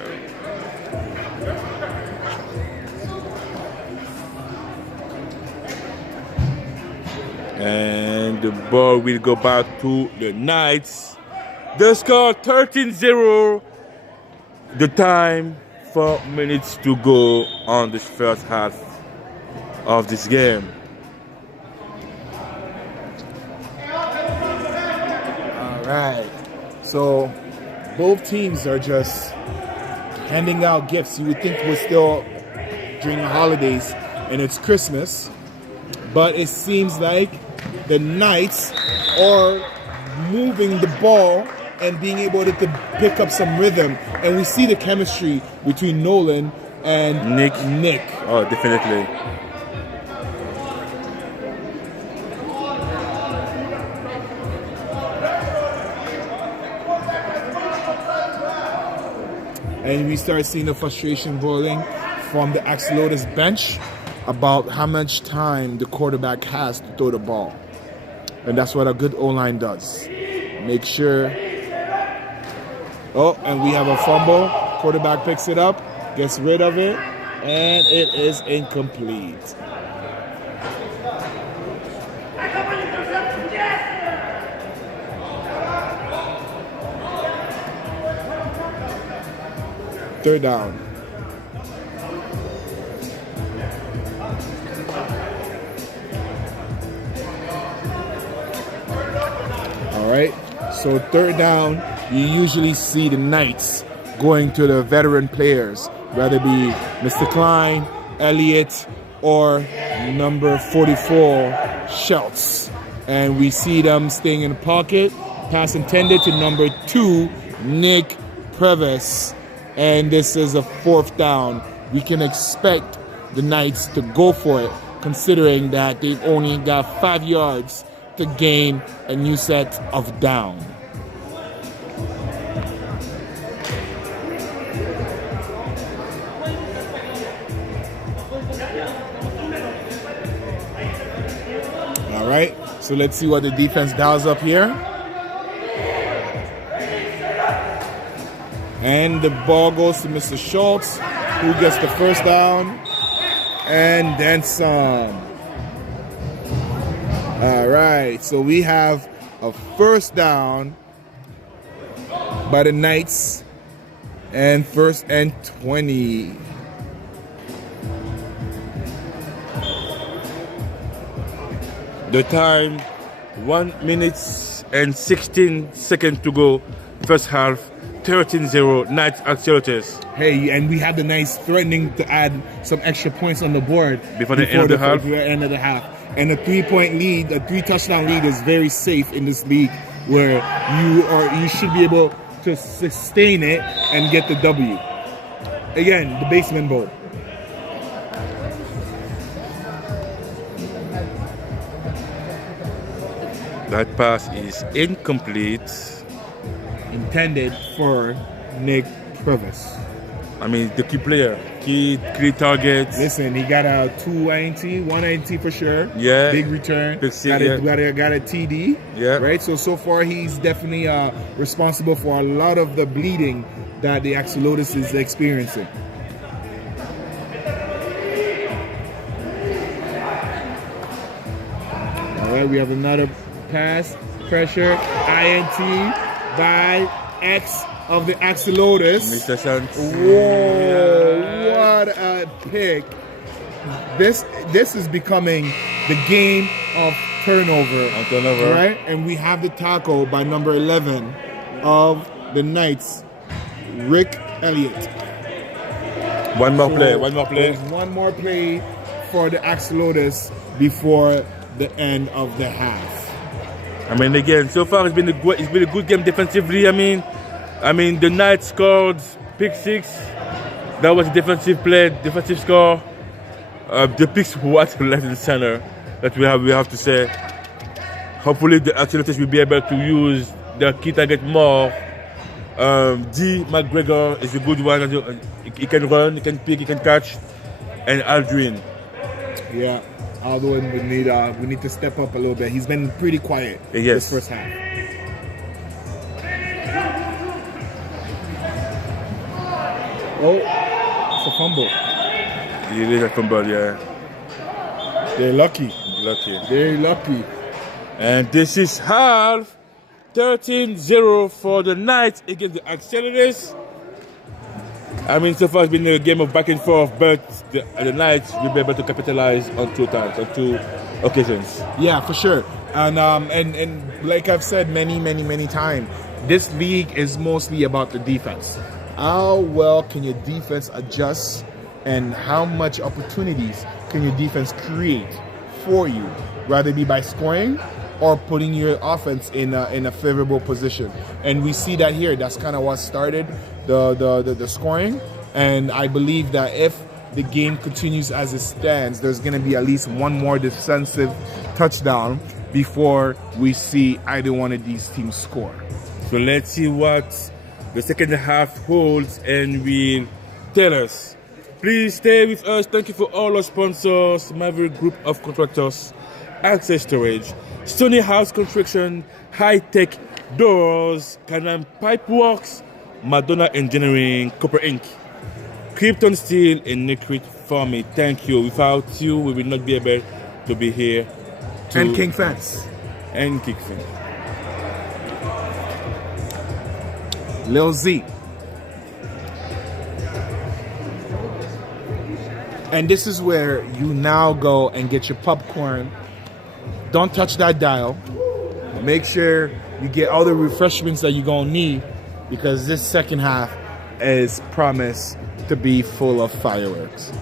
And the ball will go back to the Knights. The score 13-0. The time 4 minutes to go on this first half of this game. All right. So both teams are just handing out gifts. You would think we're still during the holidays and it's Christmas, but it seems like the Knights are moving the ball and being able to pick up some rhythm. And we see the chemistry between Nolan and Nick. Oh, definitely. And we start seeing the frustration boiling from the Axolotls bench about how much time the quarterback has to throw the ball. And that's what a good O-line does. Make sure. Oh, and we have a fumble. Quarterback picks it up, gets rid of it, and it is incomplete. Third down. All right, so third down, you usually see the Knights going to the veteran players, whether it be Mr. Klein, Elliott, or number 44, Schultz. And we see them staying in the pocket. Pass intended to number 2, Nick Previs. And this is a 4th down. We can expect the Knights to go for it, considering that they've only got 5 yards to gain a new set of down. All right, so let's see what the defense dials up here. And the ball goes to Mr. Schultz, who gets the first down and then some. All right, so we have a first down by the Knights and 1st and 20. The time, 1 minute and 16 seconds to go. First half, 13-0, Knights Axolotls. Hey, and we have the Knights threatening to add some extra points on the board Before the end of the half. And a 3-point lead, a 3-touchdown lead is very safe in this league, where you should be able to sustain it and get the W. Again, the Basement Bowl. That pass is incomplete. Intended for Nick Previs. I mean, the key player, key targets. Listen, he got a 190 for sure. Yeah. Big return. Big got a TD. Yeah. Right. So far he's definitely responsible for a lot of the bleeding that the Axolotls is experiencing. All right, we have another pass, pressure, INT by X of the Axolotls. Mr. Santos. Whoa, what a pick. This is becoming the game of turnover. Right? And we have the tackle by number 11 of the Knights, Rick Elliott. One more play. There's one more play for the Axolotls before the end of the half. I mean, again, so far it's been a good game defensively. I mean, the Knights scored pick 6. That was a defensive score. The picks were left and center. That we have to say. Hopefully, the Axolotls will be able to use their key target more. D. McGregor is a good one. He can run, he can pick, he can catch, and Aldrin. Yeah. Although we need to step up a little bit. He's been pretty quiet this first half. Oh, it's a fumble. It is a fumble, yeah. They're lucky. Very lucky. And this is half. 13-0 for the Knights against the Axolotls. I mean, so far it's been a game of back and forth, but the Knights will be able to capitalize on 2 occasions. Yeah, for sure. And like I've said many times, this league is mostly about the defense. How well can your defense adjust, and how much opportunities can your defense create for you, rather be by scoring or putting your offense in a favorable position. And we see that here. That's kind of what started the scoring. And I believe that if the game continues as it stands, there's going to be at least one more defensive touchdown before we see either one of these teams score. So let's see what the second half holds and will tell us. Please stay with us. Thank you for all our sponsors, Maverick Group of Contractors, Access Storage, Stony House Construction, High Tech Doors, Canaan Pipe Works, Madonna Engineering, Copper Inc., Krypton Steel, and Necrit Farming. Thank you. Without you, we will not be able to be here. And King Fence. And King Fence. Lil Z. And this is where you now go and get your popcorn. Don't touch that dial. Make sure you get all the refreshments that you're going to need, because this second half is promised to be full of fireworks.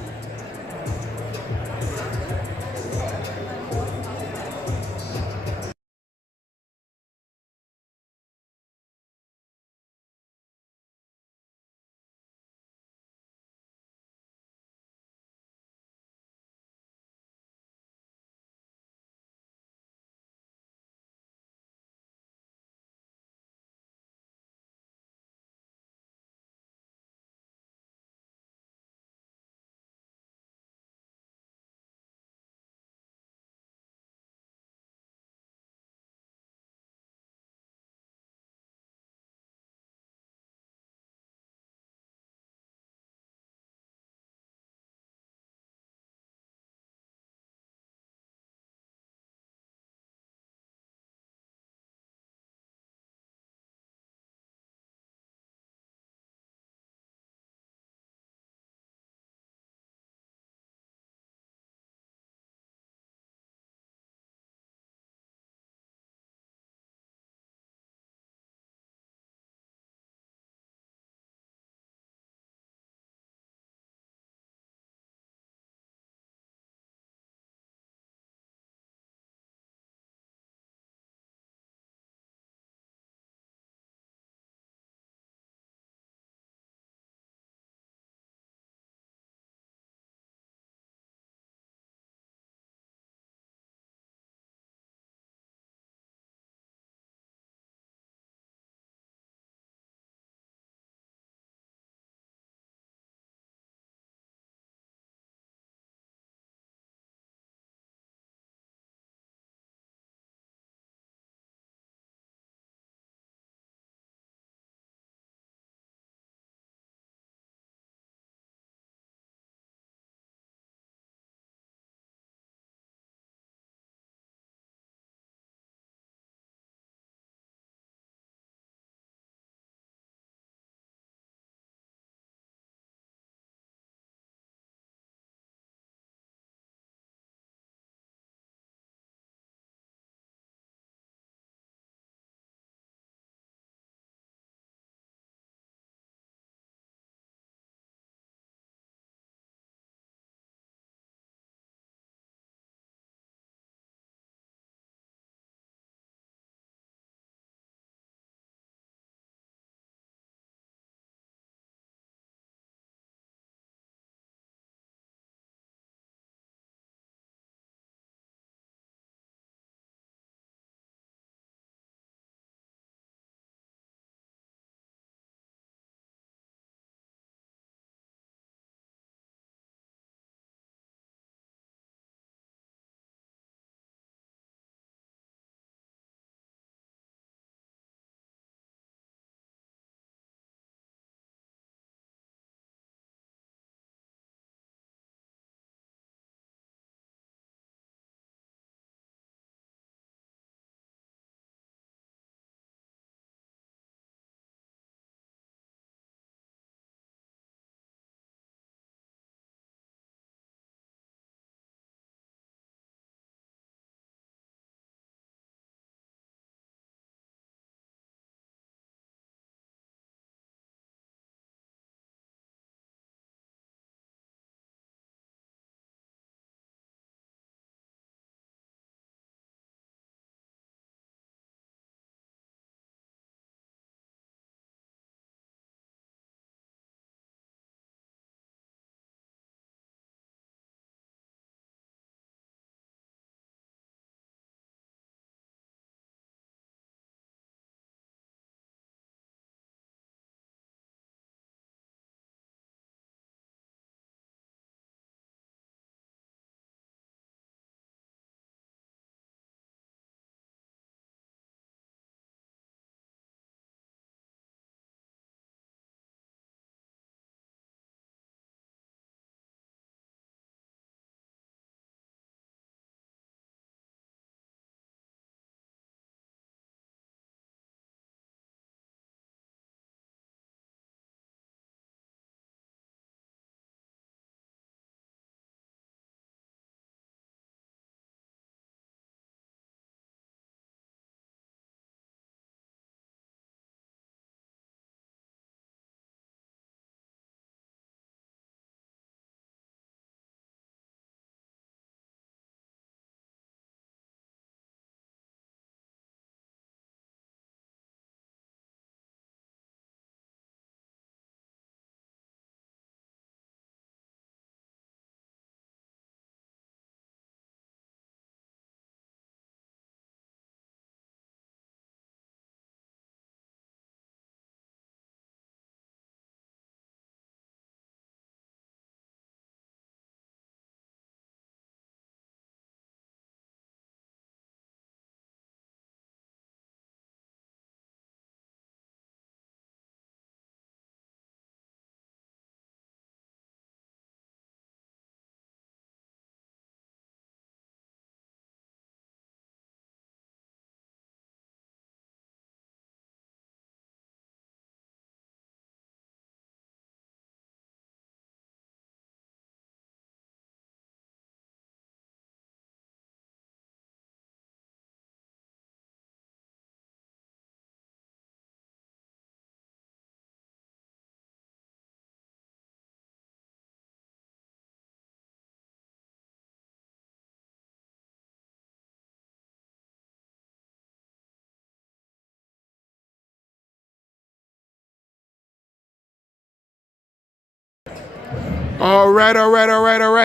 All right.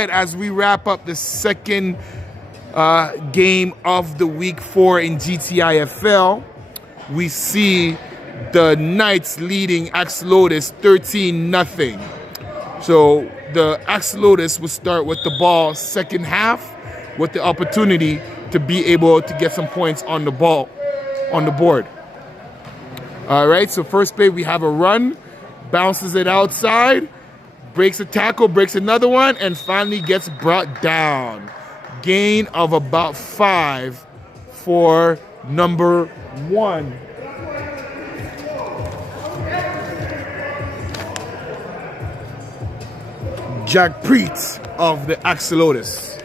As we wrap up the second game of the week 4 in GTIFL, we see the Knights leading Axolotls 13-0. So the Axolotls will start with the ball second half with the opportunity to be able to get some points on the board. All right, so first play we have a run, bounces it outside, breaks a tackle, breaks another one, and finally gets brought down. Gain of about 5 for number 1. Jack Preet of the Axolotls.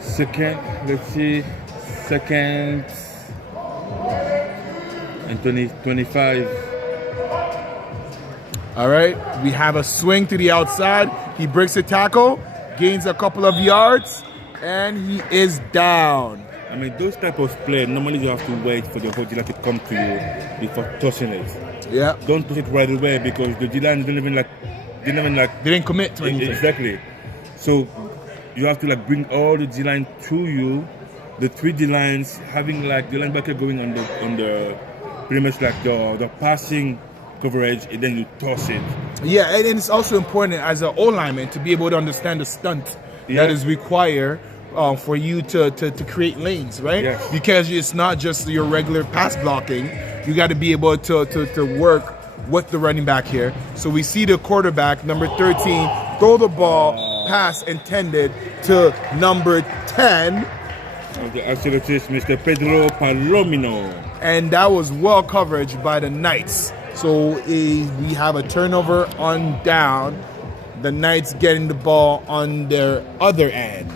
Second, let's see, second and 25. All right, we have a swing to the outside. He breaks a tackle, gains a couple of yards, and he is down. I mean, those type of play, normally you have to wait for the whole dealer to come to you before tossing it. Yeah. Don't toss it right away because the dealer didn't commit to anything. Exactly. So you have to bring all the D-line to you. The 3 D-lines having the linebacker going on the pretty much the passing coverage, and then you toss it. Yeah, and it's also important as an O-lineman to be able to understand the stunt that is required for you to create lanes, right? Yes. Because it's not just your regular pass blocking. You got to be able to work with the running back here. So we see the quarterback, number 13, throw the ball, pass intended to number 10. Of the Axolotls, Mr. Pedro Palomino. And that was well coverage by the Knights. So we have a turnover on down. The Knights getting the ball on their other end.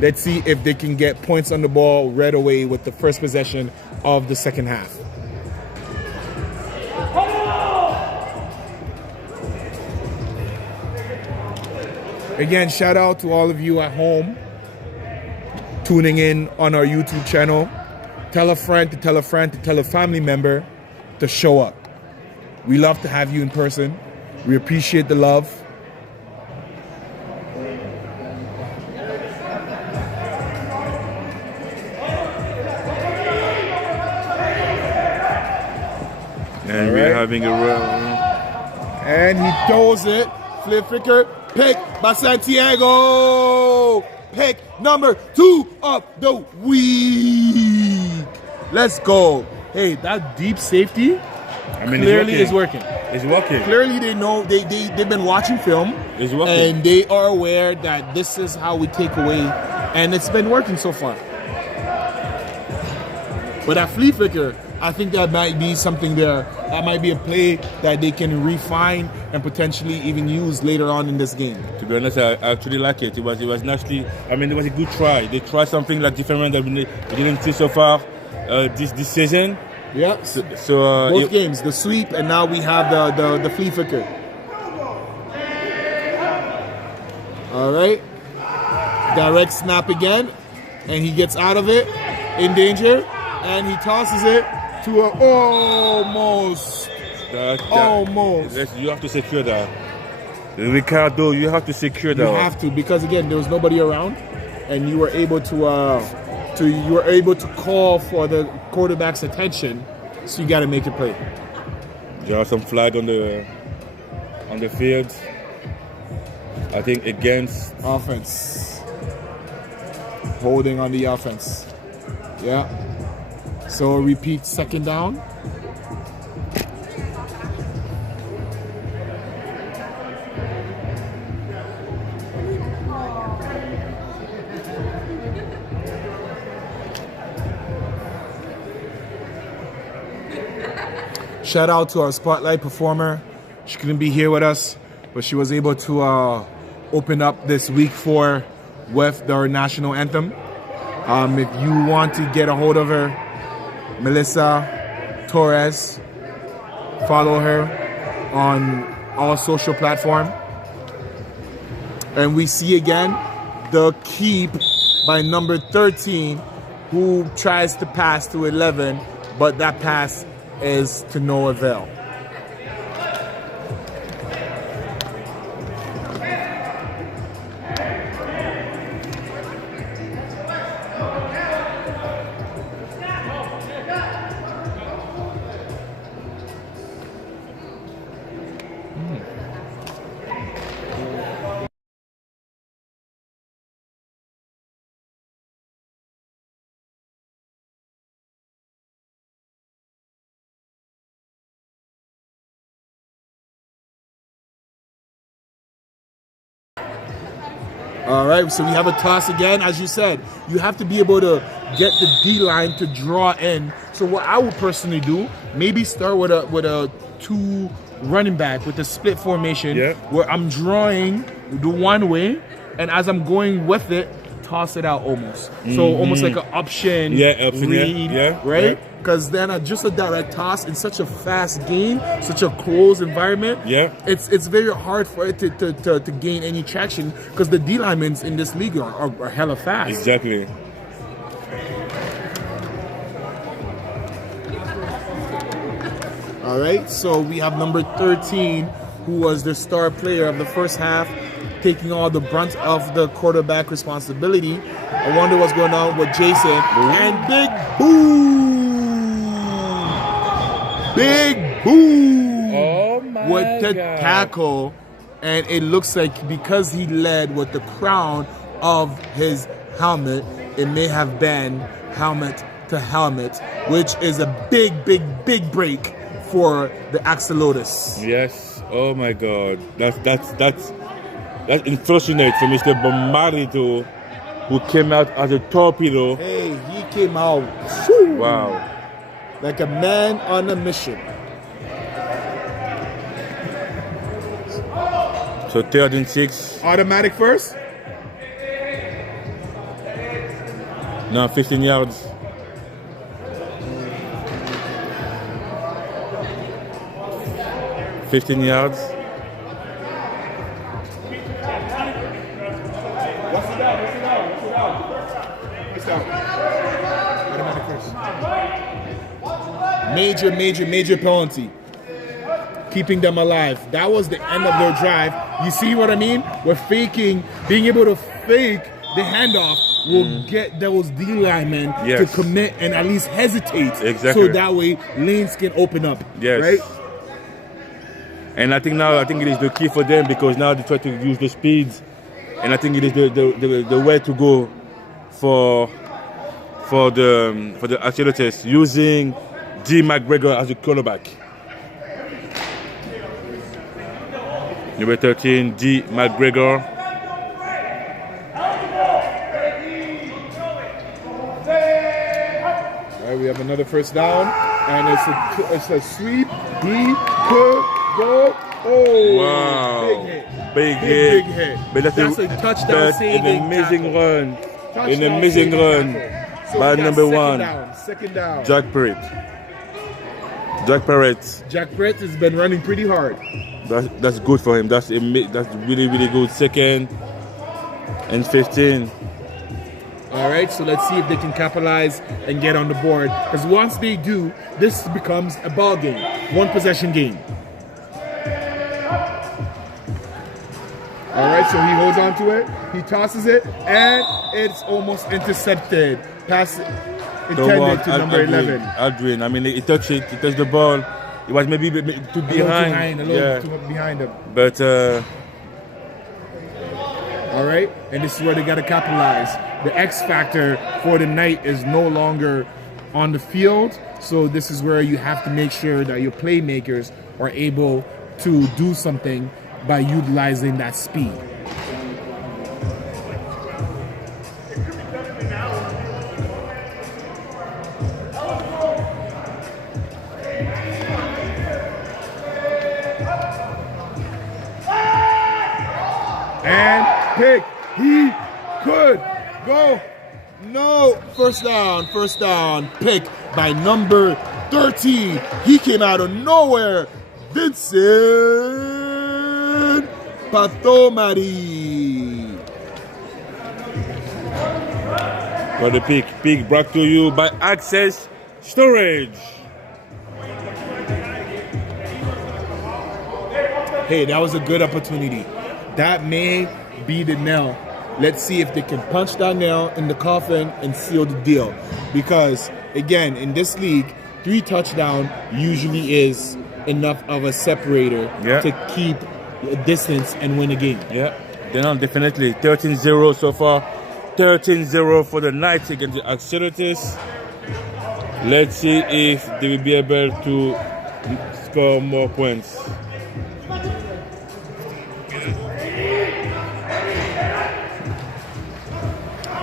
Let's see if they can get points on the ball right away with the first possession of the second half. Again, shout out to all of you at home tuning in on our YouTube channel. Tell a friend to tell a friend to tell a family member to show up. We love to have you in person. We appreciate the love. And we're having a run. And he throws it. Flip flicker. Pick by Santiago. Pick number 2 of the week. Let's go. Hey, that deep safety clearly is working. It's working. Clearly they know, they've been watching film. It's working. And they are aware that this is how we take away. And it's been working so far. But that flea flicker, I think that might be something there. That might be a play that they can refine and potentially even use later on in this game. To be honest, I actually like it. It was naturally. I mean, it was a good try. They tried something different that we didn't see so far this season. Yeah. So both games, the sweep, and now we have the flea flicker. All right. Direct snap again, and he gets out of it in danger. And he tosses it to almost. You have to secure that. Ricardo, you have to secure that. You have to, because again, there was nobody around, and you were able to call for the quarterback's attention. So you got to make a play. There are some flag on the field. I think against offense. Holding on the offense. Yeah. So repeat, second down. Shout out to our spotlight performer. She couldn't be here with us, but she was able to open up this week 4 with our national anthem. If you want to get a hold of her, Melissa Torres, follow her on all social platforms. And we see again the keep by number 13, who tries to pass to 11, but that pass is to no avail. All right, so we have a toss again. As you said, you have to be able to get the D line to draw in. So what I would personally do, maybe start with a 2 running back with a split formation, where I'm drawing the one way, and as I'm going with it, toss it out almost. So almost like an option read, right? Because then just a direct toss in such a fast game, such a closed environment, it's very hard for it to gain any traction because the D linemen in this league are hella fast. Exactly. All right, so we have number 13, who was the star player of the first half, taking all the brunt of the quarterback responsibility. I wonder what's going on with Jason. And big boom! Big boom! Oh my with the God. tackle. And it looks like because he led with the crown of his helmet, it may have been helmet to helmet, which is a big break for the Axolotls. Yes. Oh my God. That's unfortunate for Mr. Bombarito, who came out as a torpedo. Hey, he came out whew, Wow. like a man on a mission. So 3rd and 6. Automatic first? Now 15 yards. $15 yards. Major penalty. Keeping them alive. That was the end of their drive. You see what I mean? We're faking, being able to fake the handoff will get those D linemen to commit and at least hesitate. Exactly. So that way lanes can open up. Yes. Right? And I think it is the key for them because now they try to use the speeds, and I think it is the way to go for the Axolotls, using D. McGregor as a quarterback. Number 13, D. McGregor. All right, we have another first down, and it's a sweep. He could go. Oh, Wow. big hit. Big hit. But that's a touchdown saving an amazing tackle. run. Touchdown An amazing saving run tackle. So by we got number 1. Second down. Jack Parrott. Jack Parrott. Jack Parrott has been running pretty hard. That's good for him. That's really good. 2nd and 15. All right, so let's see if they can capitalize and get on the board. Because once they do, this becomes a ball game, 1 possession game. All right, so he holds on to it, he tosses it, and it's almost intercepted. Pass intended to number 11. Aldrin. I mean, he touched the ball. It was maybe too behind. A little too behind him. But all right, and this is where they got to capitalize. The X factor for the night is no longer on the field, so this is where you have to make sure that your playmakers are able to do something by utilizing that speed. And pick. He could go. No. First down. Pick by number 13. He came out of nowhere. Vincent Patomari. for the pick. Pick brought to you by Access Storage. Hey, that was a good opportunity. That may be the nail. Let's see if they can punch that nail in the coffin and seal the deal. Because, again, in this league, 3 touchdowns usually is enough of a separator to keep a distance and win a game. Yeah, then definitely 13-0 so far. 13-0 for the Knights against the Axolotls. Let's see if they will be able to score more points.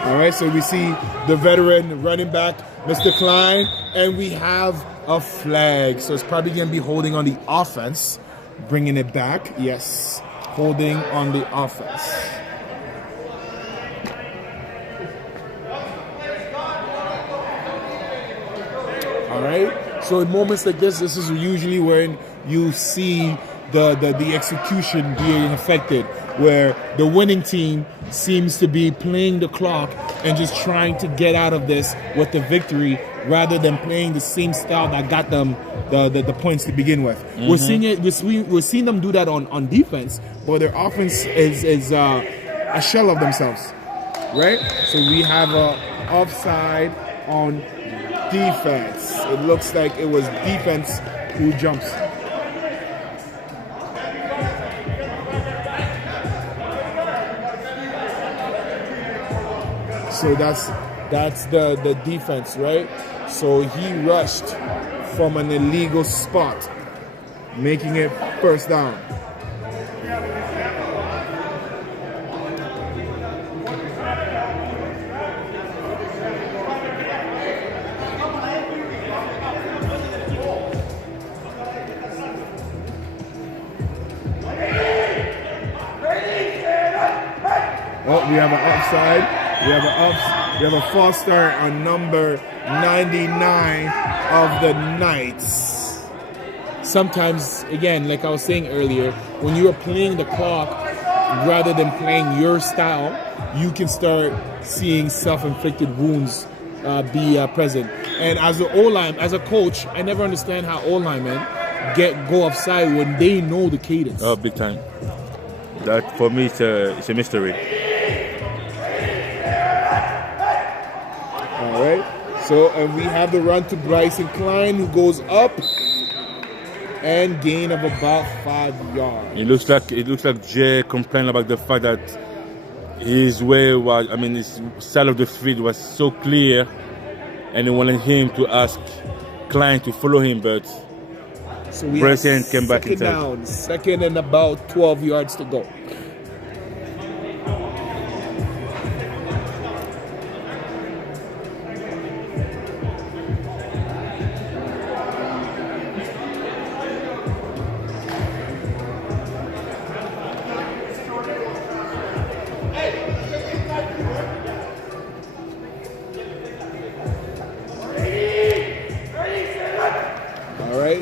All right, so we see the veteran running back, Mr. Klein, and we have a flag. So it's probably going to be holding on the offense, bringing it back. Yes, holding on the offense. All right, so in moments like this is usually when you see the execution being affected, where the winning team seems to be playing the clock and just trying to get out of this with the victory rather than playing the same style that got them the points to begin with. We're seeing them do that on defense, but their offense is a shell of themselves, right? So we have a offside on defense. It looks like it was defense who jumps. So that's the defense, right? So he rushed from an illegal spot, making it first down. Oh, we have an offside. We have a false start on number 99 of the Knights. Sometimes, again, like I was saying earlier, when you are playing the clock rather than playing your style, you can start seeing self-inflicted wounds be present. And as an O-line, as a coach, I never understand how O-linemen go offside when they know the cadence. Oh, big time. That for me, it's a mystery. All right. So we have the run to Bryson Klein, who goes up and gain of about 5 yards. It looks like Jay complained about the fact that his way was, his style of the field was so clear, and he wanted him to ask Klein to follow him, but so we Bryson came back inside. Down, second and about 12 yards to go.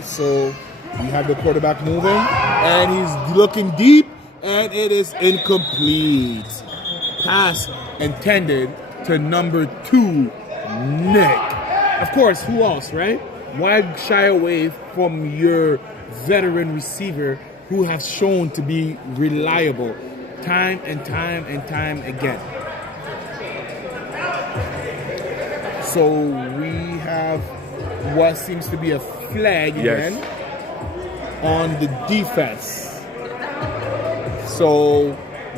So we have the quarterback moving, and he's looking deep, and it is incomplete. Pass intended to number 2, Nick. Of course, who else, right? Why shy away from your veteran receiver who has shown to be reliable time and time and time again? So we have what seems to be a flag again on the defense. So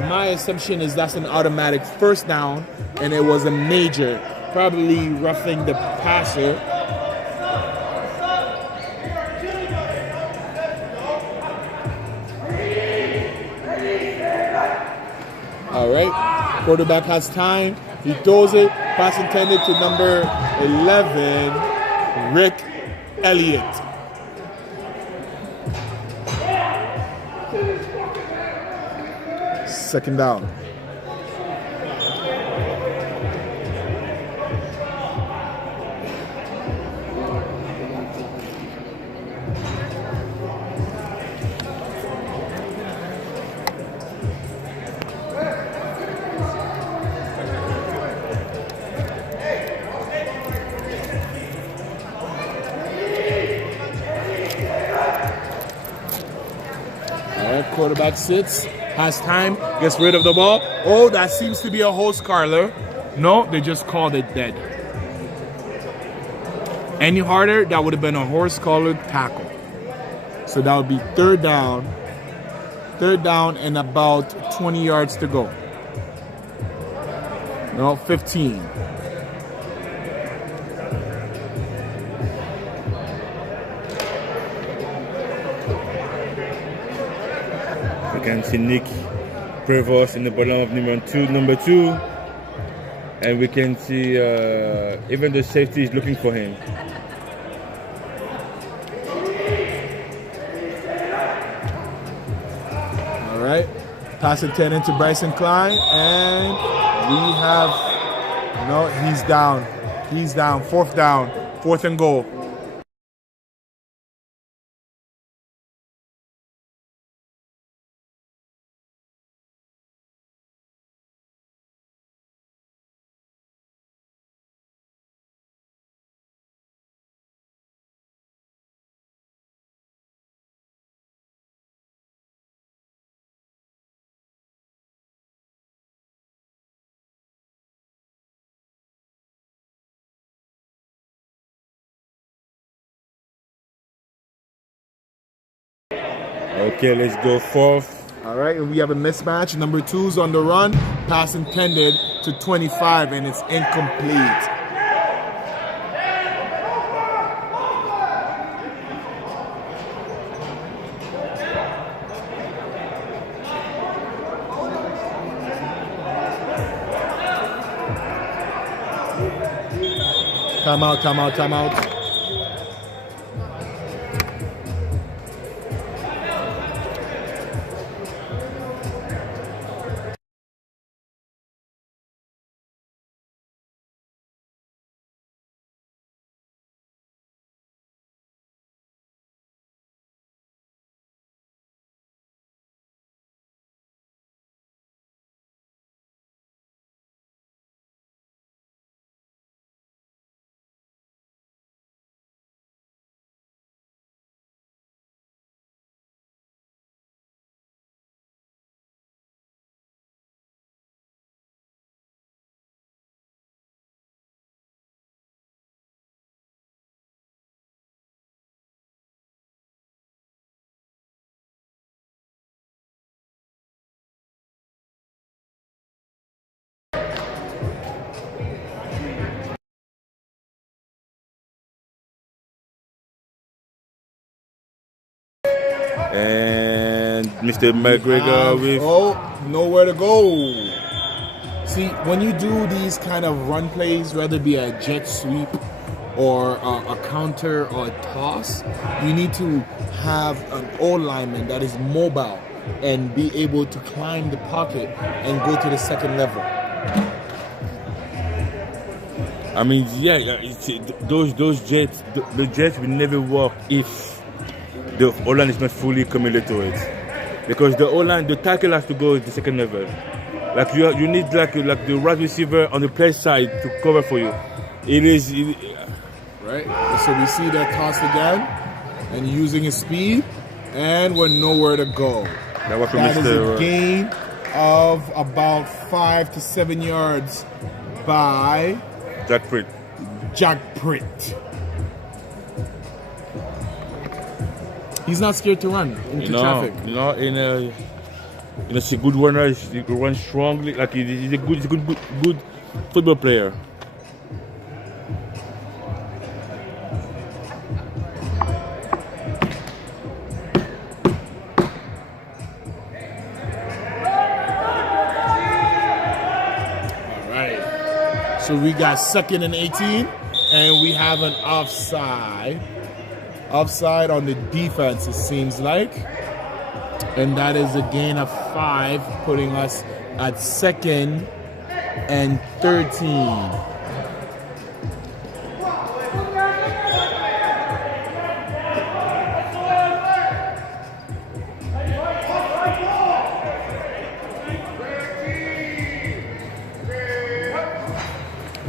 my assumption is that's an automatic first down, and it was a major, probably roughing the passer. All right, quarterback has time. He throws it. Pass intended to number 11, Rick Elliott. Second down. Quarterback sits, has time, gets rid of the ball. Oh, that seems to be a host Carler. No, they just called it dead. Any harder, that would have been a horse-colored tackle. So that would be third down. Third down and about 20 yards to go. No, 15. You can see Nick Prevost in the bottom of number two. And we can see even the safety is looking for him. All right. Pass intended to Bryson Klein. And we have, no, he's down. He's down. Fourth down. Fourth and goal. Okay, let's go fourth. All right, and we have a mismatch. Number 2's on the run. Pass intended to 25, and it's incomplete. Timeout, timeout, timeout. And Mr. McGregor with... Oh, nowhere to go. See, when you do these kind of run plays, whether it be a jet sweep or a counter or a toss, you need to have an O-lineman that is mobile and be able to climb the pocket and go to the second level. I mean, yeah, those jets, the jets will never work if the O-line is not fully committed to it, because the O-line, the tackle has to go to the second level. Like you need like the right receiver on the play side to cover for you. Right. So we see that toss again, and using his speed, and we're nowhere to go. That is a gain of about 5 to 7 yards by Jack Pritt. He's not scared to run into traffic. No, he's a good runner. He runs strongly. Like he's a good football player. All right. So we got 2nd and 18, and we have an offside. Offside on the defense, it seems like. And that is a gain of 5, putting us at 2nd and 13.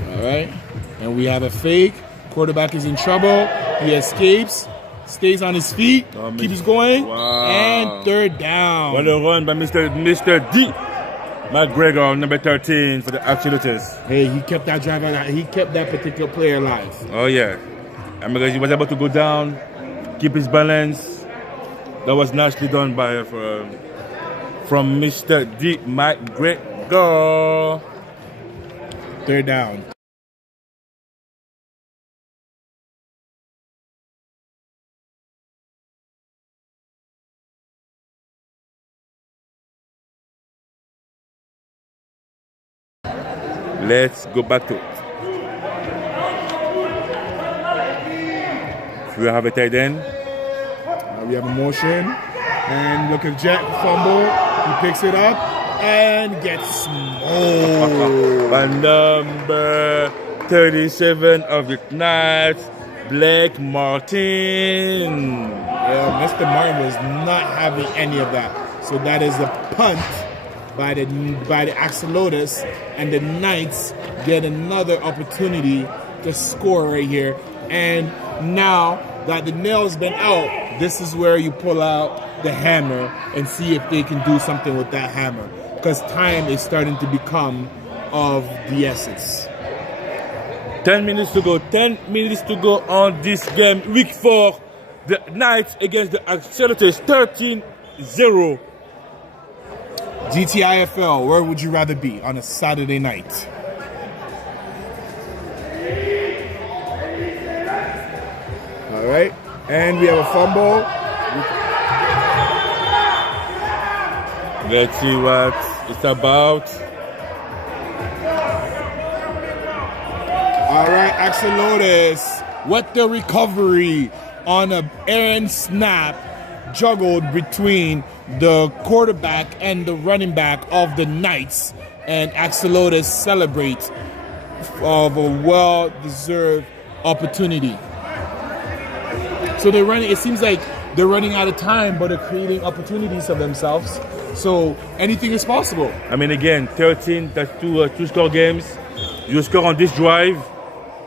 All right. And we have a fake. Quarterback is in trouble. He escapes. stays on his feet, keeps going, Wow. and third down. What a run by Mr. D. McGregor, number 13 for the Axolotls. Hey, he kept that driver. He kept that particular player alive. Oh yeah, and because he was able to go down, keep his balance. That was nicely done by from Mr. D. McGregor. Third down. Let's go back to it. We have a tight end. We have a motion. And look at Jack fumble. He picks it up and gets smoked. By number 37 of the Knights, Blake Martin. Yeah, Mr. Martin was not having any of that. So that is a punt by the Axolotls, and the Knights get another opportunity to score right here. And now that the nail's been out, this is where you pull out the hammer and see if they can do something with that hammer, because time is starting to become of the essence. 10 minutes to go. 10 minutes to go on this game. Week 4. The Knights against the Axolotls. 13-0. GTIFL, where would you rather be on a Saturday night? All right, and we have a fumble. Let's see what it's about. All right, Axolotls, what the recovery on a errant snap, juggled between the quarterback and the running back of the Knights, and Axolotls celebrate of a well-deserved opportunity. So they're running, it seems like they're running out of time, but they're creating opportunities for themselves. So anything is possible. I mean, again, 13, that's two score games. You score on this drive,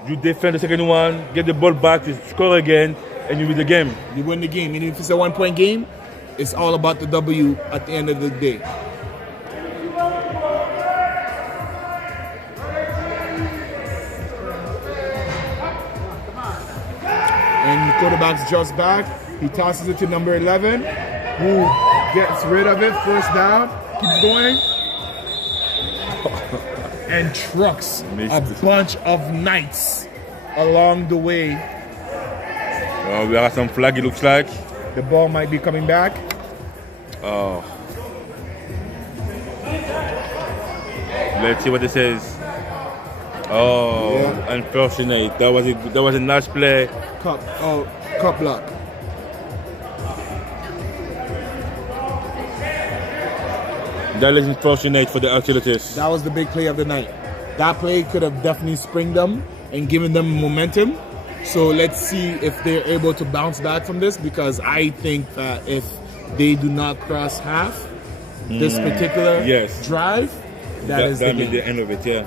you defend the second one, get the ball back, you score again, and you win the game. You win the game. Even if it's a one-point game, it's all about the W at the end of the day. And the quarterback's just back. He tosses it to number 11, who gets rid of it. First down, keeps going, and trucks a bunch of Knights along the way. We have some flag, it looks like. The ball might be coming back. Oh. Let's see what it says. Oh, yeah. Unfortunate. That was a nice play. Cup block. That is unfortunate for the Axolotls. That was the big play of the night. That play could have definitely springed them and given them momentum. So let's see if they're able to bounce back from this, because I think that if they do not cross half this particular drive, that'll be the end of it, yeah.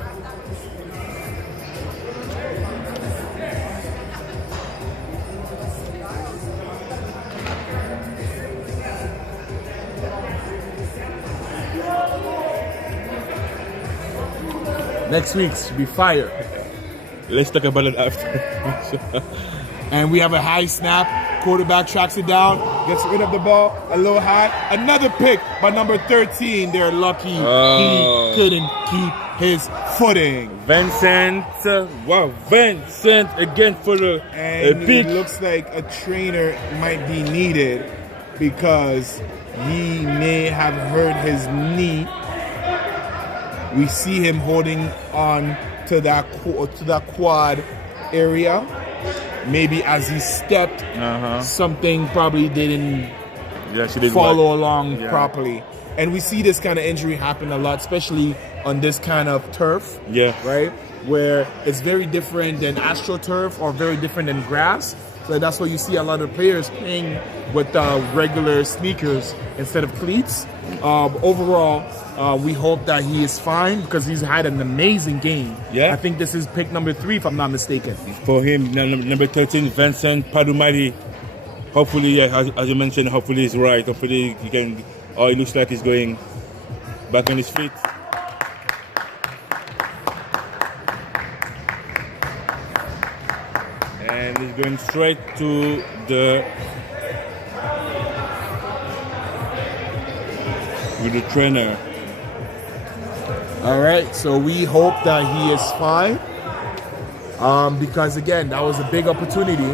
Next week should be fire. Let's talk about it after. And we have a high snap. Quarterback tracks it down, gets rid of the ball a little high. Another pick by number 13. They're lucky he couldn't keep his footing. Vincent, wow, Vincent again for the pick. It looks like a trainer might be needed, because he may have hurt his knee. We see him holding on to that quad area. Maybe as he stepped, something probably didn't follow along properly. And we see this kind of injury happen a lot, especially on this kind of turf. Yeah. Right? Where it's very different than AstroTurf or very different than grass. So that's why you see a lot of players playing with regular sneakers instead of cleats. Overall, we hope that he is fine, because he's had an amazing game. Yeah. I think this is pick number 3, if I'm not mistaken. For him, number 13, Vincent Padumari. hopefully, yeah, as you mentioned, hopefully he's right. Hopefully he can. Or it looks like he's going back on his feet. And he's going straight to with the trainer. All right, so we hope that he is fine. Because again, that was a big opportunity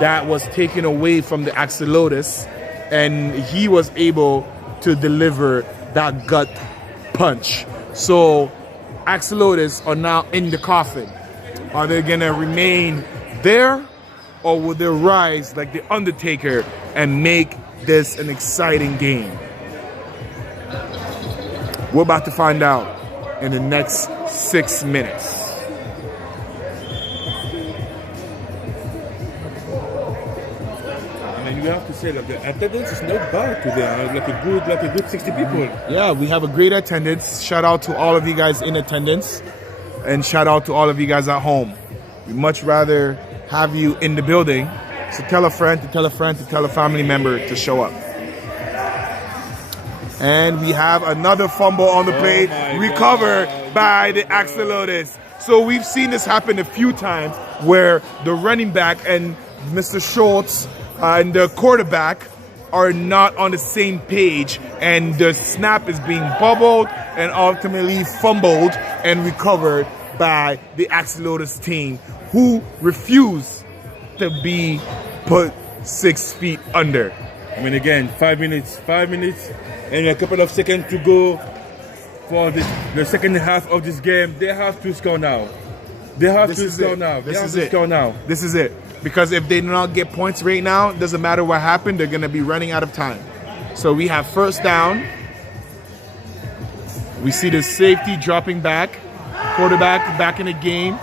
that was taken away from the Axolotls, and he was able to deliver that gut punch. So Axolotls are now in the coffin. Are they gonna remain there, or will they rise like the Undertaker and make this an exciting game? We're about to find out in the next 6 minutes. You have to say, like, the attendance is not bad today. Like a good 60 people. Yeah, we have a great attendance. Shout out to all of you guys in attendance, and shout out to all of you guys at home. We'd much rather have you in the building. So tell a friend to tell a friend to tell a family member to show up. And we have another fumble on the plate, recovered by the Axolotls. So we've seen this happen a few times where the running back and Mr. Schultz and the quarterback are not on the same page, and the snap is being bubbled and ultimately fumbled and recovered by the Axolotls team, who refuse to be put 6 feet under. I mean, again, 5 minutes, and a couple of seconds to go for the second half of this game. They have to score now. This is it. Because if they do not get points right now, it doesn't matter what happened, they're going to be running out of time. So we have first down. We see the safety dropping back. Quarterback back in the game.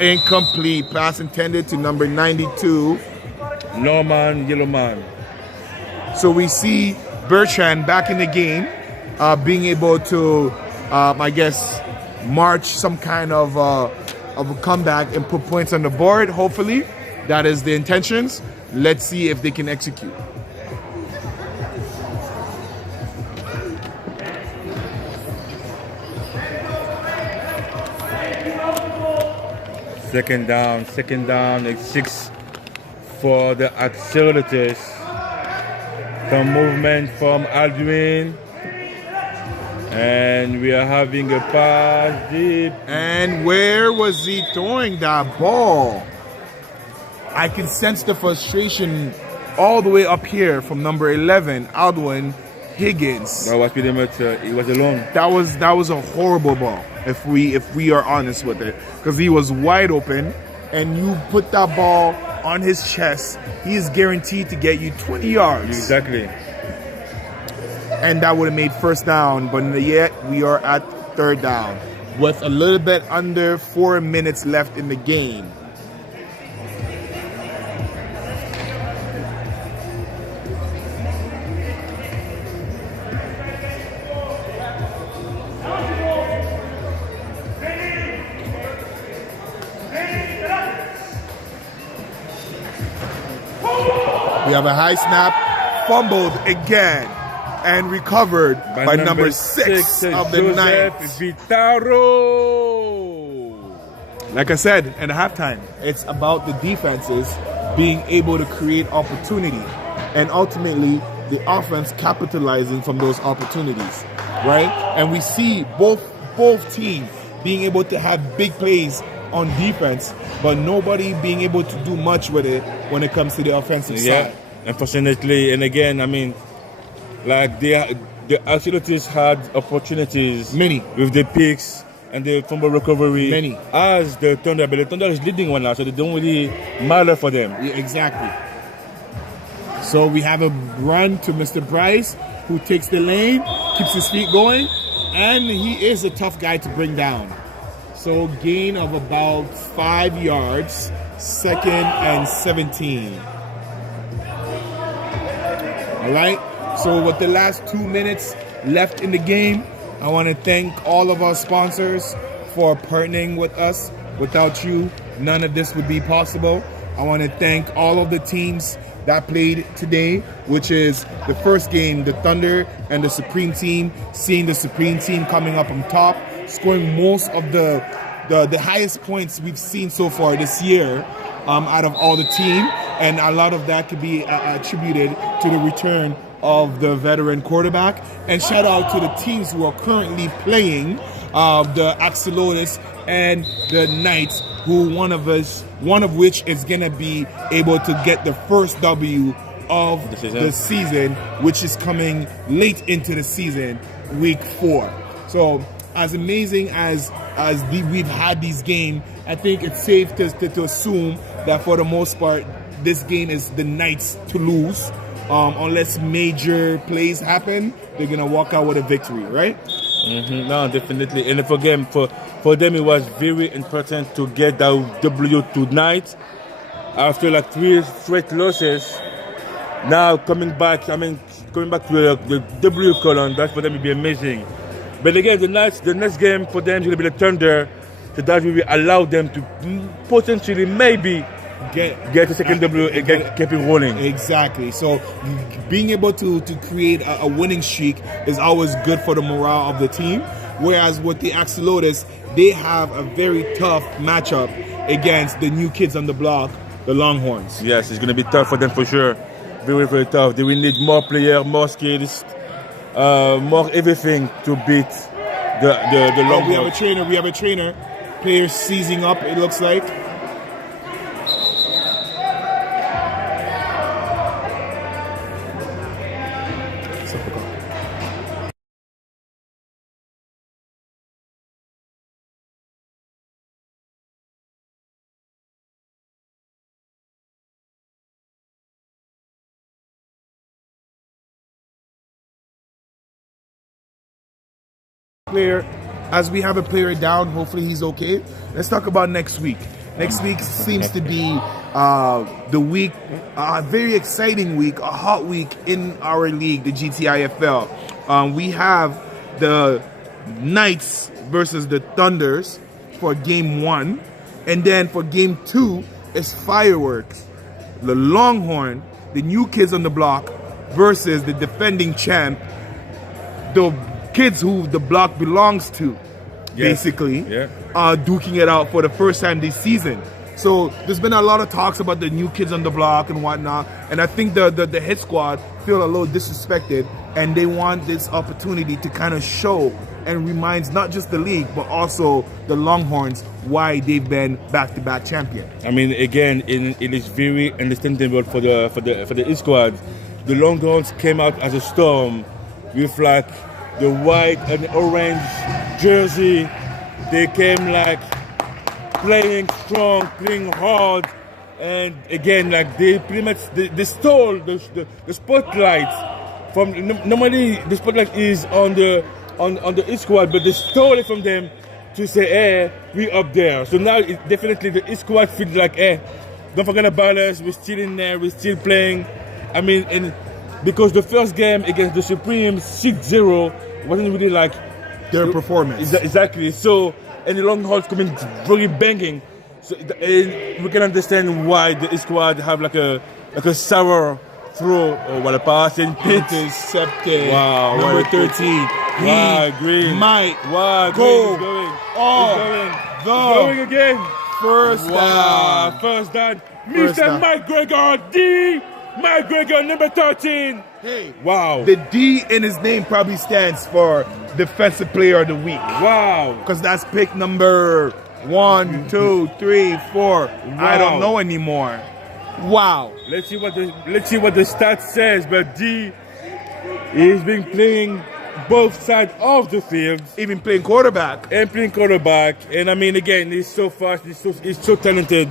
Incomplete. Pass intended to number 92. Norman Yellowman. So we see Bertrand back in the game, being able to, I guess, march some kind of a comeback and put points on the board, hopefully. That is the intentions. Let's see if they can execute. Second down, it's 6 for the Axolotls. Some movement from Aldwin. And we are having a pass deep. And where was he throwing that ball? I can sense the frustration all the way up here from number 11, Aldwin Higgins. That was pretty much, he was alone. That was a horrible ball, if we are honest with it. Because he was wide open, and you put that ball on his chest, he is guaranteed to get you 20 yards. Exactly. And that would have made first down, but yet we are at third down with a little bit under 4 minutes left in the game. We have a high snap, fumbled again, and recovered by number 6 of the night. Like I said in halftime, it's about the defenses being able to create opportunity, and ultimately the offense capitalizing from those opportunities, right? And we see both teams being able to have big plays on defense, but nobody being able to do much with it when it comes to the offensive side. Unfortunately, and again, I mean, like the Axolotls had opportunities, many, with the picks and the fumble recovery, many, as the Thunder, but the Thunder is leading one now, so they don't really matter for them. Yeah, exactly. So we have a run to Mr. Bryce, who takes the lane, keeps his feet going, and he is a tough guy to bring down. So gain of about 5 yards, 2nd and 17. All right, so with the last 2 minutes left in the game, I want to thank all of our sponsors for partnering with us. Without you, none of this would be possible. I want to thank all of the teams that played today, which is the first game, the Thunder and the Supreme team. Seeing the Supreme team coming up on top, scoring most of the highest points we've seen so far this year out of all the team, and a lot of that could be attributed to the return of the veteran quarterback. And shout out to the teams who are currently playing, the Axolotls and the Knights, who one of which is gonna be able to get the first W of the season, which is coming late into the season, week 4. So as amazing as we've had these games, I think it's safe to assume that for the most part, this game is the Knights to lose. Unless major plays happen, they're gonna walk out with a victory, right? No, definitely. And for them, it was very important to get that W tonight after like 3 straight losses. Now coming back to the W column, that for them will be amazing. But again, the next game for them is going to be the Thunder, so that will allow them to potentially maybe get a second W and keep it rolling. Exactly. So being able to create a winning streak is always good for the morale of the team. Whereas with the Axolotls, they have a very tough matchup against the new kids on the block, the Longhorns. Yes, it's going to be tough for them for sure. Very, very tough. They will need more players, more skills, more everything to beat the Longhorns. We have a trainer. Players seizing up, it looks like. Player, as we have a player down, hopefully he's okay. Let's talk about next week. Next week seems to be the week, a very exciting week, a hot week in our league, the GTIFL. We have the Knights versus the Thunders for game 1, and then for game 2 is fireworks. The Longhorn, the new kids on the block, versus the defending champ, the kids who the block belongs to, basically, duking it out for the first time this season. So there's been a lot of talks about the new kids on the block and whatnot, and I think the hit squad feel a little disrespected, and they want this opportunity to kind of show and reminds not just the league but also the Longhorns why they've been back-to-back champion. I mean, again, it is very understandable for the hit squad. The Longhorns came out as a storm with like the white and orange jersey. They came like playing strong, playing hard, and again, like they pretty much they stole the spotlight from. Normally, the spotlight is on the East squad, but they stole it from them to say, "Hey, we up there." So now, definitely, the East squad feels like, "Hey, don't forget about us. We're still in there. We're still playing." I mean, and because the first game against the Supreme 6-0 wasn't really like their performance. Exactly. So, and the Longhorns coming very banging. So we can understand why the East squad have like a sour throw or what a pass and intercepted. Wow, number 13. Wow, green. Might wow, go. Green is going. Oh, going again. First down. First down. Mr. Mike Gregor, D. Mike Gregor, number 13. Hey, wow. The D in his name probably stands for Defensive Player of the Week. Wow. Because that's pick number 1, 2, 3, 4. Wow. I don't know anymore. Wow. Let's see what the stats says. But D, he's been playing both sides of the field, even playing quarterback. And I mean, again, he's so fast. He's so talented.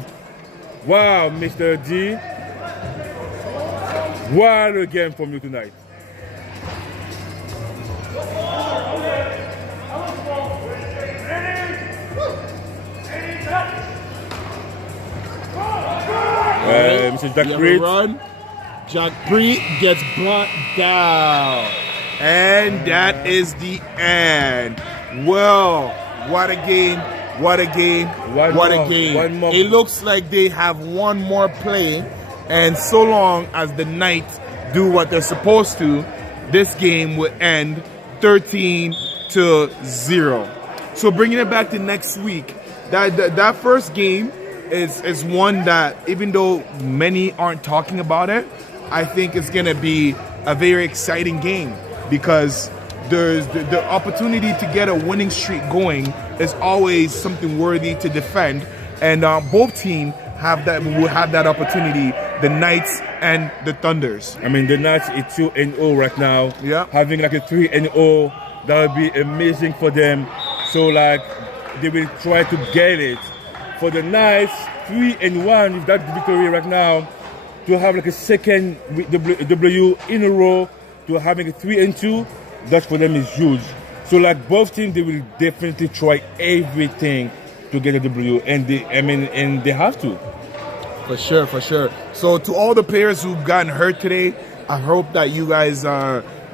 Wow, Mr. D. What a game from you tonight. Mr. Jack Breed. Jack Breed gets brought down. And that is the end. Well, what a game What a game. What a game. One more. It looks like they have one more play, and so long as the Knights do what they're supposed to, this game will end 13-0. So bringing it back to next week, that first game is one that, even though many aren't talking about it, I think it's going to be a very exciting game, because there's the opportunity to get a winning streak going is always something worthy to defend, and both teams will have that opportunity, the Knights and the Thunders. I mean, the Knights is 2-0 right now. Yeah. Having like a 3-0, that would be amazing for them. So like they will try to get it. For the Knights, 3-1 with that victory right now, to have like a second W in a row, to having a 3-2, that for them is huge. So like both teams, they will definitely try everything to get a W, and they have to. For sure, for sure. So to all the players who've gotten hurt today, I hope that you guys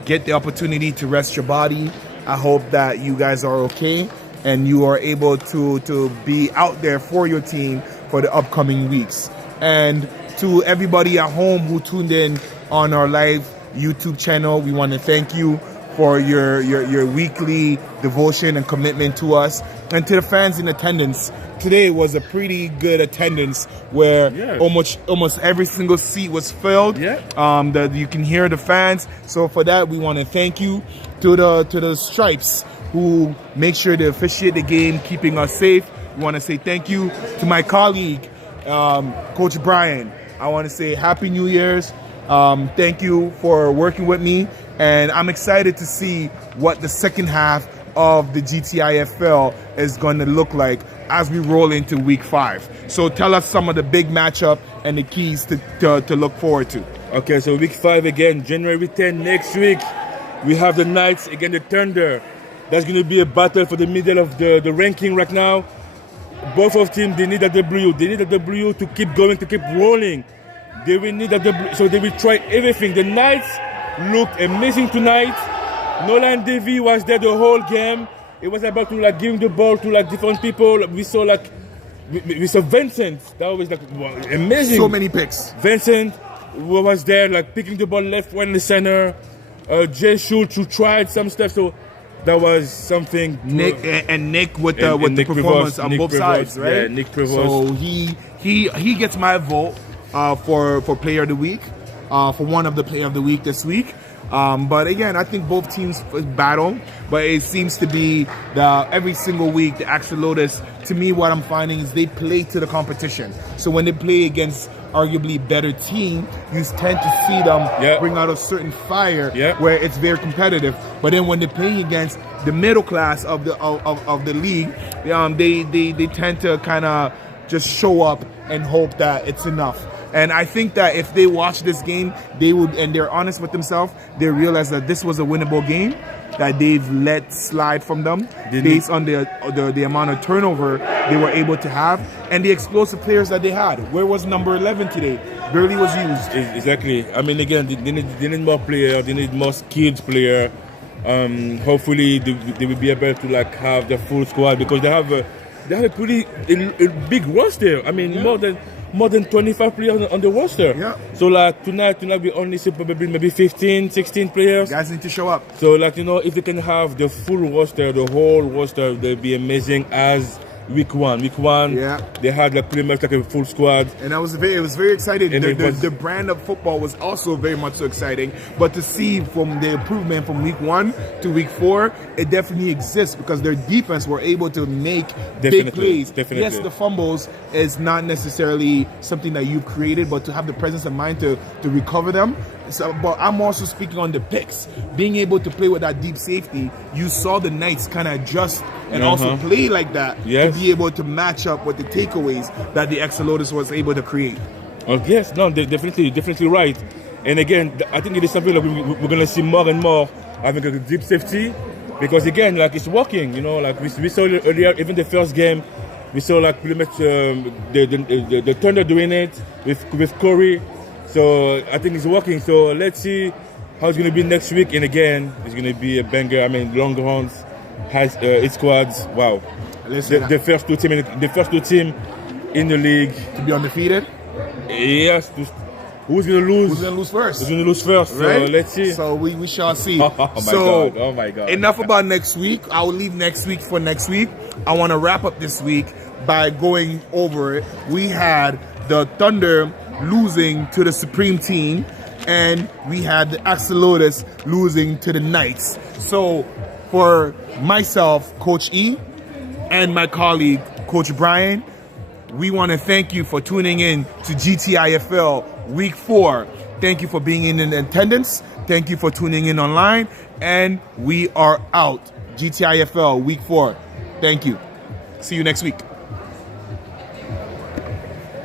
get the opportunity to rest your body. I hope that you guys are okay and you are able to be out there for your team for the upcoming weeks. And to everybody at home who tuned in on our live YouTube channel, we want to thank you for your weekly devotion and commitment to us. And to the fans in attendance, today was a pretty good attendance where almost every single seat was filled. That you can hear the fans. So for that, we want to thank you. To the Stripes who make sure to officiate the game, keeping us safe. We want to say thank you to my colleague, Coach Brian. I want to say Happy New Year's. Thank you for working with me, and I'm excited to see what the second half of the GTIFL is going to look like as we roll into week 5. So tell us some of the big matchup and the keys to look forward to. Okay, so week 5 again, January 10 next week. We have the Knights against the Thunder. That's going to be a battle for the middle of the ranking right now. Both of teams, they need a W. They need a W to keep going, to keep rolling. They will need a W, so they will try everything. The Knights looked amazing tonight. Nolan Davey was there the whole game. It was about to like giving the ball to like different people. We saw Vincent. That was like amazing. So many picks. Vincent was there like picking the ball left, right in the center. Jay Schultz who tried some stuff. So that was something. Nick with the performance on both sides, right? Yeah, Nick Prevost. So he gets my vote for player of the week, for one of the player of the week this week. But again, I think both teams battle, but it seems to be that every single week the Axolotls, to me, what I'm finding is they play to the competition. So when they play against arguably better team, you tend to see them bring out a certain fire where it's very competitive. But then when they're playing against the middle class of the league, they tend to kind of just show up and hope that it's enough. And I think that if they watch this game, they would, and they're honest with themselves, they realize that this was a winnable game that they've let slide from them based on the amount of turnover they were able to have and the explosive players that they had. Where was number 11 today? Barely was used. Exactly. I mean, again, they need more players. They need more skilled players. Hopefully, they will be able to like have the full squad, because they have a pretty big roster. I mean, more than 25 players on the roster. Yeah. So like tonight we only see probably maybe 15, 16 players. Guys need to show up. So like, if they can have the full roster, the whole roster, they'll be amazing as week one. They had like pretty much like a full squad. And it was very exciting. The brand of football was also very much so exciting. But to see from the improvement from week 1 to week 4, it definitely exists because their defense were able to make big plays. Yes, the fumbles is not necessarily something that you've created, but to have the presence of mind to recover them. So, but I'm also speaking on the picks. Being able to play with that deep safety, you saw the Knights kind of adjust and also play like that to be able to match up with the takeaways that the Axolotls was able to create. Oh yes, no, they're definitely right. And again, I think it is something that we're going to see more and more, having a deep safety, because again, like it's working. Like we saw earlier, even the first game, we saw like pretty much the Thunder doing it with Corey. So I think it's working. So let's see how it's going to be next week. And again, it's going to be a banger. I mean, Longhorns has its squads. Wow. Listen, the first two team in the league. to be undefeated. Yes. Who's gonna lose? Who's gonna lose first? Who's gonna lose first? Right? So let's see. So we shall see. Oh my God. Enough about next week. I will leave next week for next week. I want to wrap up this week by going over it. We had the Thunder losing to the Supreme Team, and we had the Axolotls losing to the Knights. So for myself, Coach E, and my colleague, Coach Brian, we want to thank you for tuning in to GTIFL Week 4. Thank you for being in attendance. Thank you for tuning in online. And we are out. GTIFL Week 4. Thank you. See you next week.